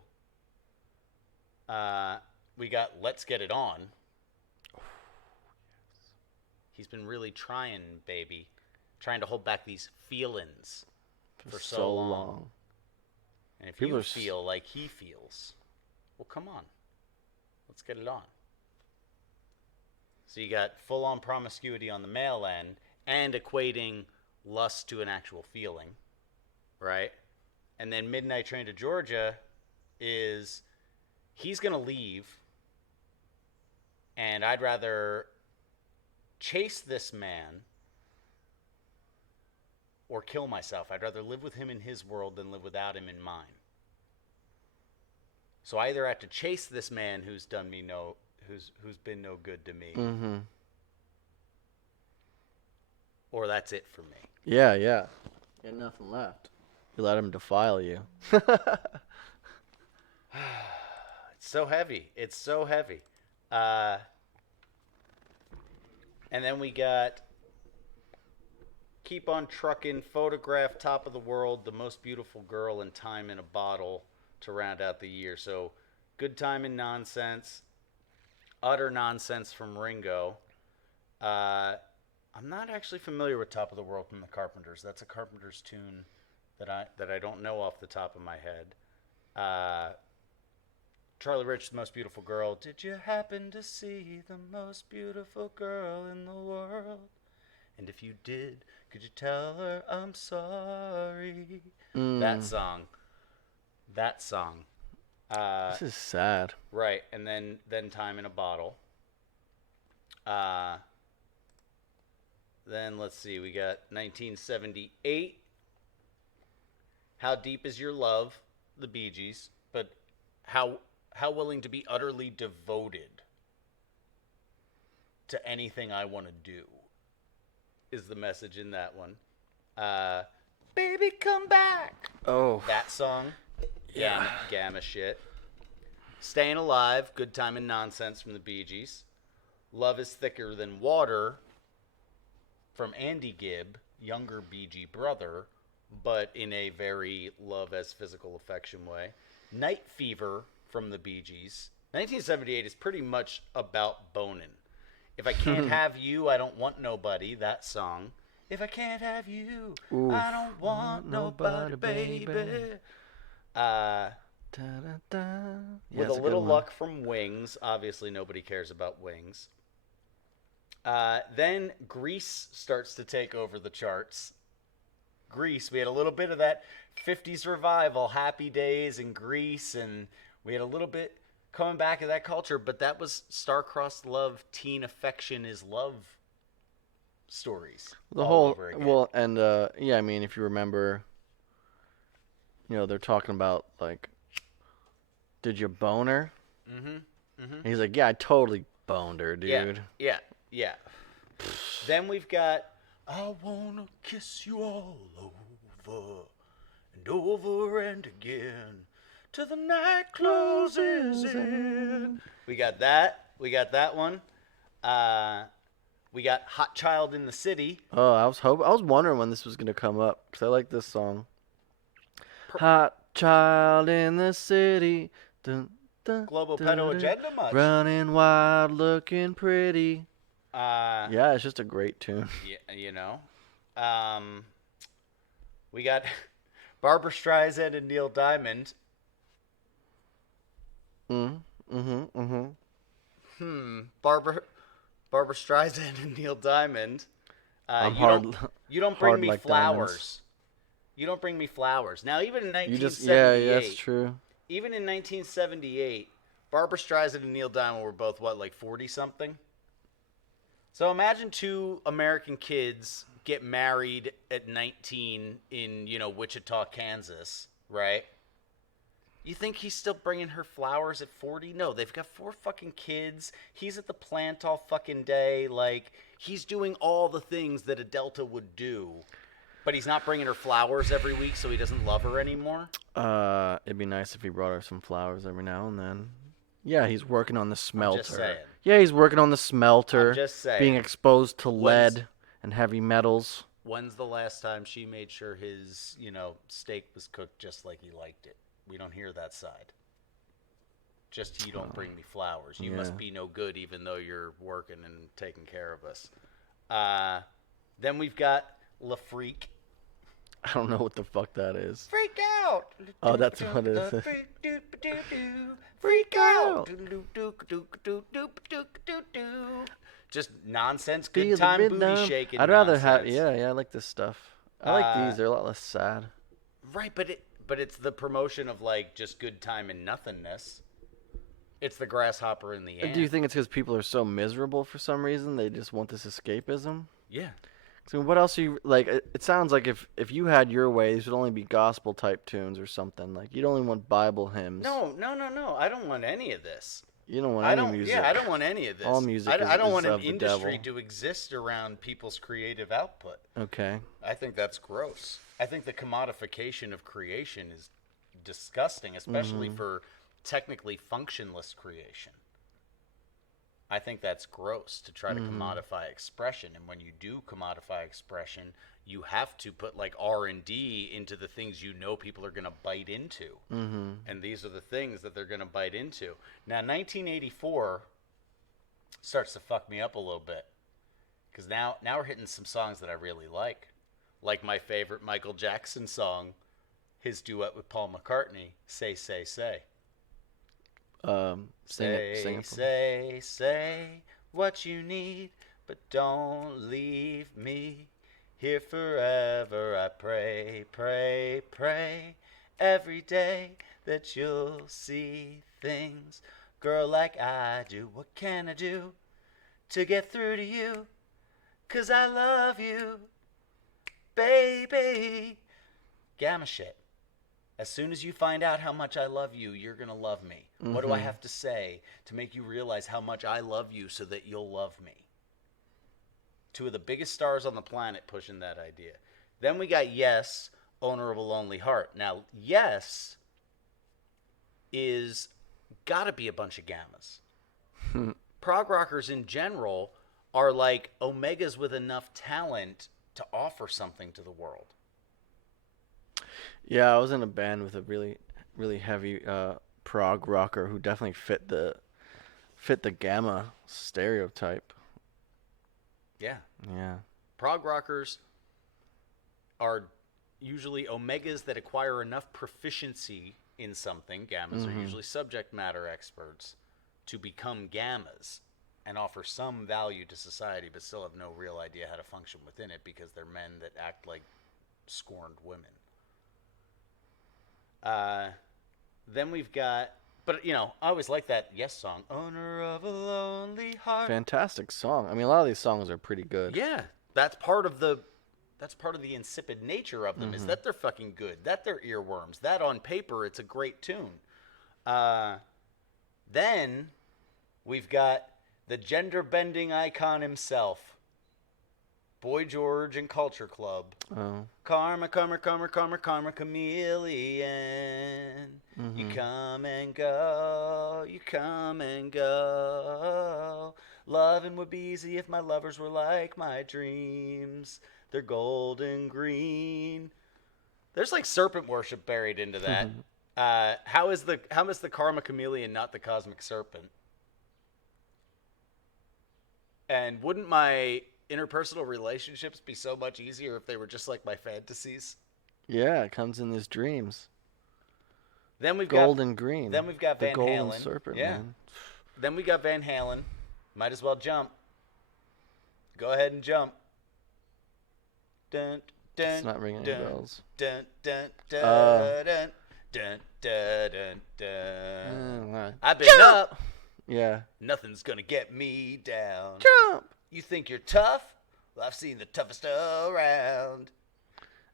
We got Let's Get It On. He's been really trying, baby. Trying to hold back these feelings for so long. And if you feel like he feels, well, come on. Let's get it on. So you got full-on promiscuity on the male end and equating lust to an actual feeling, right? And then Midnight Train to Georgia is he's going to leave, and I'd rather chase this man or kill myself. I'd rather live with him in his world than live without him in mine. So I either have to chase this man who's done me who's been no good to me, Mm-hmm. or that's it for me. Yeah. Got nothing left. You let him defile you. It's so heavy. It's so heavy. And then we got Keep on Truckin', Photograph, Top of the World, The Most Beautiful Girl, and Time in a Bottle to round out the year. So Good Time and Nonsense, Utter Nonsense from Ringo. I'm not actually familiar with Top of the World from the Carpenters. That's a Carpenters tune that I don't know off the top of my head. Charlie Rich's Most Beautiful Girl. Did you happen to see the most beautiful girl in the world? And if you did, could you tell her I'm sorry? That song. This is sad. Right, and then Time in a Bottle. Then let's see, we got 1978. How Deep Is Your Love? The Bee Gees. But how willing to be utterly devoted to anything I want to do is the message in that one. Baby, come back. Oh. That song. Yeah. Gamma shit. Staying Alive, Good Time and Nonsense from the Bee Gees. Love is Thicker Than Water from Andy Gibb, younger Bee Gee brother, but in a very love as physical affection way. Night Fever from the Bee Gees. 1978 is pretty much about boning. If I can't have you, I don't want nobody. That song. If I can't have you, Oof. I don't want nobody, baby. With a little luck from Wings. Obviously, nobody cares about Wings. Then Grease starts to take over the charts. Grease, we had a little bit of that 50s revival, Happy Days and Grease, and we had a little bit coming back of that culture, but that was star-crossed love, teen affection is love stories. The whole, well, and yeah, I mean, if you remember, they're talking about, like, did you bone her? And he's like, yeah, I totally boned her, dude. Yeah. Then we've got I wanna kiss you all over and again till the night closes in. We got that one. We got Hot Child in the City. Oh, I was wondering when this was gonna come up because I like this song. Hot child in the city. Dun, dun, Global dun, Pedo dun, Agenda much? Running wild, looking pretty. Yeah, it's just a great tune. Yeah, we got Barbra Streisand and Neil Diamond. Barbra Streisand and Neil Diamond. You don't bring me like flowers. diamonds. You don't bring me flowers. Now, even in 1978, yeah, that's true. Even in 1978, Barbra Streisand and Neil Diamond were both like 40 something. So imagine two American kids get married at 19 in, Wichita, Kansas, right? You think he's still bringing her flowers at 40? No, they've got 4 fucking kids. He's at the plant all fucking day. Like, he's doing all the things that a Delta would do. But he's not bringing her flowers every week, so he doesn't love her anymore? It'd be nice if he brought her some flowers every now and then. Yeah, he's working on the smelter. I'm just saying. Yeah, he's working on the smelter. I'm just saying. Being exposed to lead and heavy metals. When's the last time she made sure his, steak was cooked just like he liked it? We don't hear that side. Just you don't bring me flowers. You must be no good even though you're working and taking care of us. Then we've got La Freak. I don't know what the fuck that is. Freak out! Oh, that's what it is. Freak out! Just nonsense, good time, booty shaking. I'd rather nonsense. I like this stuff. I like these. They're a lot less sad. Right, but it's the promotion of like just good time and nothingness. It's the grasshopper in the ant. Do you think it's because people are so miserable for some reason? They just want this escapism? Yeah. So what else are you like? It sounds like if you had your way, these would only be gospel type tunes or something. Like you'd only want Bible hymns. No. I don't want any of this. You don't want any music. Yeah, I don't want any of this. All music. I don't want an of the industry devil. to exist around people's creative output. Okay. I think that's gross. I think the commodification of creation is disgusting, especially for technically functionless creation. I think that's gross to try to commodify expression, and when you do commodify expression, you have to put like R&D into the things people are going to bite into, and these are the things that they're going to bite into. Now, 1984 starts to fuck me up a little bit, because now we're hitting some songs that I really like my favorite Michael Jackson song, his duet with Paul McCartney, "Say, Say, Say." Say what you need, but don't leave me here forever. I pray, pray, pray every day that you'll see things, girl, like I do. What can I do to get through to you? 'Cause I love you, baby. Gamma shit. As soon as you find out how much I love you, you're going to love me. What do I have to say to make you realize how much I love you so that you'll love me? 2 of the biggest stars on the planet pushing that idea. Then we got Yes, Owner of a Lonely Heart. Now, Yes is got to be a bunch of gammas. Prog rockers in general are like omegas with enough talent to offer something to the world. Yeah, I was in a band with a really, really heavy prog rocker who definitely fit the gamma stereotype. Yeah. Yeah. Prog rockers are usually omegas that acquire enough proficiency in something. Gammas are usually subject matter experts to become gammas and offer some value to society, but still have no real idea how to function within it because they're men that act like scorned women. Then we've got, but I always like that Yes song, "Owner of a Lonely Heart." Fantastic song. I mean, a lot of these songs are pretty good. Yeah, that's part of the insipid nature of them is that they're fucking good, that they're earworms, that on paper it's a great tune. Then we've got the gender bending icon himself, Boy George and Culture Club. Oh. Karma, karma, karma, karma, karma, chameleon. You come and go, you come and go. Loving would be easy if my lovers were like my dreams. They're golden green. There's like serpent worship buried into that. How is the karma chameleon not the cosmic serpent? And wouldn't my interpersonal relationships be so much easier if they were just like my fantasies? Yeah, it comes in his dreams. Then we've golden green. Then we've got the Van golden Halen. Serpent, Yeah. man. Then we got Van Halen. Might as well jump. Go ahead and jump. Dun, dun, It's not ringing dun, any bells. Dun, dun, dun, dun, dun, dun, dun, dun. I've been Jump! up. Yeah. Nothing's gonna get me down. Jump! You think you're tough? Well, I've seen the toughest around.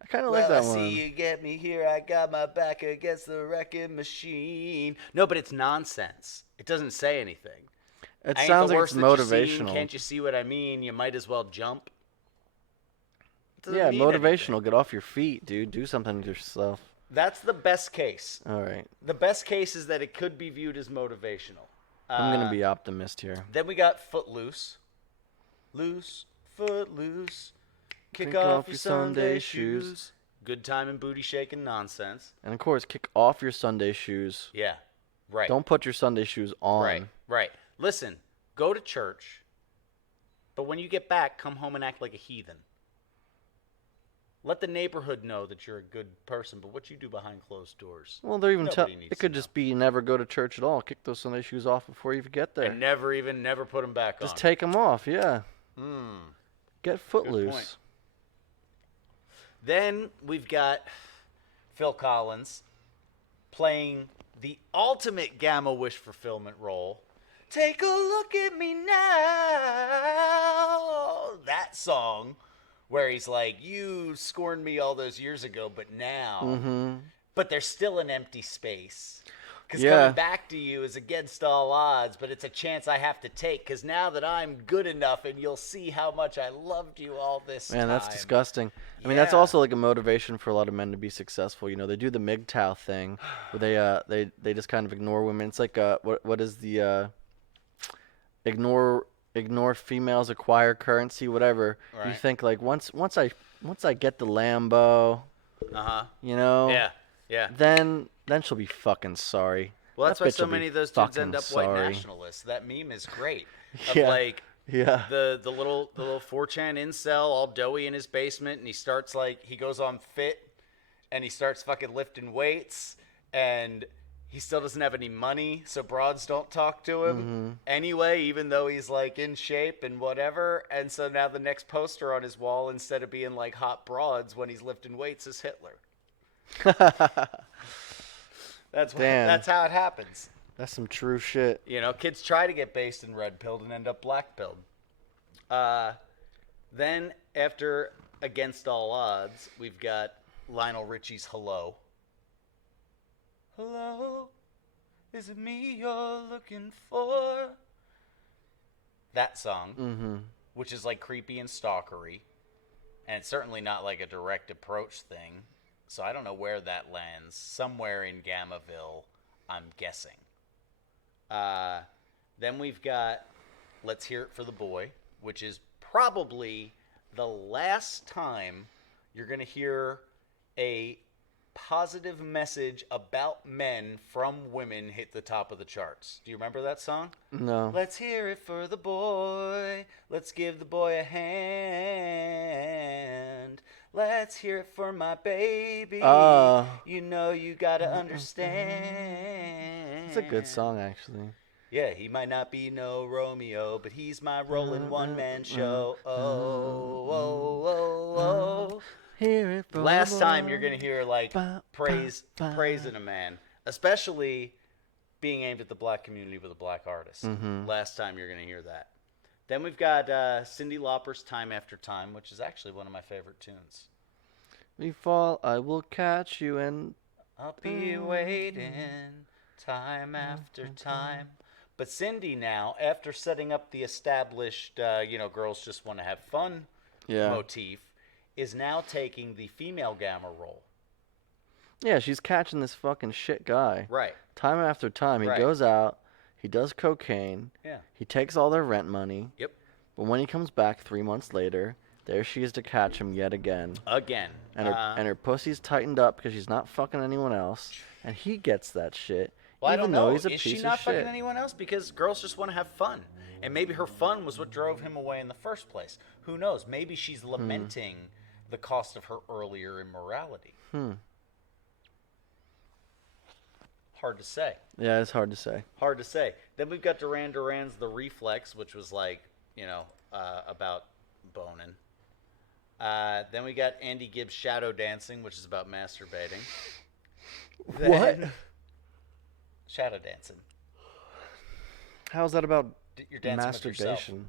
I kind of like that I one. see you get me here. I got my back against the wrecking machine. No, but it's nonsense. It doesn't say anything. It I ain't sounds the like worst it's that you've seen. motivational. Can't you see what I mean? You might as well jump. It doesn't Yeah, mean motivational. anything. Get off your feet, dude. Do something with yourself. That's the best case. All right. The best case is that it could be viewed as motivational. I'm going to be optimist here. Then we got Footloose. Loose, foot loose. Kick Kick off your Sunday shoes. Good time and booty shaking nonsense. And of course, kick off your Sunday shoes. Yeah, right. Don't put your Sunday shoes on. Right, right. Listen, go to church, but when you get back, come home and act like a heathen. Let the neighborhood know that you're a good person, but what you do behind closed doors. Well, they're even Nobody needs it could to just be never go to church at all. Kick those Sunday shoes off before you even get there. And never put them back on. Just take them off, yeah. Get point. footloose. Then we've got Phil Collins playing the ultimate Gamma Wish fulfillment role. Take a look at me now. That song where he's like, you scorned me all those years ago, but now. Mm-hmm. But there's still an empty space. Because Yeah. coming back to you is against all odds, but it's a chance I have to take. Because now that I'm good enough, and you'll see how much I loved you all this time. Man, that's disgusting. I mean, that's Yeah. also like a motivation for a lot of men to be successful. You know, they do the MGTOW thing, where they just kind of ignore women. It's like what is the ignore females, acquire currency, whatever. You Right. think like once I get the Lambo, you know, Yeah. then she'll be fucking sorry. Well, that's That why bitch so will be many of those dudes end fucking up white sorry. nationalists. That meme is great. Of Yeah. like Yeah. the little 4chan incel all doughy in his basement, and he starts like he goes on fit, and he starts fucking lifting weights, and he still doesn't have any money, so broads don't talk to him anyway, even though he's like in shape and whatever. And so now the next poster on his wall, instead of being like hot broads when he's lifting weights, is Hitler. That's how it happens. That's some true shit. You know, kids try to get based and red pilled and end up black pilled. Then after Against All Odds, we've got Lionel Richie's Hello. Hello, is it me you're looking for? That song, which is like creepy and stalkery, and it's certainly not like a direct approach thing. So I don't know where that lands. Somewhere in Gammaville, I'm guessing. Then we've got Let's Hear It for the Boy, which is probably the last time you're going to hear a positive message about men from women hit the top of the charts. Do you remember that song? No. Let's hear it for the boy. Let's give the boy a hand. Let's hear it for my baby. You know you gotta understand. It's a good song, actually. Yeah, he might not be no Romeo, but he's my rolling one-man show. Oh, oh, oh, oh. Hear it from Last the time boy. you're gonna hear like praising a man, especially being aimed at the black community with a black artist. Last time you're gonna hear that. Then we've got Cyndi Lauper's Time After Time, which is actually one of my favorite tunes. We fall, I will catch you, and I'll be waiting time after time. But Cyndi now, after setting up the established, girls just want to have fun motif, is now taking the female Gamma role. yeah, she's catching this fucking shit guy. Right. Time after time, he Right. goes out, he does cocaine, Yeah. he takes all their rent money, Yep. but when he comes back 3 months later, there she is to catch him yet again. Again. And her pussy's tightened up because she's not fucking anyone else, and he gets that shit. Well, I even don't know. though he's a Is piece she not of fucking shit. anyone else? Because girls just want to have fun. And maybe her fun was what drove him away in the first place. Who knows? Maybe she's lamenting the cost of her earlier immorality. Hard to say. Yeah, it's hard to say. Hard to say. Then we've got Duran Duran's The Reflex, which was like, about boning. Then we got Andy Gibbs' Shadow Dancing, which is about masturbating. What? Shadow dancing. How's that about You're dancing with yourself. masturbation?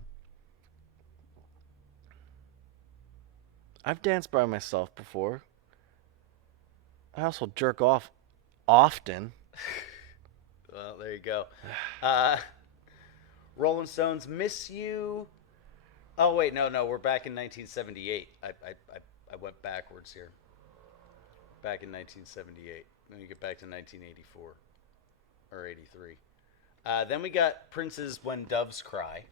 I've danced by myself before. I also jerk off often. Well, there you go. Rolling Stones, Miss You. Oh, wait, no, we're back in 1978. I went backwards here. Back in 1978. Then we get back to 1984 or 83. Then we got Prince's When Doves Cry.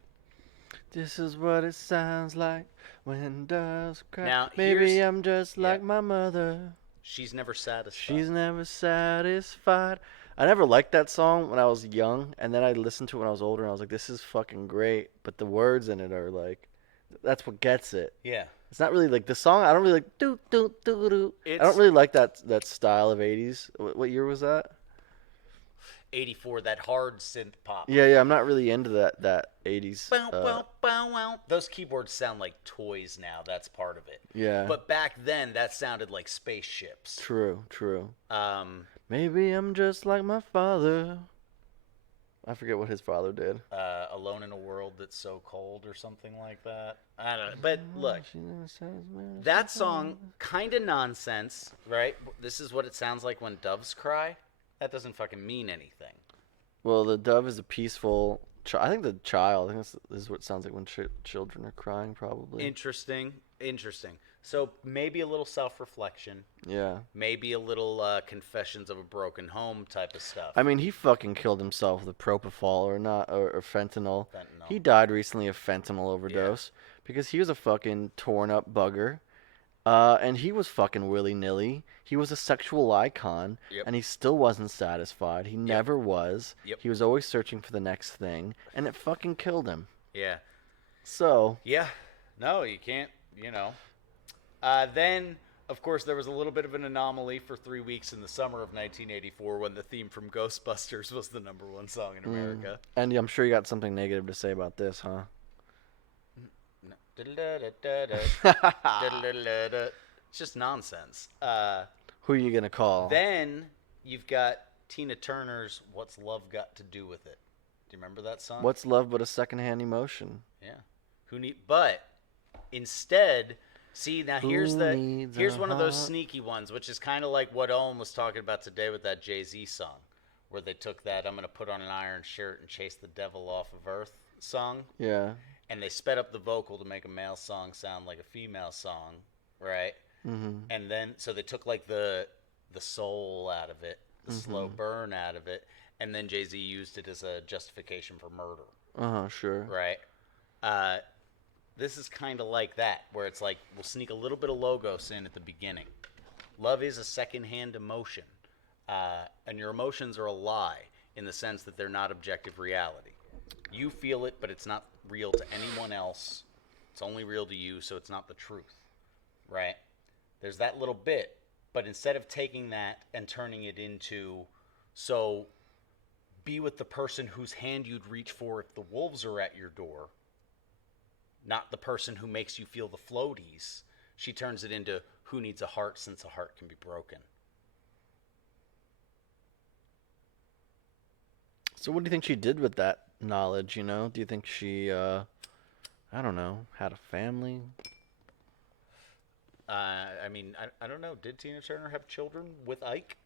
This is what it sounds like when doves cry. Now, Maybe I'm just like my mother. She's never satisfied. She's never satisfied. I never liked that song when I was young, and then I listened to it when I was older, and I was like, this is fucking great. But the words in it are like, that's what gets it. Yeah. It's not really like the song. I don't really like do do do do. I don't really like that style of '80s. What year was that? 84, that hard synth pop. Yeah. I'm not really into that '80s. Bow, bow, bow, bow. Those keyboards sound like toys now. That's part of it. Yeah. But back then, that sounded like spaceships. True. Maybe I'm just like my father. I forget what his father did. Alone in a World That's So Cold or something like that. I don't know. But look, that song, kind of nonsense, right? This is what it sounds like when doves cry. That doesn't fucking mean anything. Well, the dove is a peaceful... I think the child... I think this is what it sounds like when children are crying, probably. Interesting. So maybe a little self-reflection. Yeah. Maybe a little confessions of a broken home type of stuff. I mean, he fucking killed himself with propofol or fentanyl. Fentanyl. He died recently of fentanyl overdose because he was a fucking torn up bugger. And he was fucking willy-nilly. He was a sexual icon, and he still wasn't satisfied. He never was. He was always searching for the next thing, and it fucking killed him. Yeah. So. Yeah. No, you can't, Then, of course, there was a little bit of an anomaly for 3 weeks in the summer of 1984 when the theme from Ghostbusters was the #1 song in America. And I'm sure you got something negative to say about this, huh? It's just nonsense. Who are you going to call? Then you've got Tina Turner's What's Love Got to Do With It. Do you remember that song? What's love but a secondhand emotion? Yeah. But instead, see, now here's one of those sneaky ones, which is kind of like what Owen was talking about today with that Jay-Z song, where they took that I'm going to put on an iron shirt and chase the devil off of earth song. Yeah. And they sped up the vocal to make a male song sound like a female song, right? Mm-hmm. And then, so they took like the soul out of it, the slow burn out of it, and then Jay-Z used it as a justification for murder. Sure. Right? This is kind of like that, where it's like, we'll sneak a little bit of Logos in at the beginning. Love is a secondhand emotion, and your emotions are a lie in the sense that they're not objective reality. You feel it, but it's not real to anyone else. It's only real to you, so it's not the truth, right? There's that little bit, but instead of taking that and turning it into, so be with the person whose hand you'd reach for if the wolves are at your door, not the person who makes you feel the floaties. She turns it into who needs a heart since a heart can be broken. So what do you think she did with that knowledge, Do you think she, I don't know, had a family? I don't know. Did Tina Turner have children with Ike?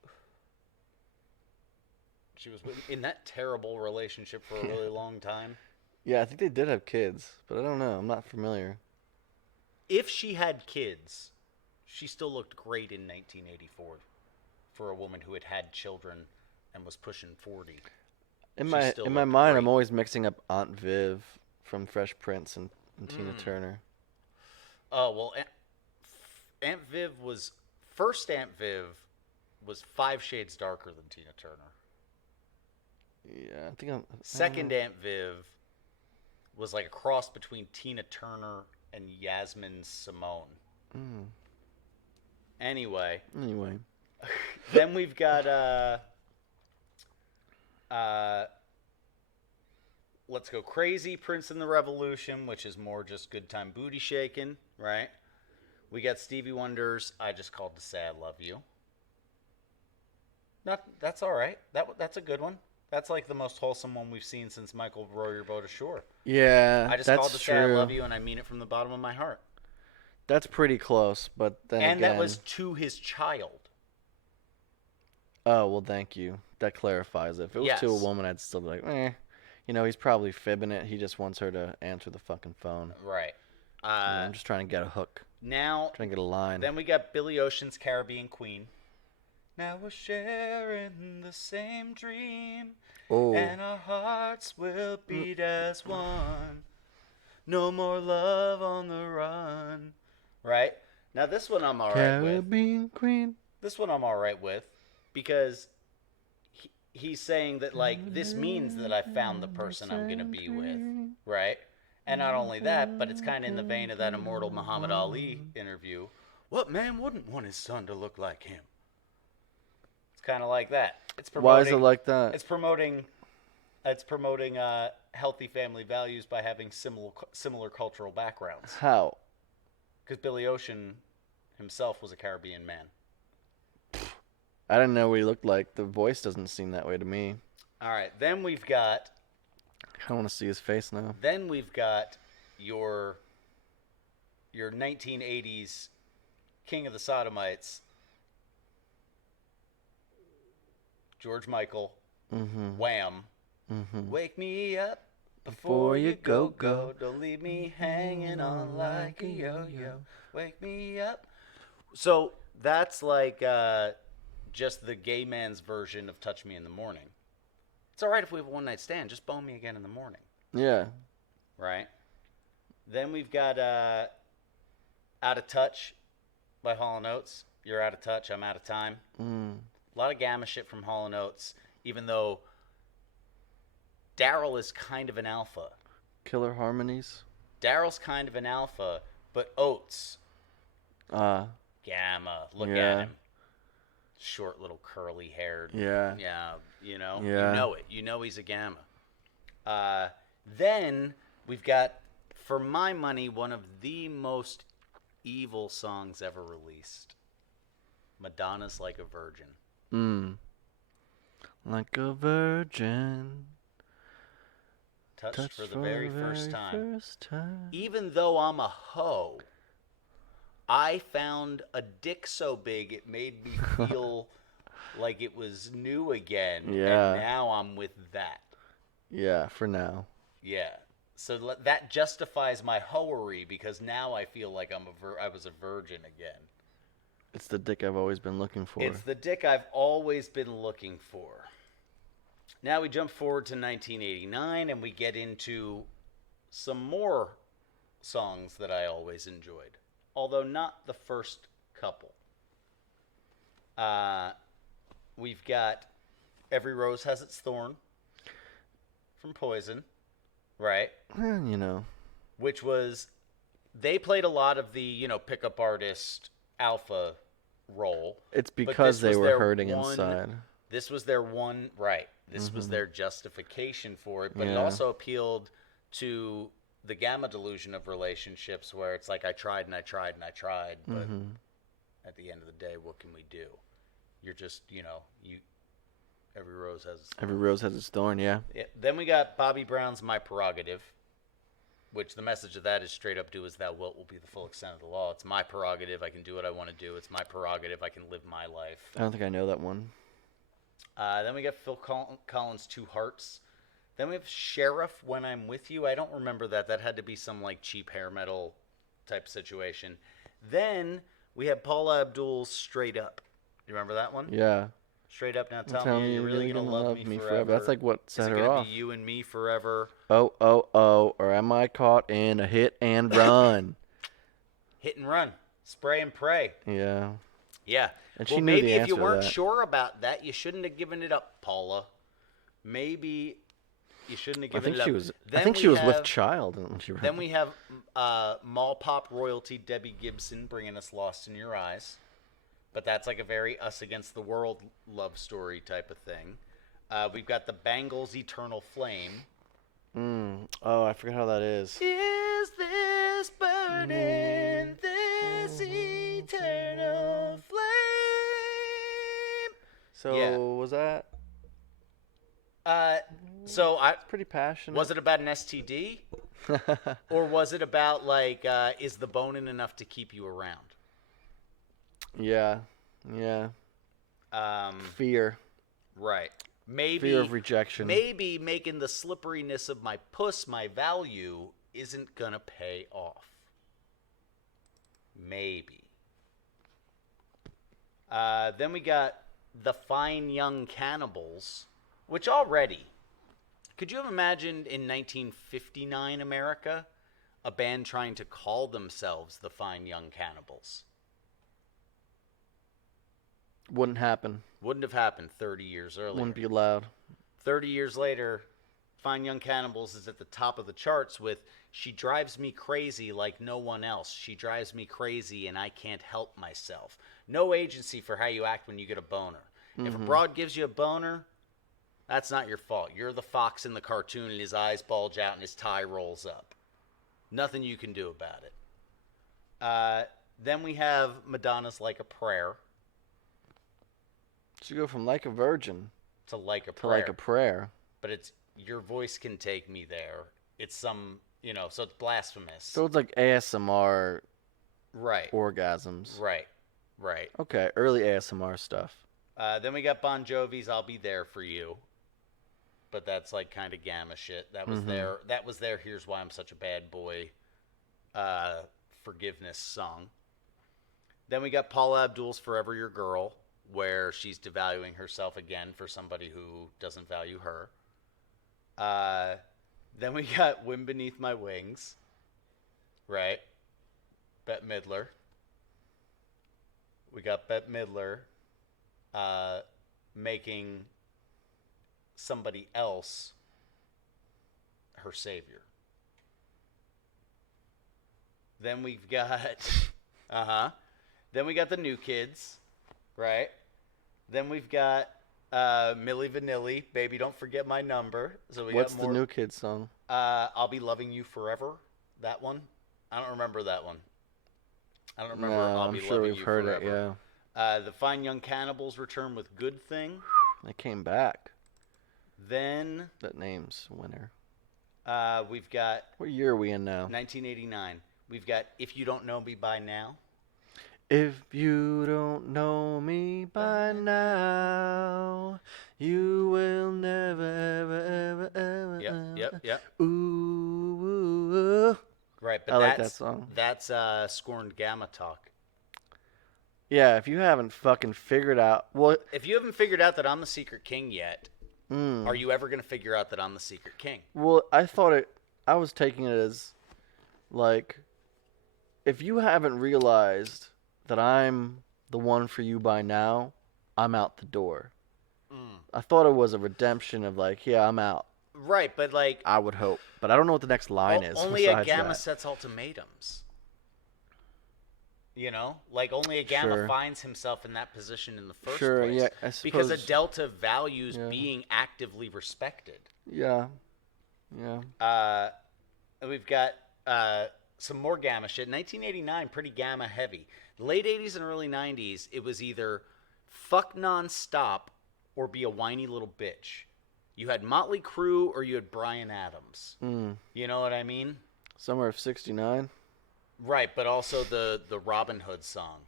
She was in that terrible relationship for a really long time. Yeah, I think they did have kids, but I don't know. I'm not familiar. If she had kids, she still looked great in 1984 for a woman who had had children and was pushing 40. In my mind, great. I'm always mixing up Aunt Viv from Fresh Prince and Tina Turner. Oh, well, Aunt Viv was 5 shades darker than Tina Turner. Yeah, I think Second Aunt Viv was like a cross between Tina Turner and Yasmin Simone. Anyway. Then we've got Let's Go Crazy, Prince and the Revolution, which is more just good time booty shaking, right? We got Stevie Wonder's I Just Called to Say I Love You. That's all right. That's a good one. That's like the most wholesome one we've seen since Michael Row Your Boat Ashore. Yeah, I just called to say I love you, and I mean it from the bottom of my heart. That's pretty close, but then And again... that was to his child. Oh, well, thank you. That clarifies it. If it was to a Yes. woman, I'd still be like, eh. You know, he's probably fibbing it. He just wants her to answer the fucking phone. Right. You know, I'm just trying to get a hook. Now, Trying to get a line. then we got Billy Ocean's Caribbean Queen. Now we're sharing the same dream, and our hearts will beat as one. No more love on the run. Right? Now this one I'm alright with. Caribbean Queen. This one I'm alright with because he's saying that, like, this means that I found the person I'm going to be with. Right? And not only that, but it's kind of in the vein of that immortal Muhammad Ali interview. What man wouldn't want his son to look like him? It's kind of like that. It's promoting, Why is it like that? It's promoting healthy family values by having similar cultural backgrounds. How? Because Billy Ocean himself was a Caribbean man. I didn't know what he looked like. The voice doesn't seem that way to me. All right, then we've got... I don't want to see his face now. Then we've got your 1980s King of the Sodomites, George Michael, Wham. Wake me up before you go. Don't leave me hanging on like a yo-yo. Wake me up. So that's like just the gay man's version of Touch Me in the Morning. It's all right if we have a one-night stand. Just bone me again in the morning. Yeah. Right? Then we've got Out of Touch by Hall & Oates. You're out of touch. I'm out of time. A lot of gamma shit from Hall & Oates, even though Daryl is kind of an alpha. Killer Harmonies. Daryl's kind of an alpha, but Oates, gamma. Look at him. Short little curly haired. Yeah. Yeah, you know. Yeah. You know it. You know he's a gamma. Then we've got, for my money, one of the most evil songs ever released. Madonna's Like a Virgin. Like a virgin. Touched for the very first time. Even though I'm a hoe, I found a dick so big it made me feel like it was new again. Yeah. And now I'm with that. Yeah, for now. Yeah. So that justifies my hoery because now I feel like I was a virgin again. It's the dick I've always been looking for. It's the dick I've always been looking for. Now we jump forward to 1989 and we get into some more songs that I always enjoyed, although not the first couple. We've got Every Rose Has Its Thorn from Poison, right? You know. Which was, they played a lot of the, pickup artist alpha role. It's because they were hurting inside. This was their one, right. This was their justification for it, but it Yeah. also appealed to the gamma delusion of relationships where it's like, I tried and I tried and I tried, but at the end of the day, what can we do? You're just, every rose has its thorn. Every rose has its thorn, yeah. Then we got Bobby Brown's My Prerogative, which the message of that is straight up, do as thou wilt will be the full extent of the law. It's my prerogative. I can do what I want to do. It's my prerogative. I can live my life. I don't think I know that one. Then we got Phil Collins' Two Hearts. Then we have Sheriff, When I'm With You. I don't remember that. That had to be some like cheap hair metal type situation. Then we have Paula Abdul's Straight Up. You remember that one? Yeah. Straight Up, now tell me you're really going to love me forever. That's like what set her off. Is it going to be you and me forever? Oh, or am I caught in a hit and run? Hit and run. Spray and pray. Yeah. Yeah. And well, she knew maybe the if you answer to weren't that. sure about that, you shouldn't have given it up, Paula. Maybe you shouldn't have given it up. I think she was with child when she wrote Then we have mall pop royalty Debbie Gibson bringing us Lost in Your Eyes. But that's like a very us against the world love story type of thing. We've got the Bangles' Eternal Flame. Oh, I forgot how that is. Is this burning, this eternal flame? So Yeah. was that So pretty passionate? was it about an STD? Or was it about like, is the boning enough to keep you around? Yeah. Yeah. Fear. Right. Maybe Fear of rejection. Maybe making the slipperiness of my puss my value isn't gonna pay off. Maybe. Then we got the Fine Young Cannibals, which already, could you have imagined in 1959 America a band trying to call themselves the Fine Young Cannibals? Wouldn't happen. Wouldn't have happened 30 years earlier. Wouldn't be allowed. 30 years later, Fine Young Cannibals is at the top of the charts with She Drives Me Crazy Like No One Else. She drives me crazy and I can't help myself. No agency for how you act when you get a boner. If a broad gives you a boner, that's not your fault. You're the fox in the cartoon and his eyes bulge out and his tie rolls up. Nothing you can do about it. Then we have Madonna's Like a Prayer. So you go from Like a Virgin to Like a to Prayer. Like a Prayer. But it's Your Voice Can Take Me There. It's some, so it's blasphemous. So it's like ASMR Right. orgasms. Right. Okay, early ASMR stuff. Then we got Bon Jovi's I'll Be There For You. But that's like kind of gamma shit. That was their Here's Why I'm Such a Bad Boy forgiveness song. Then we got Paula Abdul's Forever Your Girl, where she's devaluing herself again for somebody who doesn't value her. Then we got Wind Beneath My Wings, right? Bette Midler. We got Bette Midler making somebody else her savior. Then we've got, Then we got the New Kids, right? Then we've got Milli Vanilli, Baby Don't Forget My Number. So What's the New Kids song? I'll Be Loving You Forever. That one. I don't remember that one. I don't remember. I'll Be sure Loving we've You heard Forever. it. Yeah. The Fine Young Cannibals return with Good Thing. They came back. Then That name's a winner. we've got What year are we in now? 1989. We've got If You Don't Know Me By Now. If you don't know me by now, you will never, ever, ever, ever. Yep. Ooh, ooh, ooh. Right, but I like that song. That's Scorned Gamma Talk. Yeah, if you haven't fucking figured out, well, If you haven't figured out that I'm the Secret King yet, are you ever going to figure out that I'm the Secret King? well, I was taking it as, like, if you haven't realized that I'm the one for you by now, I'm out the door. I thought it was a redemption of like, yeah, I'm out. Right, but like... I would hope. But I don't know what the next line is. Only a besides Gamma that. sets ultimatums. You know? Like, only a Gamma Sure. finds himself in that position in the first Sure, place. yeah, I Because a suppose- Delta values yeah. being actively respected. Yeah. Yeah. We've got some more Gamma shit. 1989, pretty Gamma heavy. The late 80s and early 90s, it was either fuck nonstop or be a whiny little bitch. You had Motley Crue or you had Bryan Adams. You know what I mean? Summer of '69. Right, but also the Robin Hood song.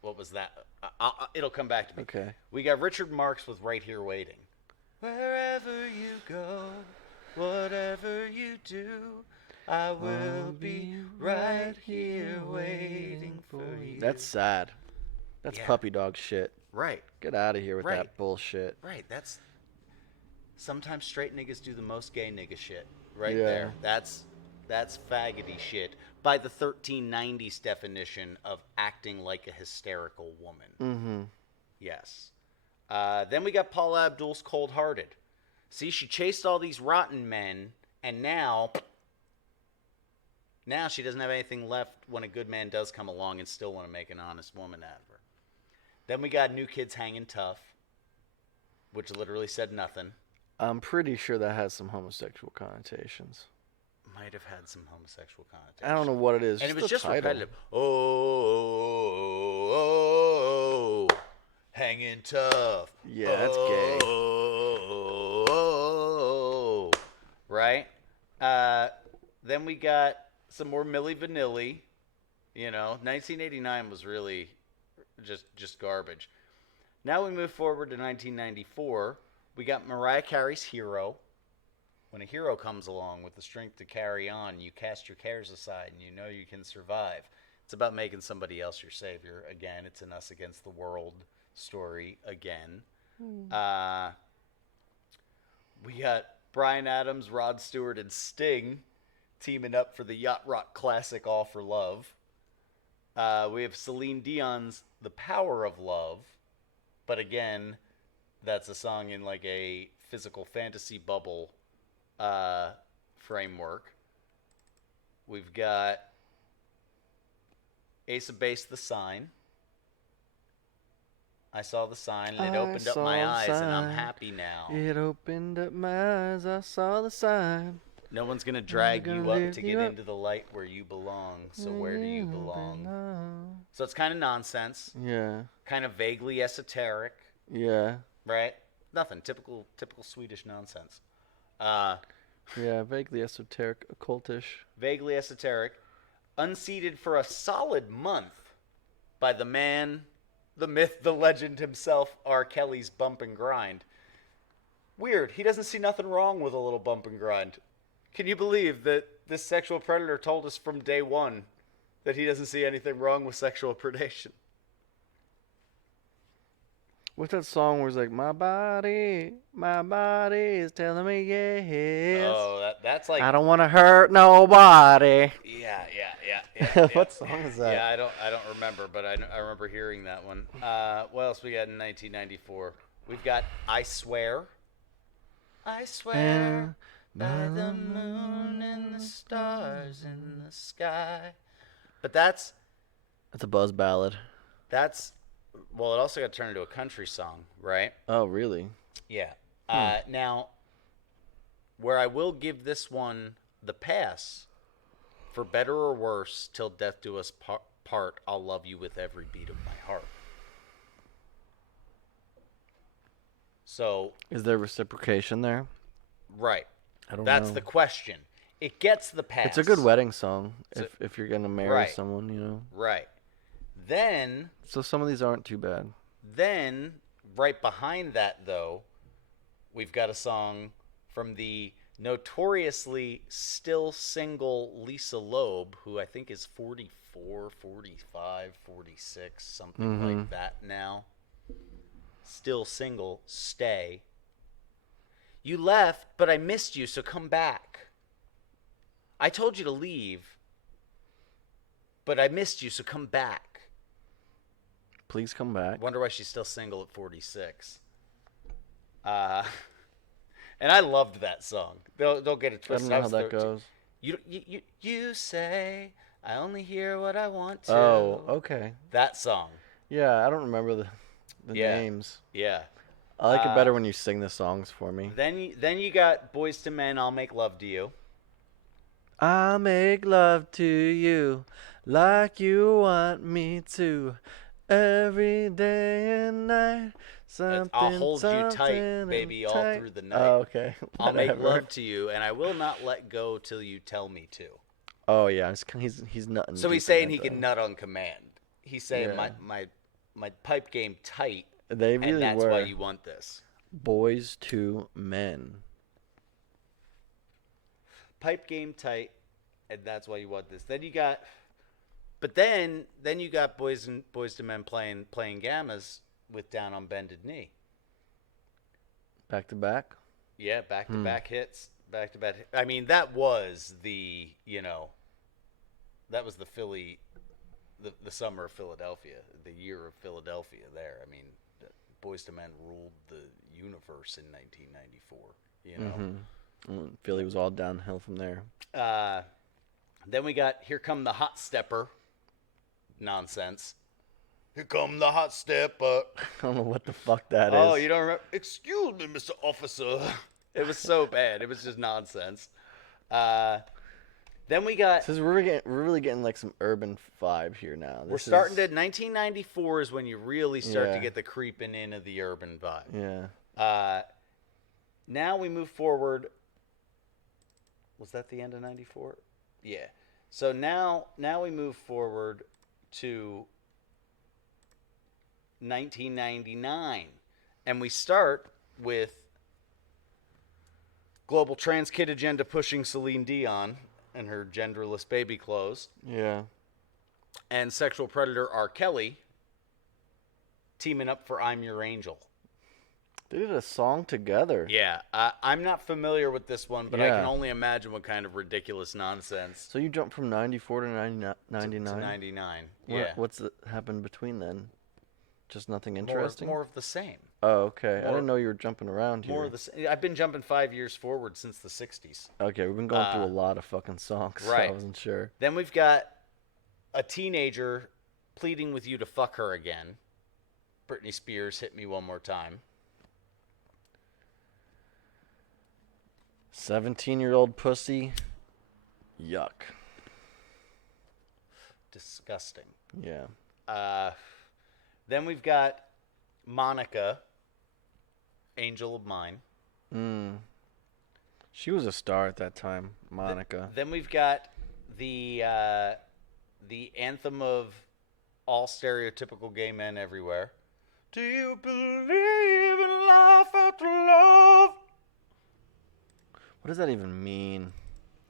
What was that? It'll come back to me. Okay. We got Richard Marx with Right Here Waiting. Wherever you go, whatever you do, I will be right here waiting for you. That's sad. That's Yeah. puppy dog shit. Right, Get out of here with Right. that bullshit. right. That's sometimes straight niggas do the most gay nigga shit. Right Yeah. there. That's faggoty shit by the 1390s definition of acting like a hysterical woman. Mm-hmm. Yes. Then we got Paula Abdul's Cold Hearted. See, she chased all these rotten men, and now she doesn't have anything left when a good man does come along and still want to make an honest woman out of her. Then we got New Kids Hanging Tough, which literally said nothing. I'm pretty sure that has some homosexual connotations. Might have had some homosexual connotations. I don't know what it is. And it was the just title. repetitive. Oh, hanging tough. Yeah, that's gay. Oh, right? Then we got some more Milli Vanilli. 1989 was really just garbage. Now we move forward to 1994. We got Mariah Carey's Hero. When a hero comes along with the strength to carry on, you cast your cares aside and you know you can survive. It's about making somebody else your savior. Again, it's an us against the world story again. We got Bryan Adams, Rod Stewart, and Sting teaming up for the yacht rock classic All for Love. We have Celine Dion's The Power of Love. But again, that's a song in like a physical fantasy bubble framework. We've got Ace of Base, The Sign. I saw the sign and it opened up my eyes and I'm happy now. It opened up my eyes, I saw the sign. No one's going to drag you up to get into the light where you belong. So where do you belong? So it's kind of nonsense. Yeah. Kind of vaguely esoteric. Yeah. Right? Nothing. Typical Swedish nonsense. Yeah, vaguely esoteric, occultish. Vaguely esoteric. Unseated for a solid month by the man, the myth, the legend himself, R. Kelly's Bump and Grind. Weird. He doesn't see nothing wrong with a little bump and grind. Can you believe that this sexual predator told us from day one that he doesn't see anything wrong with sexual predation? What's that song where it's like, my body is telling me yes. Oh, that's like... I don't want to hurt nobody. Yeah. What song is that? Yeah, I don't remember, but I remember hearing that one. What else we got in 1994? We've got I Swear. I swear by the moon and the stars in the sky. But that's a buzz ballad. Well, it also got turned into a country song, right? Oh, really? Yeah. Now, where I will give this one the pass, for better or worse, till death do us part, I'll love you with every beat of my heart. So... Is there reciprocation there? Right. I don't know. That's the question. It gets the pass. It's a good wedding song if you're going to marry someone, you know. Right. Then... So some of these aren't too bad. Then, right behind that, though, we've got a song from the notoriously still single Lisa Loeb, who I think is 44, 45, 46, something like that now. Still single, Stay. You left, but I missed you, so come back. I told you to leave, but I missed you, so come back. Please come back. Wonder why she's still single at 46. And I loved that song. Don't get it twisted. I don't know how that goes. You say I only hear what I want to. Oh, okay. That song. Yeah, I don't remember the names. Yeah. I like it better when you sing the songs for me. Then you got Boys to Men, I'll Make Love to You. I'll make love to you like you want me to. Every day and night, I'll hold you tight, baby, all through the night. Oh, okay. I'll make love to you, and I will not let go till you tell me to. Oh yeah, he's nutting. So he's saying he can nut on command. He's saying my pipe game tight, they really and that's were. why you want this. Boys to Men. Pipe game tight, and that's why you want this. Then you got... But then you got Boys to Men playing gammas with Down on Bended Knee. Back to back? Yeah, back to back hits. Back to back. I mean, that was the, that was the Philly, the summer of Philadelphia, the year of Philadelphia there. I mean, Boys to Men ruled the universe in 1994, Philly was all downhill from there. Then we got Here Come the Hot Stepper. Nonsense. Here come the hot stepper. I don't know what the fuck that is. Oh, you don't remember? Excuse me, Mr. Officer. It was so bad. It was just nonsense. Then we got... So we're really getting like some urban vibe here now. We're starting to... 1994 is when you really start to get the creeping in of the urban vibe. Yeah. Now we move forward Was that the end of 94? Yeah. So now we move forward to 1999. And we start with global trans kid agenda pushing Celine Dion and her genderless baby clothes. Yeah. And sexual predator R. Kelly teaming up for I'm Your Angel. They did a song together. Yeah, I'm not familiar with this one, but I Yeah. can only imagine what kind of ridiculous nonsense. So you jumped from 94 to 99? To 99. Yeah. What's happened between then? Just nothing interesting? More of the same. Oh, okay. I more- didn't know you were jumping around here. More of the same. I've been jumping 5 years forward since the 60s. Okay, we've been going through a lot of fucking songs, so right. I wasn't sure. Then we've got a teenager pleading with you to fuck her again. Britney Spears, Hit Me One More Time. 17-year-old pussy. Yuck. Disgusting. Yeah. Then we've got Monica, Angel of Mine. She was a star at that time, Monica. Then we've got the anthem of all stereotypical gay men everywhere. Do you believe in life after love? What does that even mean?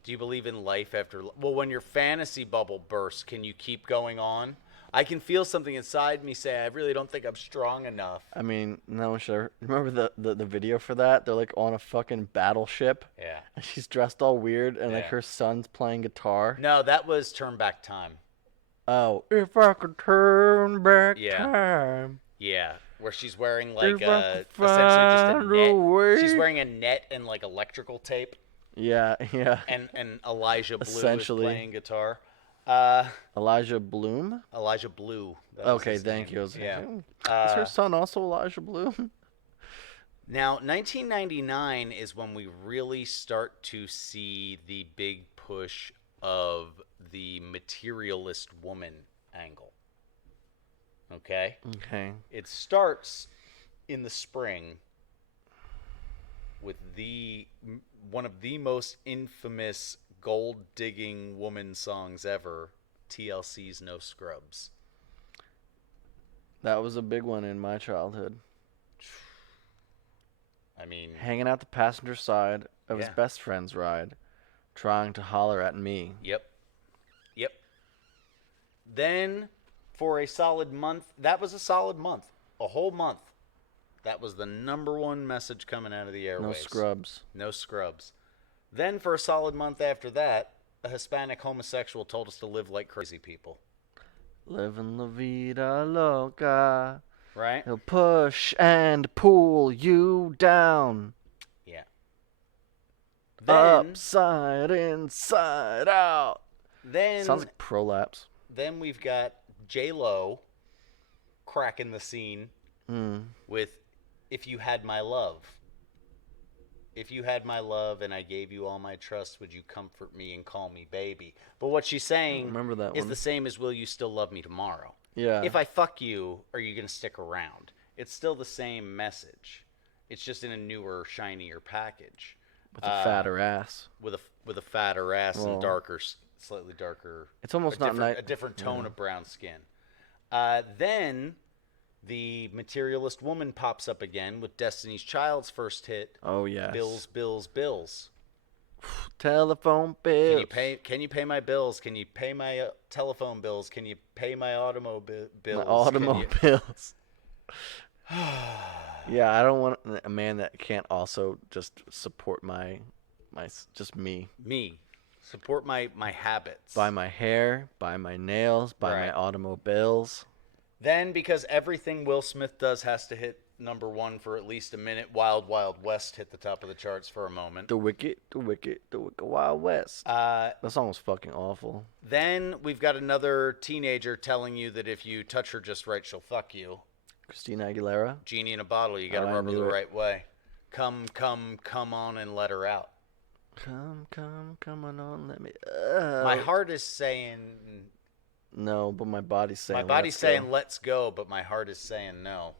Do you believe in life after well, when your fantasy bubble bursts, can you keep going on? I can feel something inside me say, I really don't think I'm strong enough. I mean, no, sure. Remember the video for that? They're like on a fucking battleship. Yeah. And she's dressed all weird, and like Yeah. her son's playing guitar. No, that was Turn Back Time. Oh, if I could turn back Yeah. time. Yeah, where she's wearing like If I essentially could just a find a way. net. She's wearing a net and like electrical tape, Yeah, yeah. and Elijah Blue is Essentially. playing guitar. Elijah Bloom? Elijah Blue. That was Okay, his thank name. you. I was Yeah. thinking, is her son also Elijah Bloom? Now, 1999 is when we really start to see the big push of the materialist woman angle. Okay? Okay. It starts in the spring with one of the most infamous gold-digging woman songs ever, TLC's No Scrubs. That was a big one in my childhood. I mean, Hanging out the passenger side of his Yeah. best friend's ride, trying to holler at me. Yep. Then, for a solid month, that was a solid month, a whole month. That was the number one message coming out of the airwaves. No scrubs. No scrubs. Then, for a solid month after that, a Hispanic homosexual told us to live like crazy people. Living la vida loca. Right? He'll push and pull you down. Yeah. Then, Upside, inside out. then, Sounds like prolapse. then we've got J-Lo cracking the scene with If You Had My Love. If you had my love and I gave you all my trust, would you comfort me and call me baby? But what she's saying remember that is one. the same as will you still love me tomorrow? Yeah. If I fuck you, are you going to stick around? It's still the same message. It's just in a newer, shinier package. With a fatter ass. With a fatter ass Well, and darker, slightly darker. It's almost a not different, night. a different tone of brown skin. Then the materialist woman pops up again with Destiny's Child's first hit, Oh yes. Bills, Bills, Bills. Telephone bills. Can you pay my bills? Can you pay my telephone bills? Can you pay my automobile bills? My automobiles. Yeah, I don't want a man that can't also just support my just me. Me. Support my habits. Buy my hair, buy my nails, buy my Right. automobiles. Then, because everything Will Smith does has to hit number one for at least a minute, Wild Wild West hit the top of the charts for a moment. The Wicked Wild West. That song was fucking awful. Then we've got another teenager telling you that if you touch her just right, she'll fuck you. Christina Aguilera. Genie in a bottle, you gotta I rub her knew the it. right way. Come on and let her out. Come on, let me. My heart is saying No, but my body's saying. my body's let's go. saying let's go, but my heart is saying no.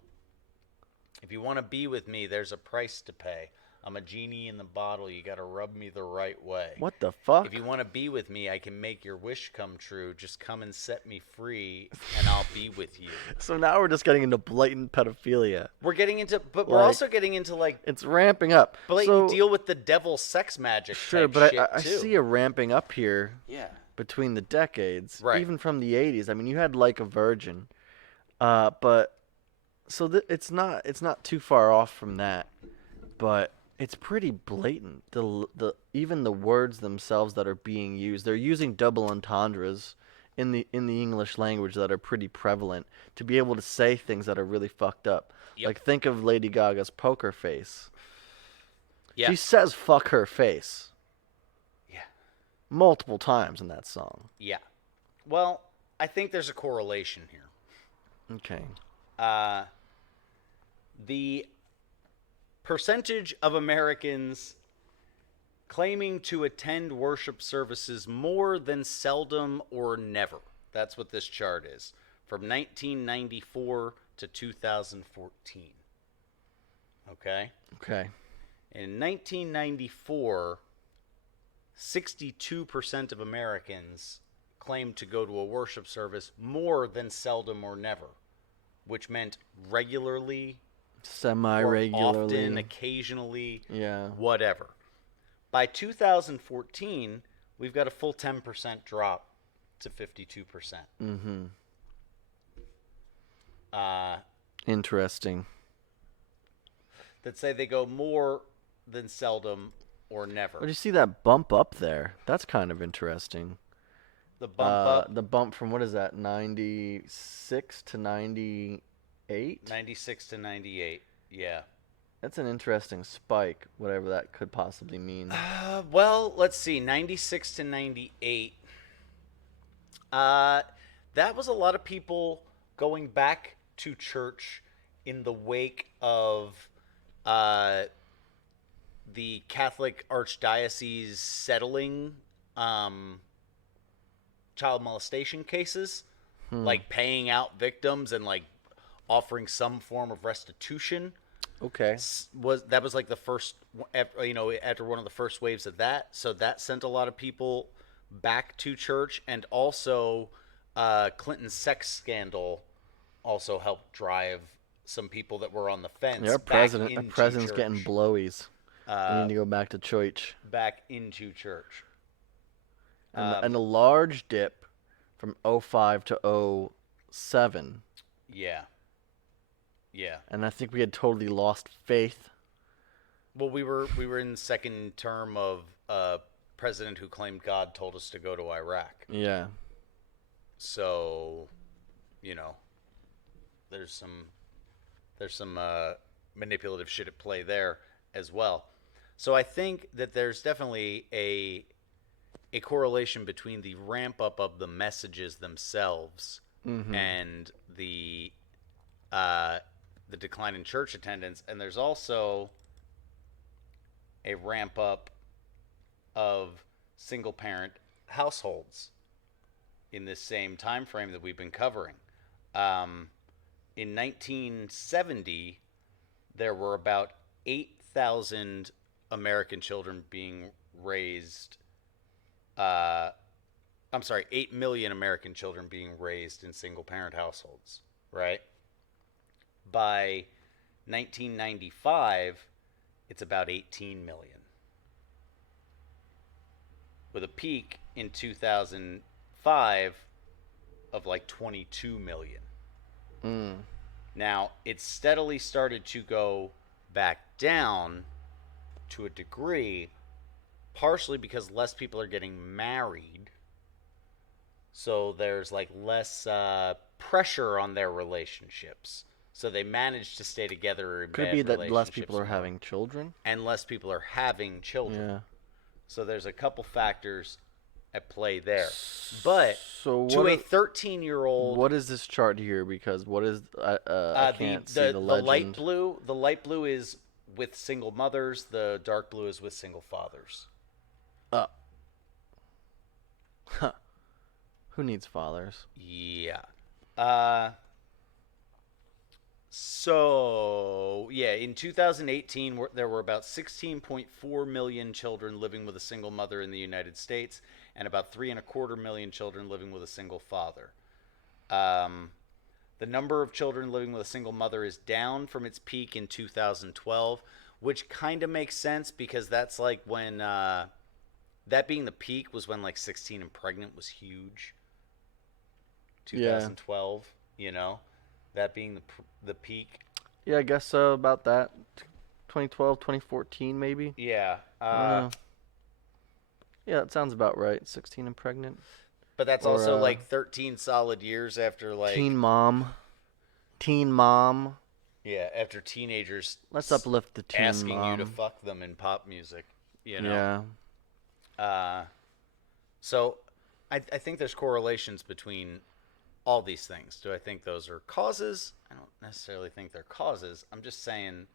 If you want to be with me, there's a price to pay. I'm a genie in the bottle. You got to rub me the right way. What the fuck? If you want to be with me, I can make your wish come true. Just come and set me free, and I'll be with you. So now we're just getting into blatant pedophilia. We're getting into, but we're also getting into like it's ramping up. blatant deal with the devil's sex magic. Sure, type but shit I too. see a ramping up here. Yeah. Between the decades, Right. even from the 80s. I mean, you had Like a Virgin, but so it's not too far off from that, but it's pretty blatant. The even the words themselves that are being used, they're using double entendres in the English language that are pretty prevalent to be able to say things that are really fucked up. Yep. Like think of Lady Gaga's Poker Face. Yeah. She says "fuck her face" Yeah. multiple times in that song. Yeah. Well, I think there's a correlation here. Okay. The percentage of Americans claiming to attend worship services more than seldom or never. That's what this chart is. From 1994 to 2014. Okay? Okay. In 1994, 62% of Americans claimed to go to a worship service more than seldom or never, which meant regularly, Semi-regularly. often, occasionally, Yeah. whatever. By 2014, we've got a full 10% drop to 52%. Mm-hmm. Interesting. That say they go more than seldom or never. But you see that bump up there? That's kind of interesting. The bump up. The bump from, what is that, 96 to 98? 96 to 98, yeah. That's an interesting spike, whatever that could possibly mean. Well, let's see, 96 to 98. That was a lot of people going back to church in the wake of the Catholic Archdiocese settling child molestation cases, like paying out victims and like offering some form of restitution. Okay. That was like the first, after one of the first waves of that. So that sent a lot of people back to church, and also Clinton's sex scandal also helped drive some people that were on the fence. Our president's church, getting blowies. We need to go back to church. back into church. And a large dip from 05 to 07. Yeah. Yeah. And I think we had totally lost faith. Well, we were in the second term of a president who claimed God told us to go to Iraq. Yeah. So, there's some manipulative shit at play there as well. So I think that there's definitely a correlation between the ramp up of the messages themselves and the decline in church attendance, and there's also a ramp up of single parent households in this same time frame that we've been covering. In 1970, there were about 8,000 American children being raised. 8 million American children being raised in single parent households, right? By 1995, it's about 18 million. With a peak in 2005 of like 22 million. Now, it's steadily started to go back down to a degree, partially because less people are getting married. So there's like less pressure on their relationships. So they manage to stay together in Could bad it be that less relationships people are more. having children? And less people are having children. Yeah. So there's a couple factors at play there. But So to a 13-year-old, what is this chart here? Because what is I can't see the legend. The light blue is with single mothers. The dark blue is with single fathers. Who needs fathers? Yeah. So in 2018, there were about 16.4 million children living with a single mother in the United States, and about 3.25 million children living with a single father. The number of children living with a single mother is down from its peak in 2012, which kind of makes sense because that's like when that being the peak was when like 16 and pregnant was huge. 2012, you know, that being the peak. Yeah, I guess so. About that. 2012, 2014, maybe. Yeah. Yeah, that sounds about right. 16 and pregnant. But that's also like 13 solid years after like Teen mom. Yeah, after teenagers. Let's uplift the teen asking mom. you to fuck them in pop music, you know. Yeah. So, I think there's correlations between all these things. Do I think those are causes? I don't necessarily think they're causes. I'm just saying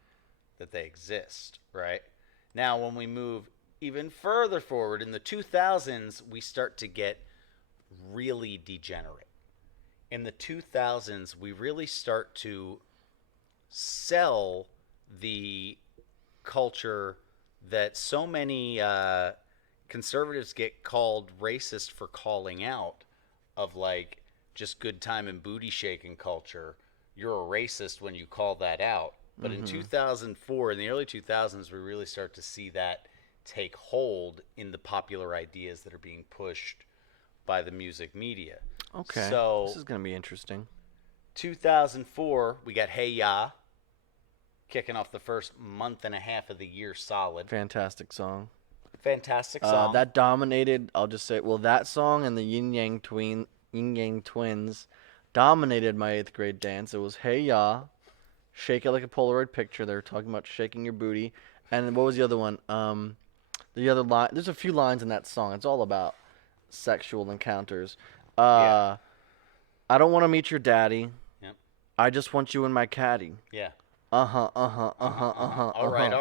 that they exist, right? Now, when we move even further forward in the 2000s, we start to get really degenerate. In the 2000s, we really start to sell the culture that so many conservatives get called racist for calling out, of like just good time and booty shaking culture. You're a racist when you call that out. But in 2004, in the early 2000s, we really start to see that take hold in the popular ideas that are being pushed by the music media. Okay. So this is going to be interesting. 2004, we got Hey Ya kicking off the first month and a half of the year solid. Fantastic song. Fantastic song. That dominated, I'll just say, well, that song and the Yin Yang Twins dominated my 8th grade dance. It was Hey Ya, Shake It Like a Polaroid Picture. They were talking about shaking your booty. And what was the other one? The other line, there's a few lines in that song. It's all about sexual encounters. I don't want to meet your daddy. Yep. I just want you in my caddy. Yeah. All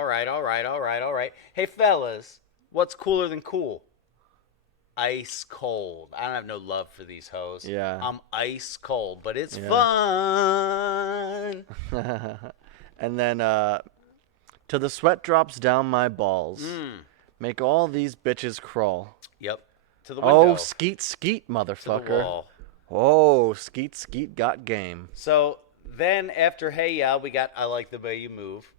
right. Hey, fellas, what's cooler than cool? Ice cold. I don't have no love for these hoes. Yeah. I'm ice cold, but it's fun. And then, till the sweat drops down my balls. Make all these bitches crawl. Yep. To the window. Oh, skeet, motherfucker. To the wall. Oh, skeet, got game. So then after Hey Ya, we got I Like the Way You Move.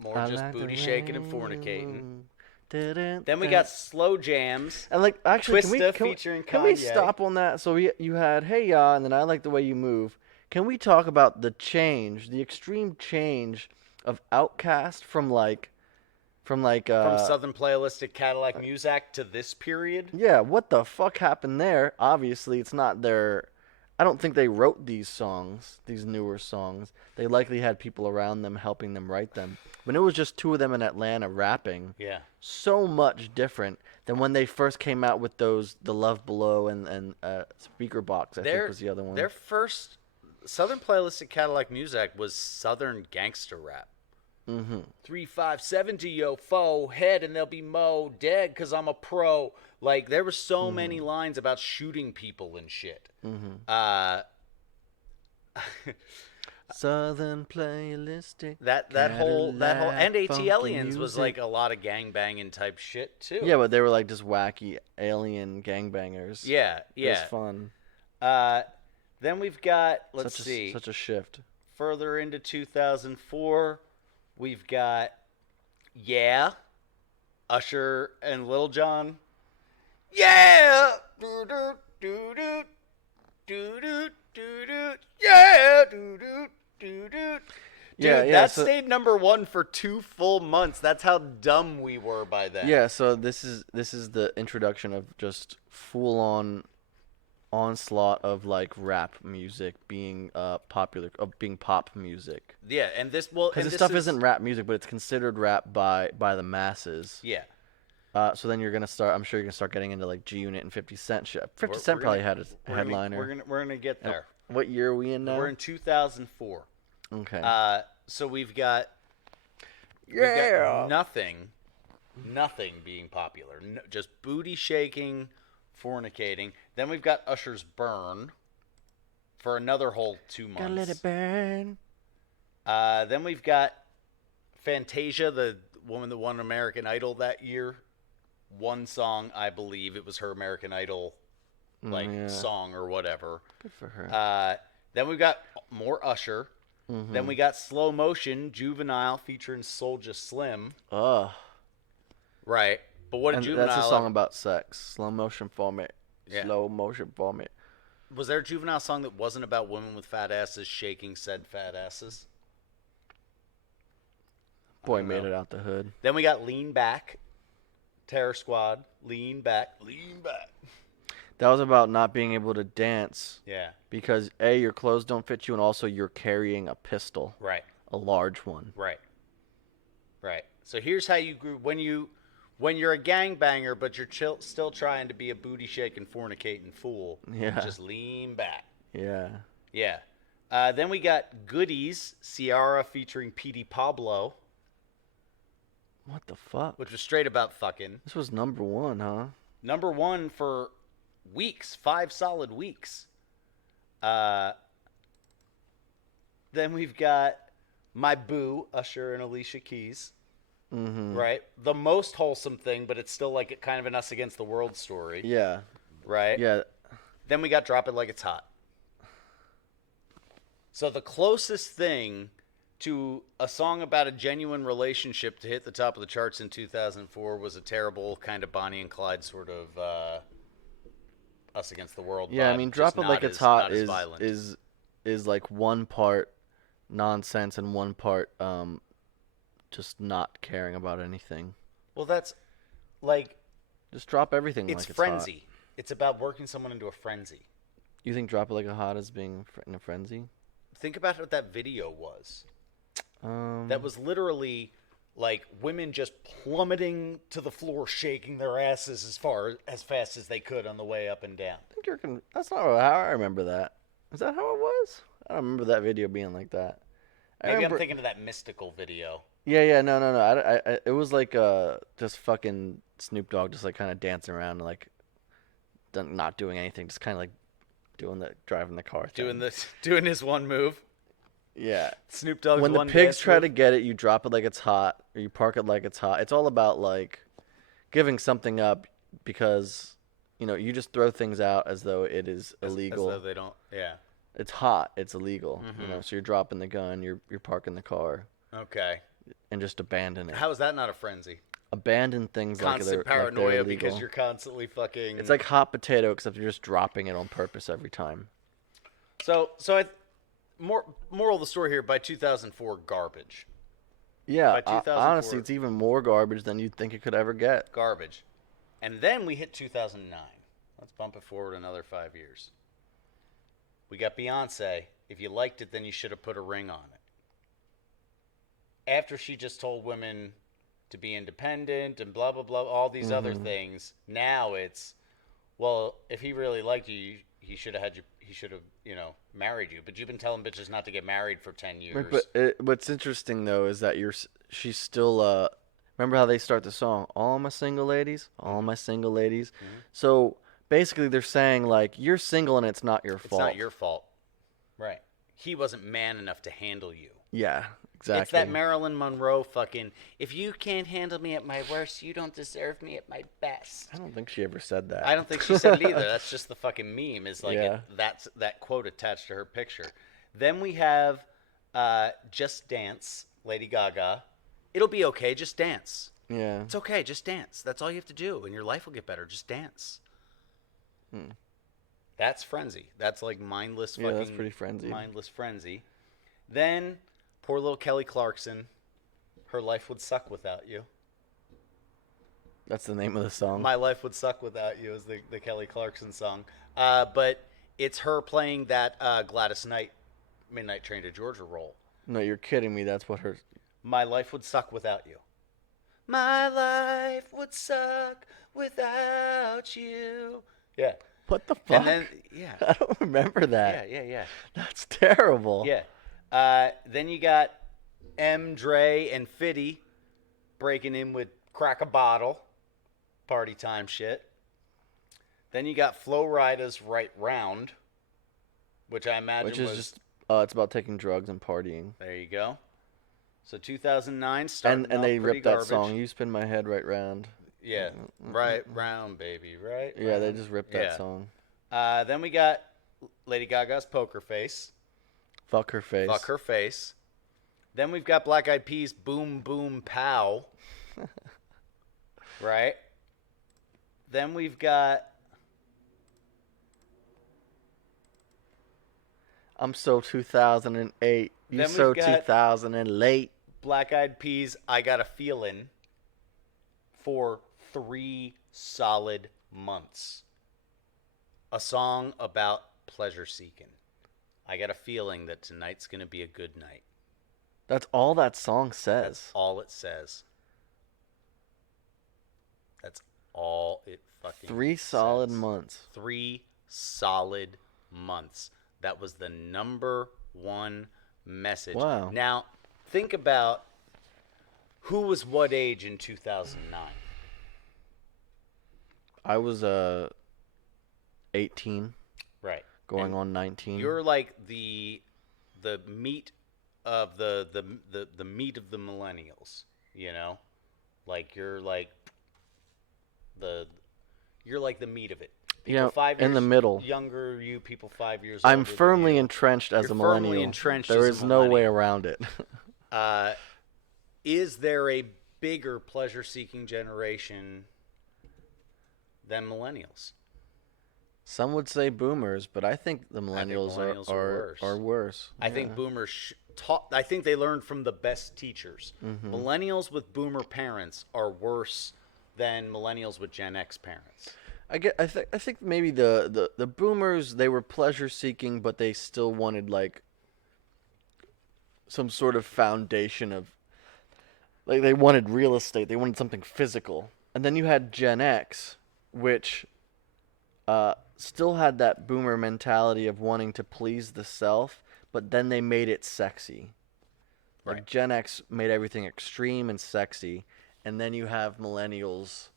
More I just like booty the shaking way and fornicating. you Then Then we got Slow Jams. and like actually, Twista can featuring can we Kanye. stop on that? So you had Hey Ya, and then I Like the Way You Move. Can we talk about the extreme change of Outkast from From Southern Playalistic Cadillac Muzak to this period? Yeah, what the fuck happened there? Obviously, it's not their. I don't think they wrote these songs, these newer songs. They likely had people around them helping them write them. When it was just two of them in Atlanta rapping, Yeah. so much different than when they first came out with those, The Love Below and Speaker Box, I think was the other one. Their first Southern Playalistic Cadillac Muzak was Southern gangster rap. 3-5-70 yo foe head and they'll be mo dead cause I'm a pro. Like there were so many lines about shooting people and shit. Southern Playalistic. that whole and funky ATLians was music. like a lot of gangbanging type shit too. Yeah, but they were like just wacky alien gangbangers. Yeah. It was fun. Then we've got see. Such a shift. Further into 2004, we've got Usher and Lil Jon. Yeah, do do do do do do do do. Yeah, do do do do. Dude, that stayed number 1 for 2 full months. That's how dumb we were by then. Yeah, so this is the introduction of just full on onslaught of like rap music being popular, of being pop music. Yeah, and this because this stuff isn't rap music, but it's considered rap by the masses. Yeah. So then you're gonna start. I'm sure you're gonna start getting into like G Unit and 50 Cent shit. 50 Cent probably had a headliner. We're gonna get there. What year are we in now? We're in 2004. Okay. So we've got nothing being popular. No, just booty shaking, fornicating. Then we've got Usher's Burn for another whole 2 months. Gotta let it burn. Then we've got Fantasia, the woman that won American Idol that year, one song, I believe it was her American Idol song or whatever. Good for her. Then we've got more Usher. Mm-hmm. Then we got Slow Motion, Juvenile featuring Soulja Slim. Ugh. Right. But what did Juvenile... That's a song about sex. Slow motion for me. Yeah. Slow motion for me. Was there a Juvenile song that wasn't about women with fat asses shaking said fat asses? Boy made it out the hood. Then we got Lean Back. Terror Squad. Lean Back. Lean Back. That was about not being able to dance. Yeah. Because A, your clothes don't fit you, and also you're carrying a pistol. Right. A large one. Right. Right. So here's how you grew when you're a gangbanger, but you're still trying to be a booty shaking, fornicating fool. Yeah. Just lean back. Yeah. Yeah. Then we got Goodies, Ciara featuring P.D. Pablo. What the fuck? Which was straight about fucking. This was number one, huh? Number one for weeks, 5 solid weeks. Then we've got My Boo, Usher and Alicia Keys. Mm-hmm. Right? The most wholesome thing, but it's still like kind of an us against the world story. Yeah. Right? Yeah. Then we got Drop It Like It's Hot. So the closest thing to a song about a genuine relationship to hit the top of the charts in 2004 was a terrible kind of Bonnie and Clyde sort of us against the world. Yeah, vibe, I mean, Drop It Like It's Hot is like one part nonsense and one part just not caring about anything. Well, that's like just drop everything. It's like frenzy. It's hot. It's about working someone into a frenzy. You think Drop It Like It's Hot is being in a frenzy? Think about what that video was. That was literally like women just plummeting to the floor, shaking their asses as fast as they could on the way up and down. I think that's not how I remember that. Is that how it was? I don't remember that video being like that. Maybe I'm thinking of that mystical video. Yeah, no. It was like just fucking Snoop Dogg just like kind of dancing around and like not doing anything, just kind of like driving the car thing. Doing his one move. Yeah. Snoop Dogg's when the one pigs try move. to get it, you drop it like it's hot, or you park it like it's hot. It's all about like giving something up because you just throw things out as though it is illegal. As though they don't. Yeah. It's hot. It's illegal. Mm-hmm. So you're dropping the gun. You're parking the car. Okay. And just abandon it. How is that not a frenzy? abandon things constant like they're paranoia illegal. because you're constantly fucking. It's like hot potato, except you're just dropping it on purpose every time. Moral of the story here: by 2004, garbage. Yeah, By 2004, honestly, it's even more garbage than you'd think it could ever get. Garbage. And then we hit 2009. Let's bump it forward another 5 years. We got Beyonce. If you liked it, then you should have put a ring on it. After she just told women to be independent and blah, blah, blah, all these other things, now it's, well, if he really liked you, he should have married you. But you've been telling bitches not to get married for 10 years. Right, but what's interesting, though, is that she's still, remember how they start the song, all my single ladies? All my single ladies? Mm-hmm. So basically they're saying, like, you're single and it's not your fault. It's not your fault. Right. He wasn't man enough to handle you. Yeah, exactly. It's that Marilyn Monroe fucking, if you can't handle me at my worst, you don't deserve me at my best. I don't think she ever said that. I don't think she said it either. That's just the fucking meme. Is like Yeah. that's that quote attached to her picture. Then we have Just Dance, Lady Gaga. It'll be okay, just dance. Yeah. It's okay, just dance. That's all you have to do, and your life will get better. Just dance. That's frenzy. That's like mindless fucking. Yeah, that's pretty frenzy. Mindless frenzy. Then poor little Kelly Clarkson. Her life would suck without you. That's the name of the song. My life would suck without you is the Kelly Clarkson song. But it's her playing that Gladys Knight Midnight Train to Georgia role. No, you're kidding me. That's what her. My life would suck without you. My life would suck without you. Yeah. What the fuck? And then, yeah. I don't remember that. Yeah. That's terrible. Yeah. Then you got M, Dre, and Fiddy breaking in with Crack a Bottle. Party time shit. Then you got Flo Rida's Right Round, which I imagine Which is just, it's about taking drugs and partying. There you go. So 2009 starting And off they pretty ripped that garbage. song. You spin my head right round. Yeah, right round, baby, right. Yeah, they round. just ripped that Yeah. song. Then we got Lady Gaga's Poker Face. Fuck her face. Fuck her face. Then we've got Black Eyed Peas, Boom Boom Pow. Right. Then we've got I'm so 2008. You Then so we've got- 2000 and late. Black Eyed Peas, I Got a Feelin' for 3 solid months. A song about pleasure seeking. I got a feeling that tonight's going to be a good night. That's all that song says. That's all it says. That's all it fucking 3 solid says. months. 3 solid months. That was the number 1 message. Wow. Now, think about who was what age in 2009. I was 18, Right. going And on 19. You're like the meat of the meat of the millennials, you know? Like you're like the meat of it. People Yeah, 5 years in the middle. younger, you people 5 years I'm older than firmly you. entrenched as You're a millennial. firmly entrenched There as a is no way millennial. around it. Is there a bigger pleasure-seeking generation than millennials? Some would say boomers, but I think the millennials, millennials are worse. I think boomers taught. I think they learned from the best teachers. Mm-hmm. Millennials with boomer parents are worse than millennials with Gen X parents. I think maybe the boomers, they were pleasure seeking, but they still wanted like some sort of foundation of, like, they wanted real estate. They wanted something physical. And then you had Gen X, which still had that boomer mentality of wanting to please the self, but then they made it sexy. Like Right. Gen X made everything extreme and sexy, and then you have millennials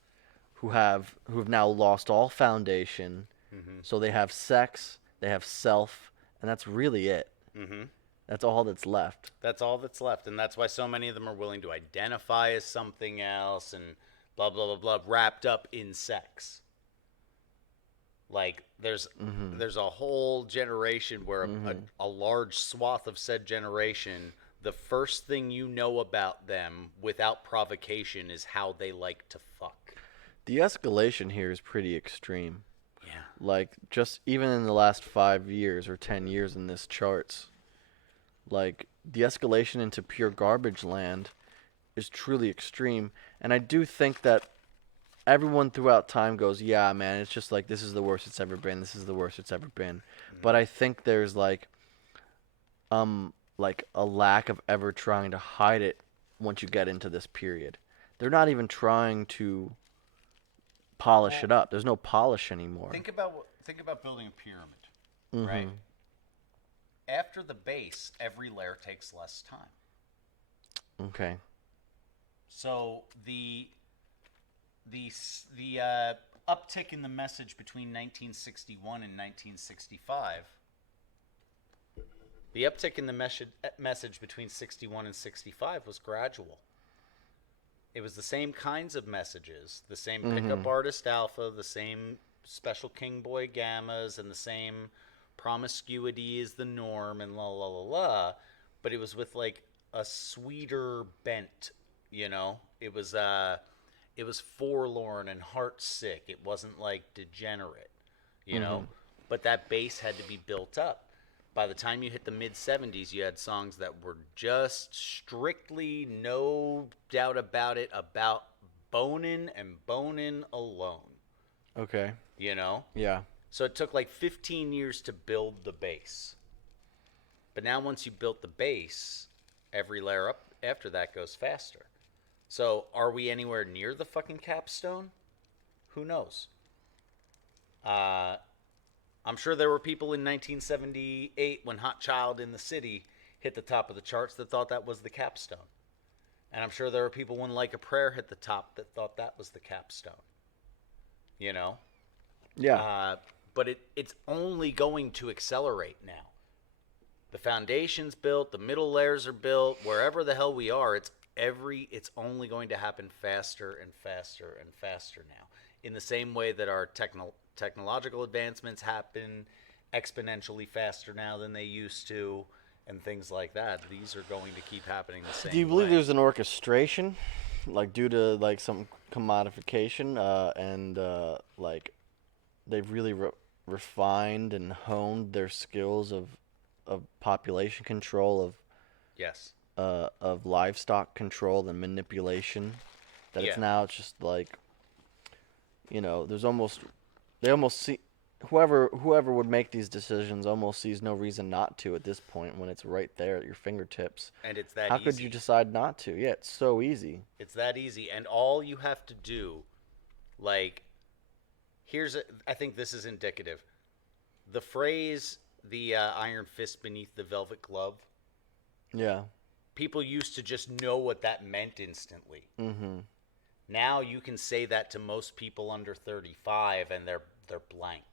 who have now lost all foundation. Mm-hmm. So they have sex, they have self, and that's really it. Mm-hmm. That's all that's left. That's all that's left, and that's why so many of them are willing to identify as something else and blah blah blah blah, wrapped up in sex. Like there's a whole generation where a large swath of said generation, the first thing you know about them without provocation is how they like to fuck. The escalation here is pretty extreme. Yeah. Like, just even in the last 5 years or 10 years in this charts, like, the escalation into pure garbage land is truly extreme. And I do think that everyone throughout time goes, yeah, man, it's just like, this is the worst it's ever been. This is the worst it's ever been. But I think there's like a lack of ever trying to hide it once you get into this period. They're not even trying to polish it up. There's no polish anymore. Think about building a pyramid, Mm-hmm. right? After the base, every layer takes less time. Okay. So the uptick in the message between 1961 and 1965. The uptick in the message between 61 and 65 was gradual. It was the same kinds of messages, the same pickup artist alpha, the same special king boy gammas, and the same promiscuity is the norm, and la la la la. But it was with like a sweeter bent, you know. It was forlorn and heartsick. It wasn't like degenerate, you know. But that base had to be built up. By the time you hit the mid-70s, you had songs that were just strictly, no doubt about it, about boning and boning alone, Okay. you know? Yeah. So it took like 15 years to build the base. But now once you built the base, every layer up after that goes faster. So are we anywhere near the fucking capstone? Who knows? I'm sure there were people in 1978 when Hot Child in the City hit the top of the charts that thought that was the capstone. And I'm sure there were people when Like a Prayer hit the top that thought that was the capstone. You know? Yeah. But it's only going to accelerate now. The foundation's built, the middle layers are built, wherever the hell we are, it's only going to happen faster and faster and faster now. In the same way that our technological advancements happen exponentially faster now than they used to, and things like that. These are going to keep happening the same way. Do you believe there's an orchestration, like due to like some commodification, and like they've really refined and honed their skills of population control, Yes. of livestock control and manipulation, that it's just like, there's they almost see whoever would make these decisions almost sees no reason not to at this point when it's right there at your fingertips. And it's that How easy. could you decide not to? Yeah, it's so easy. It's that easy. And all you have to do, like, I think this is indicative. The phrase, the iron fist beneath the velvet glove. Yeah. People used to just know what that meant instantly. Mm-hmm. Now you can say that to most people under 35 and they're blank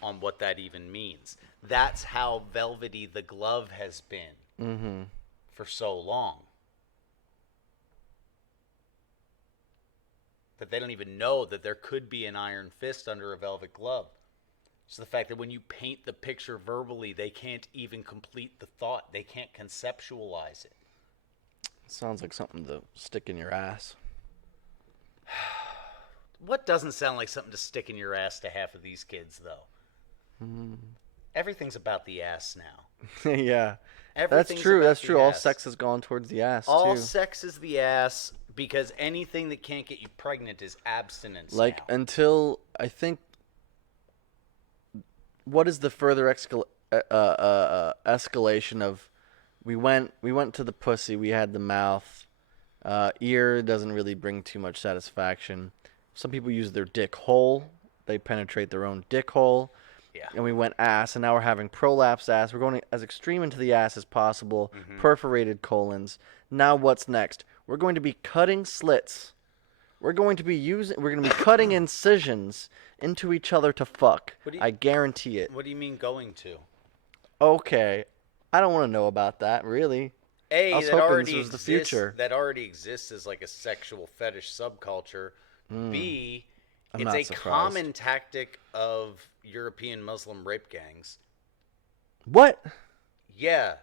on what that even means. That's how velvety the glove has been for so long. That they don't even know that there could be an iron fist under a velvet glove. So the fact that when you paint the picture verbally, they can't even complete the thought. They can't conceptualize it. Sounds like something to stick in your ass. What doesn't sound like something to stick in your ass to half of these kids, though? Everything's about the ass now. Yeah. Everything's That's true. about That's the true. All ass. sex has gone towards the ass, All too. sex is the ass, because anything that can't get you pregnant is abstinence Like, now. until, I think, what is the further escalation of, we went to the pussy, we had the mouth, ear doesn't really bring too much satisfaction. Some people use their dick hole. They penetrate their own dick hole. Yeah. And we went ass, and now we're having prolapse ass. We're going as extreme into the ass as possible. Perforated colons. Now what's next? We're going to be cutting slits. We're going to be cutting incisions into each other to fuck. I guarantee it. What do you mean going to? Okay. I don't want to know about that, really. I was that hoping already this was the exists, future. That already exists as like a sexual fetish subculture. B, I'm it's not a surprised. common tactic of European Muslim rape gangs. What? Yeah.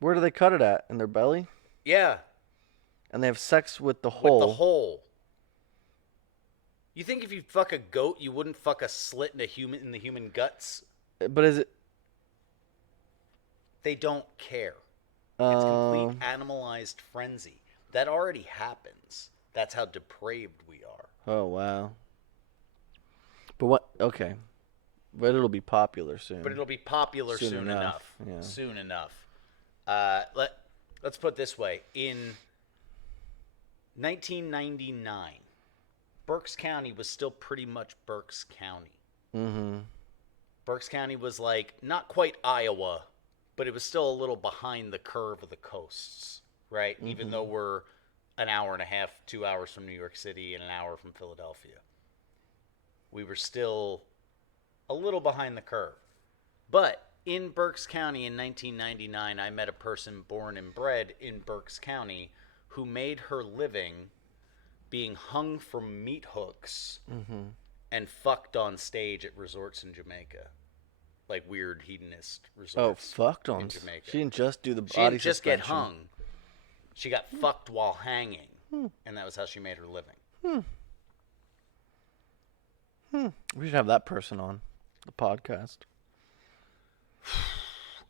Where do they cut it at? In their belly? Yeah. And they have sex with the hole. With the hole. You think if you fuck a goat, you wouldn't fuck a slit in the human guts? But is it... They don't care. It's complete animalized frenzy. That already happens. That's how depraved we are. Oh, wow. But what... Okay. But it'll be popular soon. But it'll be popular soon enough. Yeah. Soon enough. Let's put it this way. In 1999, Berks County was still pretty much Berks County. Mm-hmm. Berks County was like, not quite Iowa, but it was still a little behind the curve of the coasts, right? Even though we're an hour and a half, 2 hours from New York City and an hour from Philadelphia. We were still a little behind the curve. But in Berks County in 1999, I met a person born and bred in Berks County who made her living being hung from meat hooks and fucked on stage at resorts in Jamaica. Like weird hedonist resorts. Oh, fucked on. In Jamaica. She didn't just do the She body didn't just get suspension. hung. She got fucked while hanging. And that was how she made her living. We should have that person on the podcast.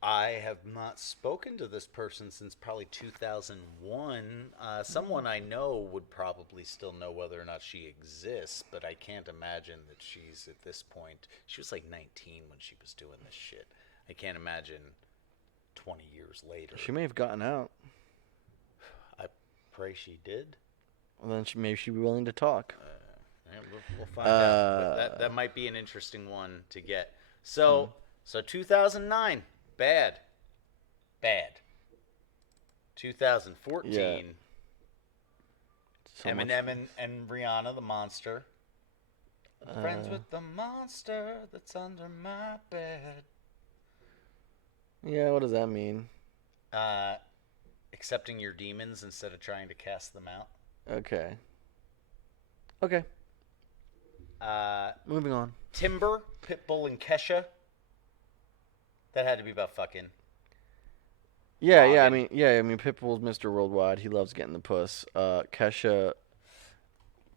I have not spoken to this person since probably 2001. Someone I know would probably still know whether or not she exists, but I can't imagine that she's at this point. She was like 19 when she was doing this shit. I can't imagine 20 years later. She may have gotten out. I pray she did. Well, then maybe she'd be willing to talk. Yeah, we'll find out. But that might be an interesting one to get. So 2009, bad. 2014, Yeah. So much- Eminem and Rihanna, the monster. Friends with the monster that's under my bed. Yeah, what does that mean? Accepting your demons instead of trying to cast them out. Okay. Okay. Moving on. Timber, Pitbull, and Kesha. That had to be about fucking. Yeah, Logging. I mean, Pitbull's Mr. Worldwide. He loves getting the puss. Kesha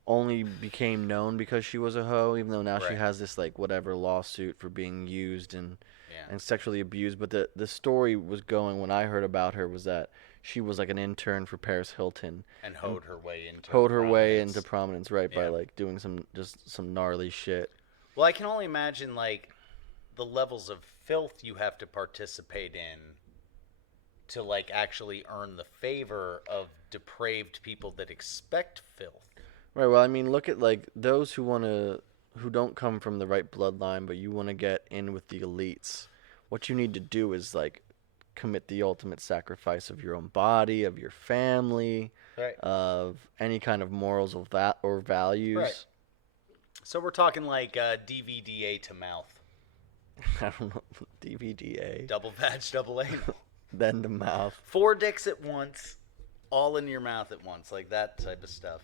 only became known because she was a hoe, even though now she Right. has this like whatever lawsuit for being used Yeah. and sexually abused. But the story was going when I heard about her was that she was like an intern for Paris Hilton And hoed her way into hoed her way prominence. into prominence, right, by Yeah. like doing some gnarly shit. Well, I can only imagine like the levels of filth you have to participate in to like actually earn the favor of depraved people that expect filth. Right. Well, I mean, look at like those who don't come from the right bloodline, but you want to get in with the elites. What you need to do is like commit the ultimate sacrifice of your own body, of your family, Right. of any kind of morals or values. Right. So we're talking like DVDA to mouth. I don't know, DVDA. Double vag, double anal. Then the mouth. 4 dicks at once, all in your mouth at once, like that type of stuff.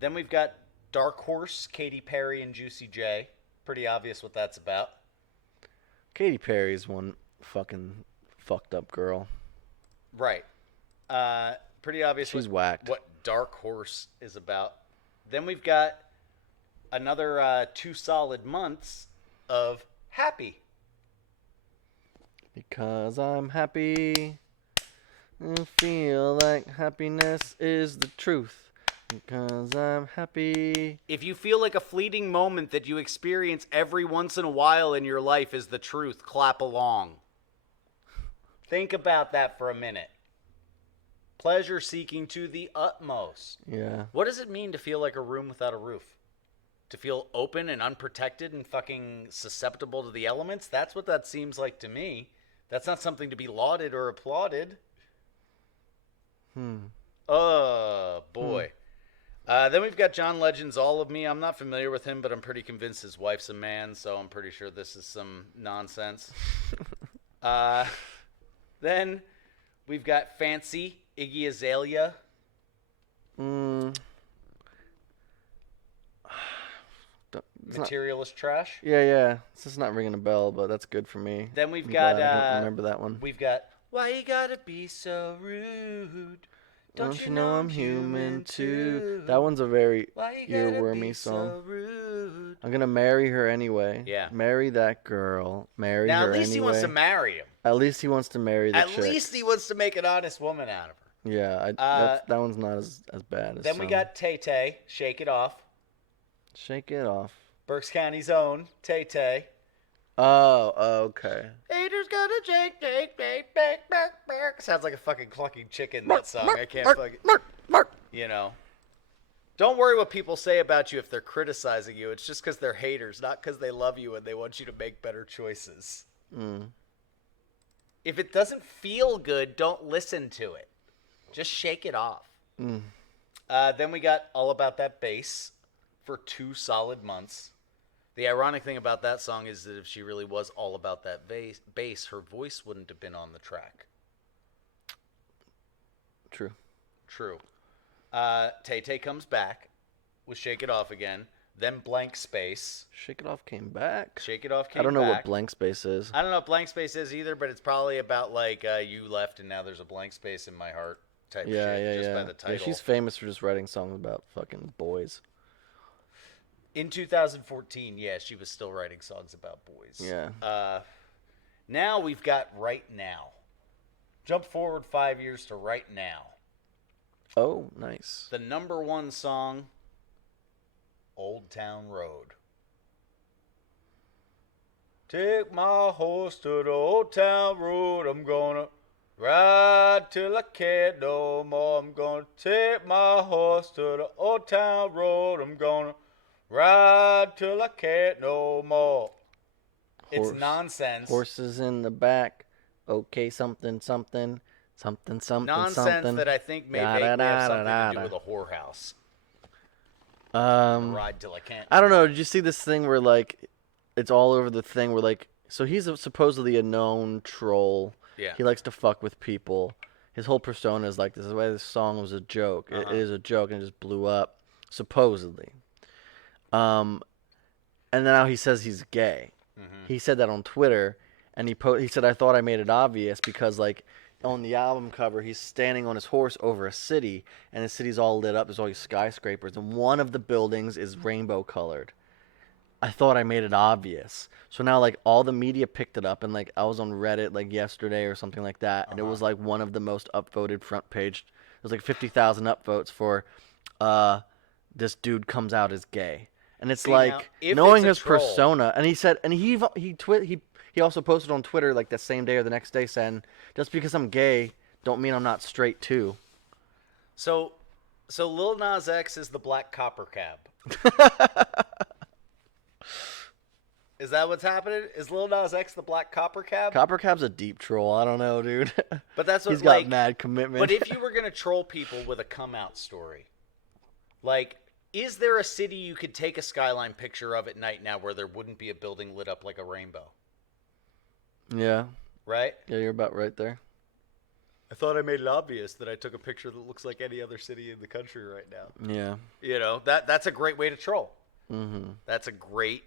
Then we've got Dark Horse, Katy Perry, and Juicy J. Pretty obvious what that's about. Katy Perry's one fucking fucked up girl. Right. Pretty obvious She's whacked. what Dark Horse is about. Then we've got another 2 solid months of Happy. Because I'm happy. I feel like happiness is the truth. Because I'm happy. If you feel like a fleeting moment that you experience every once in a while in your life is the truth, clap along. Think about that for a minute. Pleasure seeking to the utmost. Yeah. What does it mean to feel like a room without a roof? To feel open and unprotected and fucking susceptible to the elements? That's what that seems like to me. That's not something to be lauded or applauded. Oh, boy. Then we've got John Legend's All of Me. I'm not familiar with him, but I'm pretty convinced his wife's a man, so I'm pretty sure this is some nonsense. Then we've got Fancy, Iggy Azalea. It's not, Materialist trash. yeah. This is not ringing a bell, but that's good for me. Then we've I'm got, glad I don't remember that one. We've got Why You Gotta Be So Rude. Don't you know I'm human too? That one's a very Why you gotta earwormy be song. so rude? I'm gonna marry her anyway. Yeah. Marry that girl. Marry Now her at least anyway. he wants to marry him. At least he wants to marry the At chick. least he wants to make an honest woman out of her. Yeah, that one's not as bad as Then we some. got Tay Tay, Shake It Off. Shake It Off. Berks County's own Tay Tay. Oh, okay. Haters gonna shake, back. Sounds like a fucking clucking chicken, that song. I can't fucking... You know. Don't worry what people say about you if they're criticizing you. It's just because they're haters, not because they love you and they want you to make better choices. If it doesn't feel good, don't listen to it. Just shake it off. Then we got All About That Bass for 2 solid months. The ironic thing about that song is that if she really was all about that bass, her voice wouldn't have been on the track. True. True. Tay Tay comes back with Shake It Off again. Then Blank Space. Shake It Off came back. Shake It Off came back. I don't know what blank space is. I don't know what Blank Space is either, but it's probably about like you left and now there's a blank space in my heart type shit. Just by the title. Yeah, she's famous for just writing songs about fucking boys. In 2014, yeah, she was still writing songs about boys. Yeah. Now we've got Right Now. Jump forward 5 years to Right Now. Oh, nice. The number 1 song, Old Town Road. Take my horse to the old town road. I'm gonna ride till I can't no more. I'm gonna take my horse to the old town road. I'm gonna ride till I can't no more. It's nonsense. Horses in the back. Okay, something. Nonsense something. that I think may vaguely have something to do with a whorehouse. Ride till I can't. I don't know. Did you see this thing where like, it's all over the thing where like So he's supposedly a known troll. Yeah. He likes to fuck with people. His whole persona is like this. Is why this song was a joke. It is a joke and it just blew up, supposedly. Um, and now he says he's gay. He said that on Twitter, and he said, I thought I made it obvious because, like, on the album cover, he's standing on his horse over a city, and the city's all lit up. There's all these skyscrapers, and one of the buildings is rainbow colored. I thought I made it obvious. So now, like, all the media picked it up, and, like, I was on Reddit, like, yesterday or something like that, and it was, like, one of the most upvoted front page. It was, like, 50,000 upvotes for, this dude comes out as gay. And it's like, knowing his persona, and he said, and he also posted on Twitter, like, that same day or the next day saying, just because I'm gay, don't mean I'm not straight, too. So Lil Nas X is the Black Copper Cab. Is that what's happening? Is Lil Nas X the Black Copper Cab? Copper Cab's a deep troll. I don't know, dude. But that's what, he's got mad commitment. But if you were gonna troll people with a come out story, like, is there a city you could take a skyline picture of at night now where there wouldn't be a building lit up like a rainbow? Yeah. Right? Yeah, you're about right there. I thought I made it obvious that I took a picture that looks like any other city in the country right now. Yeah. You know, that's a great way to troll. Mm-hmm. That's a great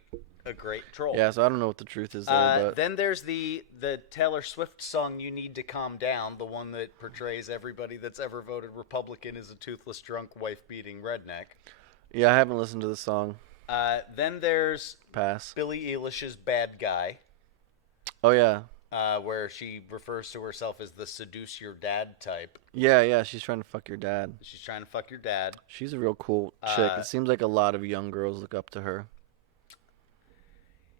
troll. Yeah, so I don't know what the truth is there, but... Then there's the Taylor Swift song, You Need to Calm Down, the one that portrays everybody that's ever voted Republican as a toothless, drunk, wife-beating redneck. Yeah, I haven't listened to the song. Then there's Pass. Billie Eilish's Bad Guy. Oh, yeah. Where she refers to herself as the seduce your dad type. Yeah, she's trying to fuck your dad. She's trying to fuck your dad. She's a real cool chick. It seems like a lot of young girls look up to her.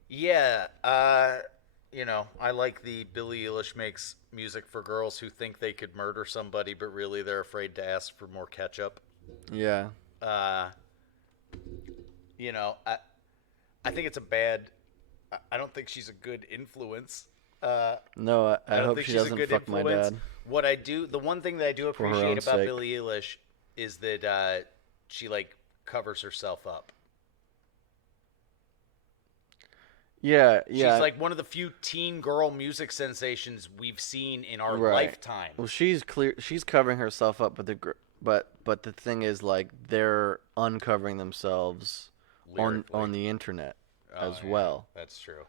Yeah, you know, I like the Billie Eilish makes music for girls who think they could murder somebody, but really they're afraid to ask for more ketchup. Yeah. You know, I think it's a bad. I don't think she's a good influence. No, I hope she doesn't fuck my dad. The one thing that I do appreciate about Billie Eilish is that she, like, covers herself up. Yeah. She's like one of the few teen girl music sensations we've seen in our lifetime. Well, she's covering herself up, but the thing is, like, they're uncovering themselves on the internet as well. That's true.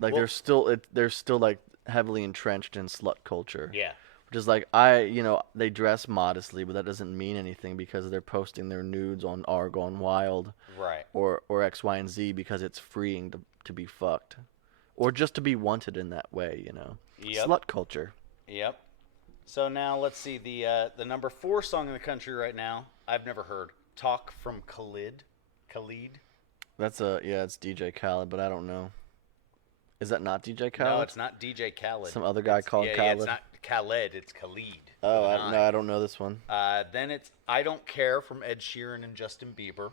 Like, they're still like heavily entrenched in slut culture. Yeah. Which is like, they dress modestly, but that doesn't mean anything because they're posting their nudes on R Gone Wild. Right. Or X, Y, and Z because it's freeing to be fucked. Or just to be wanted in that way, you know. Yep. Slut culture. Yep. So now let's see the number 4 song in the country right now. I've never heard. Talk from Khalid. That's it's DJ Khaled, but I don't know. Is that not DJ Khaled? No, it's not DJ Khaled. Some other guy called Khaled? Yeah, it's not Khaled, it's Khalid. Oh, I don't know this one. Then it's I Don't Care from Ed Sheeran and Justin Bieber.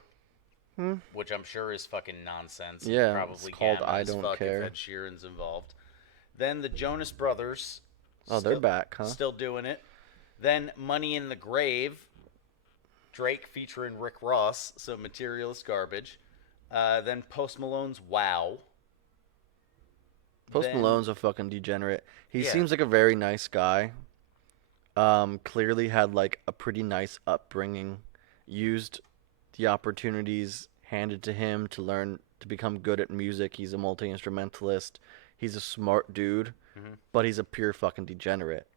Which I'm sure is fucking nonsense. Yeah, probably it's called I Don't Care. If Ed Sheeran's involved. Then the Jonas Brothers. Oh, they're back, huh? Still doing it. Then Money in the Grave. Drake featuring Rick Ross, so Materialist Garbage. Then Post Malone's Wow. Malone's a fucking degenerate. He seems like a very nice guy. Clearly had, like, a pretty nice upbringing. Used the opportunities handed to him to learn to become good at music. He's a multi-instrumentalist. He's a smart dude, but he's a pure fucking degenerate,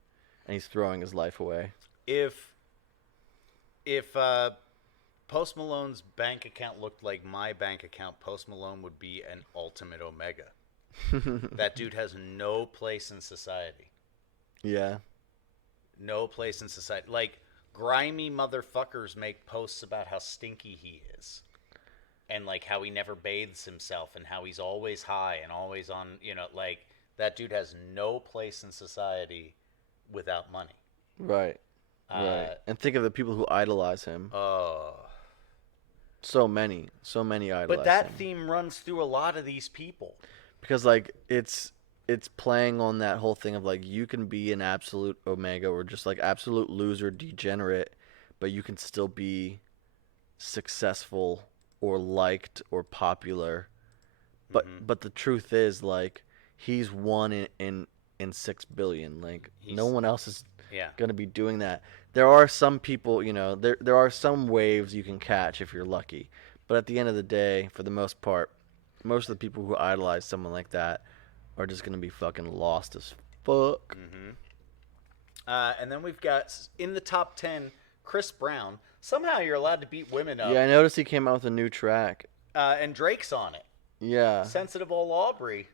and he's throwing his life away. If Post Malone's bank account looked like my bank account, Post Malone would be an ultimate omega. That dude has no place in society. Yeah. No place in society. Like, grimy motherfuckers make posts about how stinky he is. And, like, how he never bathes himself and how he's always high and always on, like, that dude has no place in society without money. Right. Right. And think of the people who idolize him. Oh. So many idolize him. But that theme runs through a lot of these people. Because, like, it's playing on that whole thing of, like, you can be an absolute omega or just, like, absolute loser, degenerate, but you can still be successful or liked or popular. But the truth is, like, he's one in 6 billion. Like no He's one else is yeah. gonna be doing that. There are some people, there are some waves you can catch if you're lucky. But at the end of the day, for the most part, most of the people who idolize someone like that are just gonna be fucking lost as fuck. Mm-hmm. And then we've got in the top 10, Chris Brown. Somehow you're allowed to beat women up. Yeah, I noticed he came out with a new track. And Drake's on it. Yeah. Sensitive Old Aubrey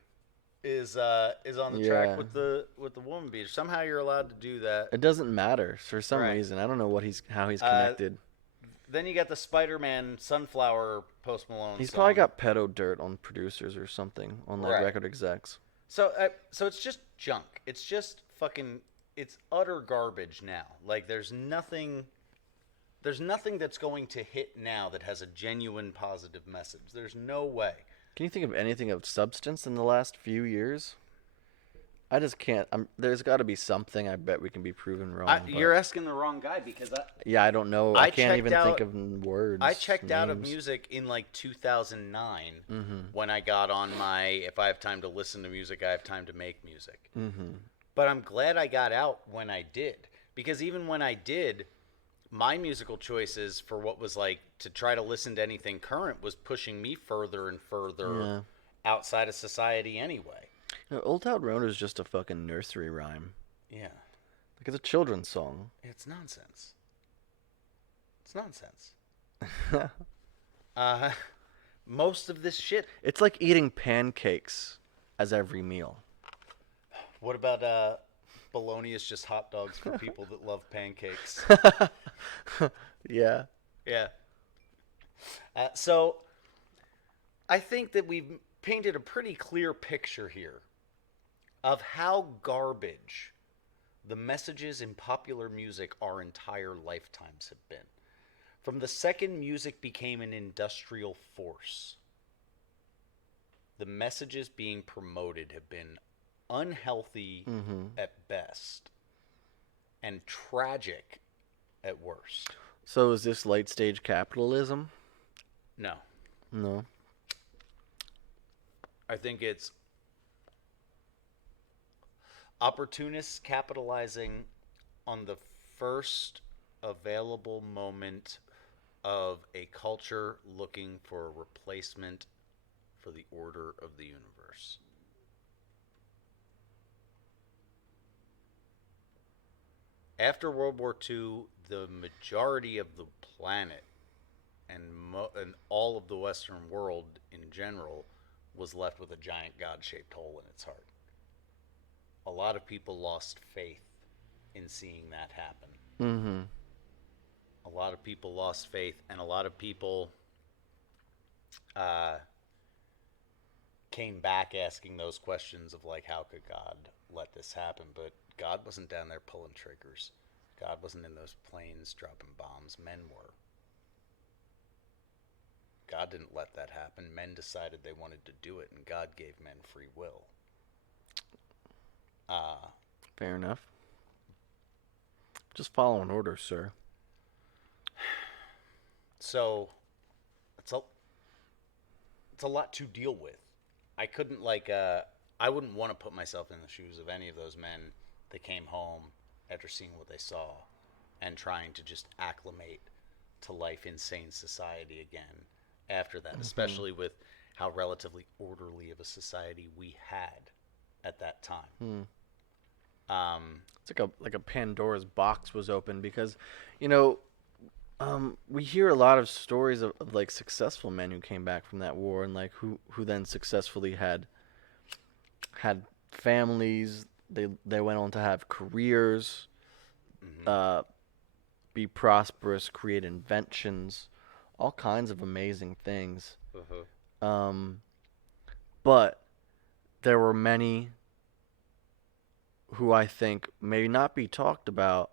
is on the track with the woman beater. Somehow you're allowed to do that. It doesn't matter for some Right. reason. I don't know how he's connected. Then you got the Spider-Man Sunflower Post Malone. He's song. probably got pedo dirt on producers or something on like Right. record execs. So it's just junk. It's just fucking. It's utter garbage now. Like there's nothing that's going to hit now that has a genuine positive message. There's no way. Can you think of anything of substance in the last few years? I just can't. There's got to be something. I bet we can be proven wrong. You're asking the wrong guy because I don't know. I can't even checked think out- of words. I checked out of names. music in like 2009 Mhm. when I got on my if I have time to listen to music, I have time to make music. Mhm. But I'm glad I got out when I did because even when I did, my musical choices for what was like to try to listen to anything current was pushing me further and further Yeah. outside of society anyway. Old Town Road is just a fucking nursery rhyme. Yeah. Like it's a children's song. It's nonsense. It's nonsense. Most of this shit. It's like eating pancakes as every meal. What about bologna is just hot dogs for people that love pancakes? Yeah. Yeah. So I think that we've painted a pretty clear picture here of how garbage the messages in popular music our entire lifetimes have been. From the second music became an industrial force, the messages being promoted have been unhealthy at best and tragic at worst. So is this late stage capitalism? No. No. I think it's opportunists capitalizing on the first available moment of a culture looking for a replacement for the order of the universe. After World War II, the majority of the planet and all of the Western world in general was left with a giant God-shaped hole in its heart. A lot of people lost faith in seeing that happen. Mm-hmm. A lot of people lost faith, and a lot of people came back asking those questions of like, how could God let this happen? But God wasn't down there pulling triggers. God wasn't in those planes dropping bombs. Men were. God didn't let that happen. Men decided they wanted to do it, and God gave men free will. Fair enough. Just following orders, sir. So it's a lot to deal with. I couldn't I wouldn't want to put myself in the shoes of any of those men that came home after seeing what they saw and trying to just acclimate to life in sane society again after that, especially with how relatively orderly of a society we had at that time. It's like a Pandora's box was open because, we hear a lot of stories of like successful men who came back from that war and like who then successfully had families. They went on to have careers, be prosperous, create inventions, all kinds of amazing things. But there were many who I think may not be talked about,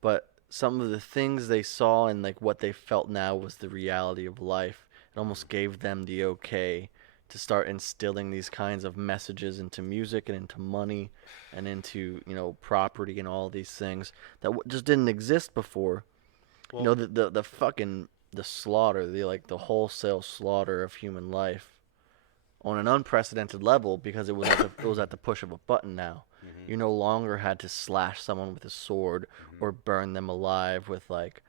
but some of the things they saw and like what they felt now was the reality of life. It almost gave them the okay to start instilling these kinds of messages into music and into money and into, property and all these things that just didn't exist before. Well, The fucking the slaughter, the wholesale slaughter of human life on an unprecedented level because it was it was at the push of a button now. Mm-hmm. You no longer had to slash someone with a sword Mm-hmm. or burn them alive with like,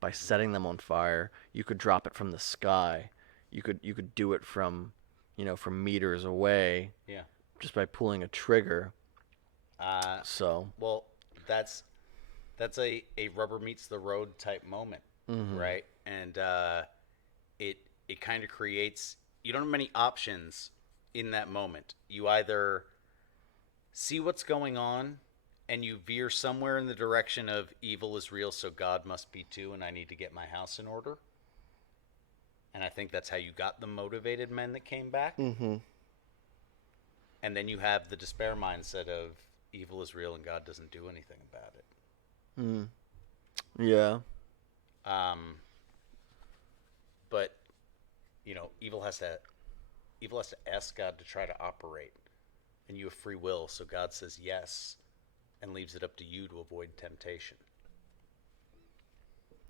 by setting them on fire. You could drop it from the sky. You could do it from, from meters away Yeah. just by pulling a trigger. Uh, So, well, that's a rubber meets the road type moment, mhm. right? And it kind of creates, you don't have many options in that moment. You either see what's going on and you veer somewhere in the direction of evil is real, so God must be too, and I need to get my house in order. And I think that's how you got the motivated men that came back. Mhm. And then you have the despair mindset of evil is real and God doesn't do anything about it. Mm. Yeah. Um, but evil has to ask God to try to operate, and you have free will, so God says yes, and leaves it up to you to avoid temptation.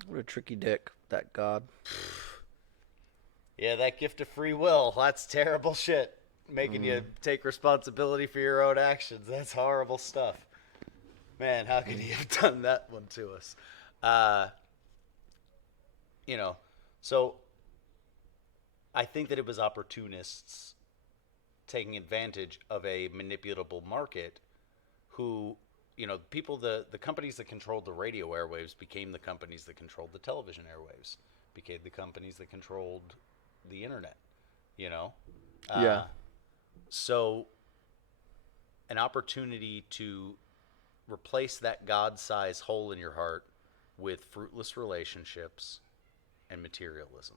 What a tricky dick, that God. Yeah, that gift of free will—that's terrible shit. Making you take responsibility for your own actions. That's horrible stuff. Man, how could he have done that one to us? You know, so I think that it was opportunists taking advantage of a manipulatable market who, people, the companies that controlled the radio airwaves became the companies that controlled the television airwaves, became the companies that controlled the internet, you know? Yeah. So an opportunity to replace that God-sized hole in your heart with fruitless relationships and materialism.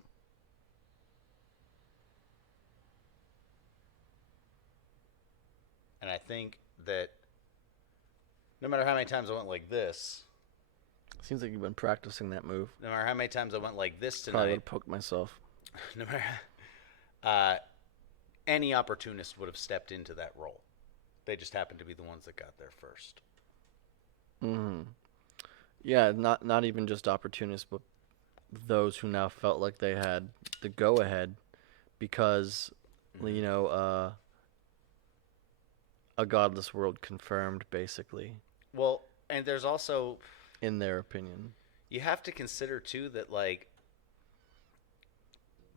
And I think that no matter how many times I went like this, Seems like you've been practicing that move. no matter how many times I went like this Probably would tonight, have poked myself. no matter uh, any opportunist would have stepped into that role. They just happened to be the ones that got there first. Mhm. Yeah, not even just opportunists, but those who now felt like they had the go ahead because a godless world confirmed basically Well, and there's also, in their opinion. you have to consider too that like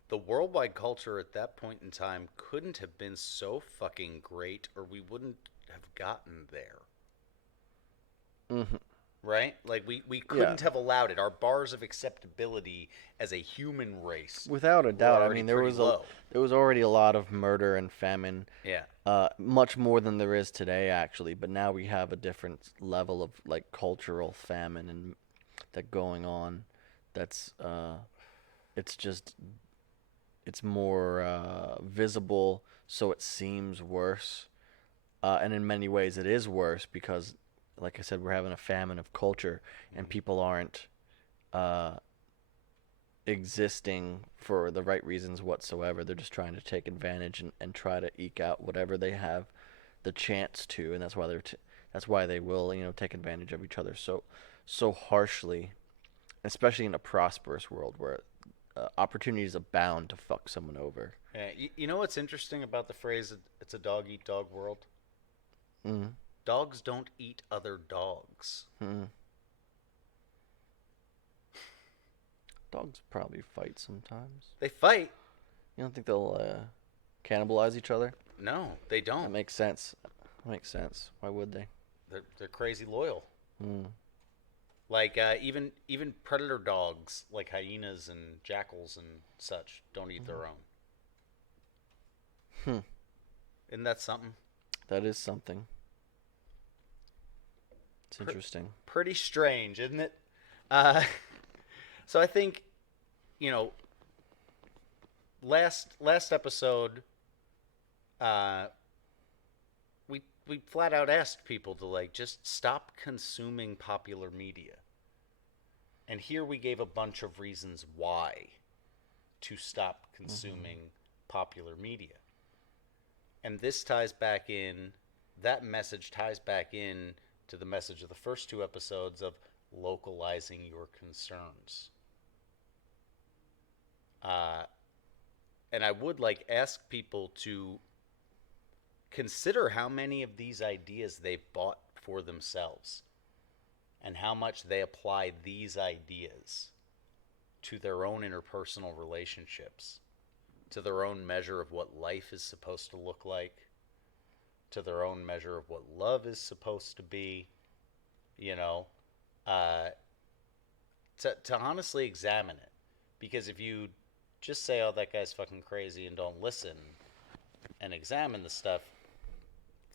the worldwide culture at that point in time couldn't have been so fucking great, or we wouldn't have gotten there. Mhm. Right? Like we couldn't have allowed it. Our bars of acceptability as a human race Without a were doubt. I already mean, there pretty was low. there was already a lot of murder and famine, Yeah. much more than there is today, actually. But now we have a different level of like cultural famine and that going on. That's it's just it's more visible, so it seems worse. And in many ways, it is worse because, like I said, we're having a famine of culture, and people aren't uh, existing for the right reasons whatsoever. They're just trying to take advantage and try to eke out whatever they have the chance to, and that's why that's why they will take advantage of each other so harshly, especially in a prosperous world where opportunities abound to fuck someone over. Yeah. You know what's interesting about the phrase "it's a dog eat dog world"? Mm-hmm. Dogs don't eat other dogs. Mm-hmm. Dogs probably fight sometimes. They fight. You don't think they'll cannibalize each other? No, they That don't. makes sense. That makes sense. Why would they? They're crazy loyal. Mm. Like even predator dogs, like hyenas and jackals and such, don't eat their own. Hmm. Isn't that something? That is something. It's interesting. Pretty strange, isn't it? Uh, so I think, you know, last episode, we flat out asked people to like just stop consuming popular media, and here we gave a bunch of reasons why to stop consuming popular media, and this ties back in. That message ties back in to the message of the first two episodes of localizing your concerns. and I would like ask people to consider how many of these ideas they've bought for themselves and how much they apply these ideas to their own interpersonal relationships, to their own measure of what life is supposed to look like, to their own measure of what love is supposed to be, to honestly examine it. Because if you just say, oh, that guy's fucking crazy and don't listen and examine the stuff,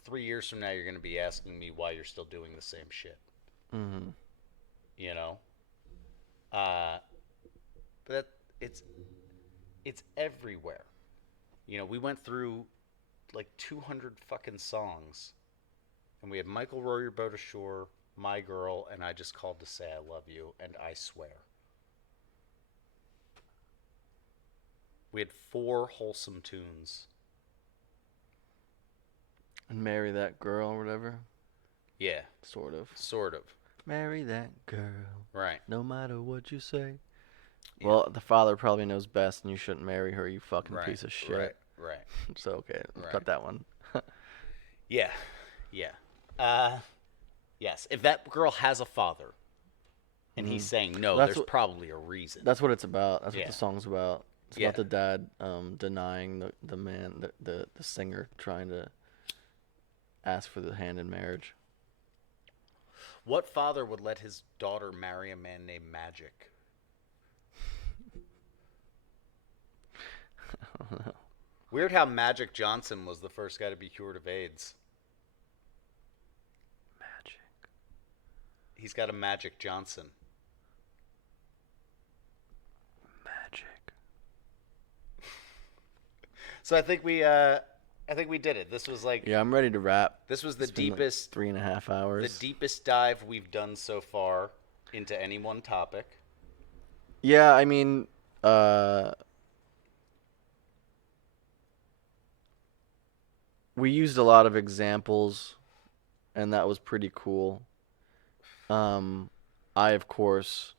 3 years from now, you're going to be asking me why you're still doing the same shit. Mm-hmm. But it's everywhere. We went through like 200 fucking songs, and we had Michael Row Your Boat Ashore, My Girl, and I Just Called to Say I Love You, and I Swear. We had 4 wholesome tunes. And Marry That Girl or whatever. Yeah. Sort of. Marry that girl. Right. No matter what you say. Yeah. Well, the father probably knows best, and you shouldn't marry her, you fucking piece of shit. Right. So, okay, Right. cut that one. Yeah. Yes. If that girl has a father, and he's saying no, That's there's probably a reason. That's what it's about. That's Yeah. what the song's about. It's Yeah. about the dad denying the man, the singer, trying to ask for the hand in marriage. What father would let his daughter marry a man named Magic? I don't know. Weird how Magic Johnson was the first guy to be cured of AIDS. Magic. He's got a Magic Johnson. Magic. So I think we did it. This was like Yeah, I'm ready to wrap. this was the It's been deepest like 3.5 hours. the deepest dive we've done so far into any one topic. Yeah, I mean, we used a lot of examples, and that was pretty cool. I, of course,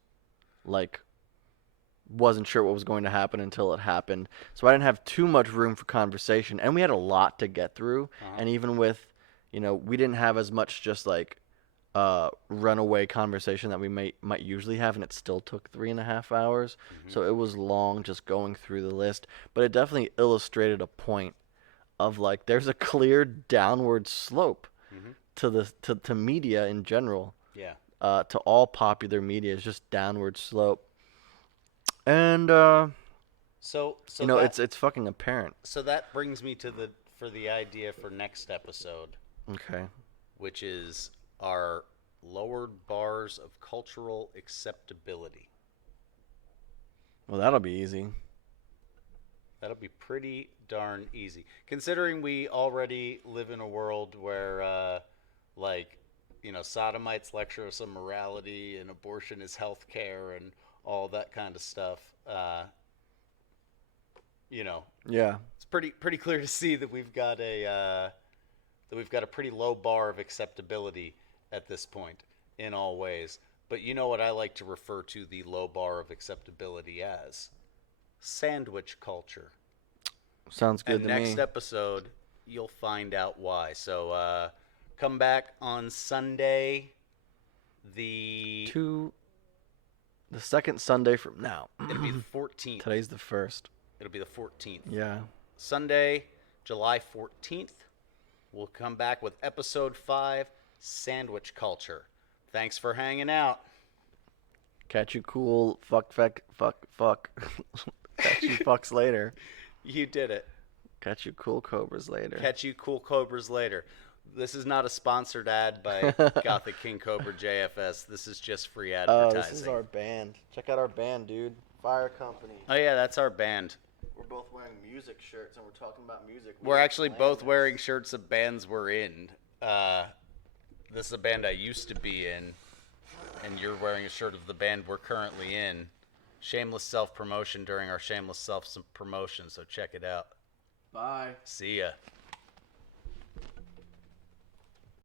wasn't sure what was going to happen until it happened, so I didn't have too much room for conversation, and we had a lot to get through, and even with, we didn't have as much just runaway conversation that we might usually have, and it still took 3.5 hours. So it was long just going through the list, but it definitely illustrated a point of there's a clear downward slope to media in general. Yeah. To all popular media is just downward slope, and So it's fucking apparent. So that brings me to the idea for next episode, Okay. which is our lowered bars of cultural acceptability. Well, that'll be easy. That'll be pretty darn easy, considering we already live in a world where, sodomites lecture us on morality and abortion is health care and all that kind of stuff. Yeah. It's pretty clear to see that we've got a pretty low bar of acceptability at this point in all ways. But you know what I like to refer to the low bar of acceptability as? Sandwich culture. Sounds good And to next me. episode, you'll find out why. So come back on Sunday. The second Sunday from now. It'll be the 14th. Today's the 1st. It'll be the 14th. Yeah. Sunday, July 14th. We'll come back with episode 5, Sandwich Culture. Thanks for hanging out. Catch you cool. Fuck. Catch you fucks later. You did it. Catch you cool cobras later. Catch you cool cobras later. This is not a sponsored ad by Gothic King Cobra JFS. This is just free advertising. Oh, this is our band. Check out our band, dude. Fire Company. Oh, yeah, that's our band. We're both wearing music shirts, and we're talking about music. We're actually both wearing shirts of bands we're in. This is a band I used to be in, and you're wearing a shirt of the band we're currently in. Shameless self-promotion during our shameless self-promotion, so check it out. Bye. See ya.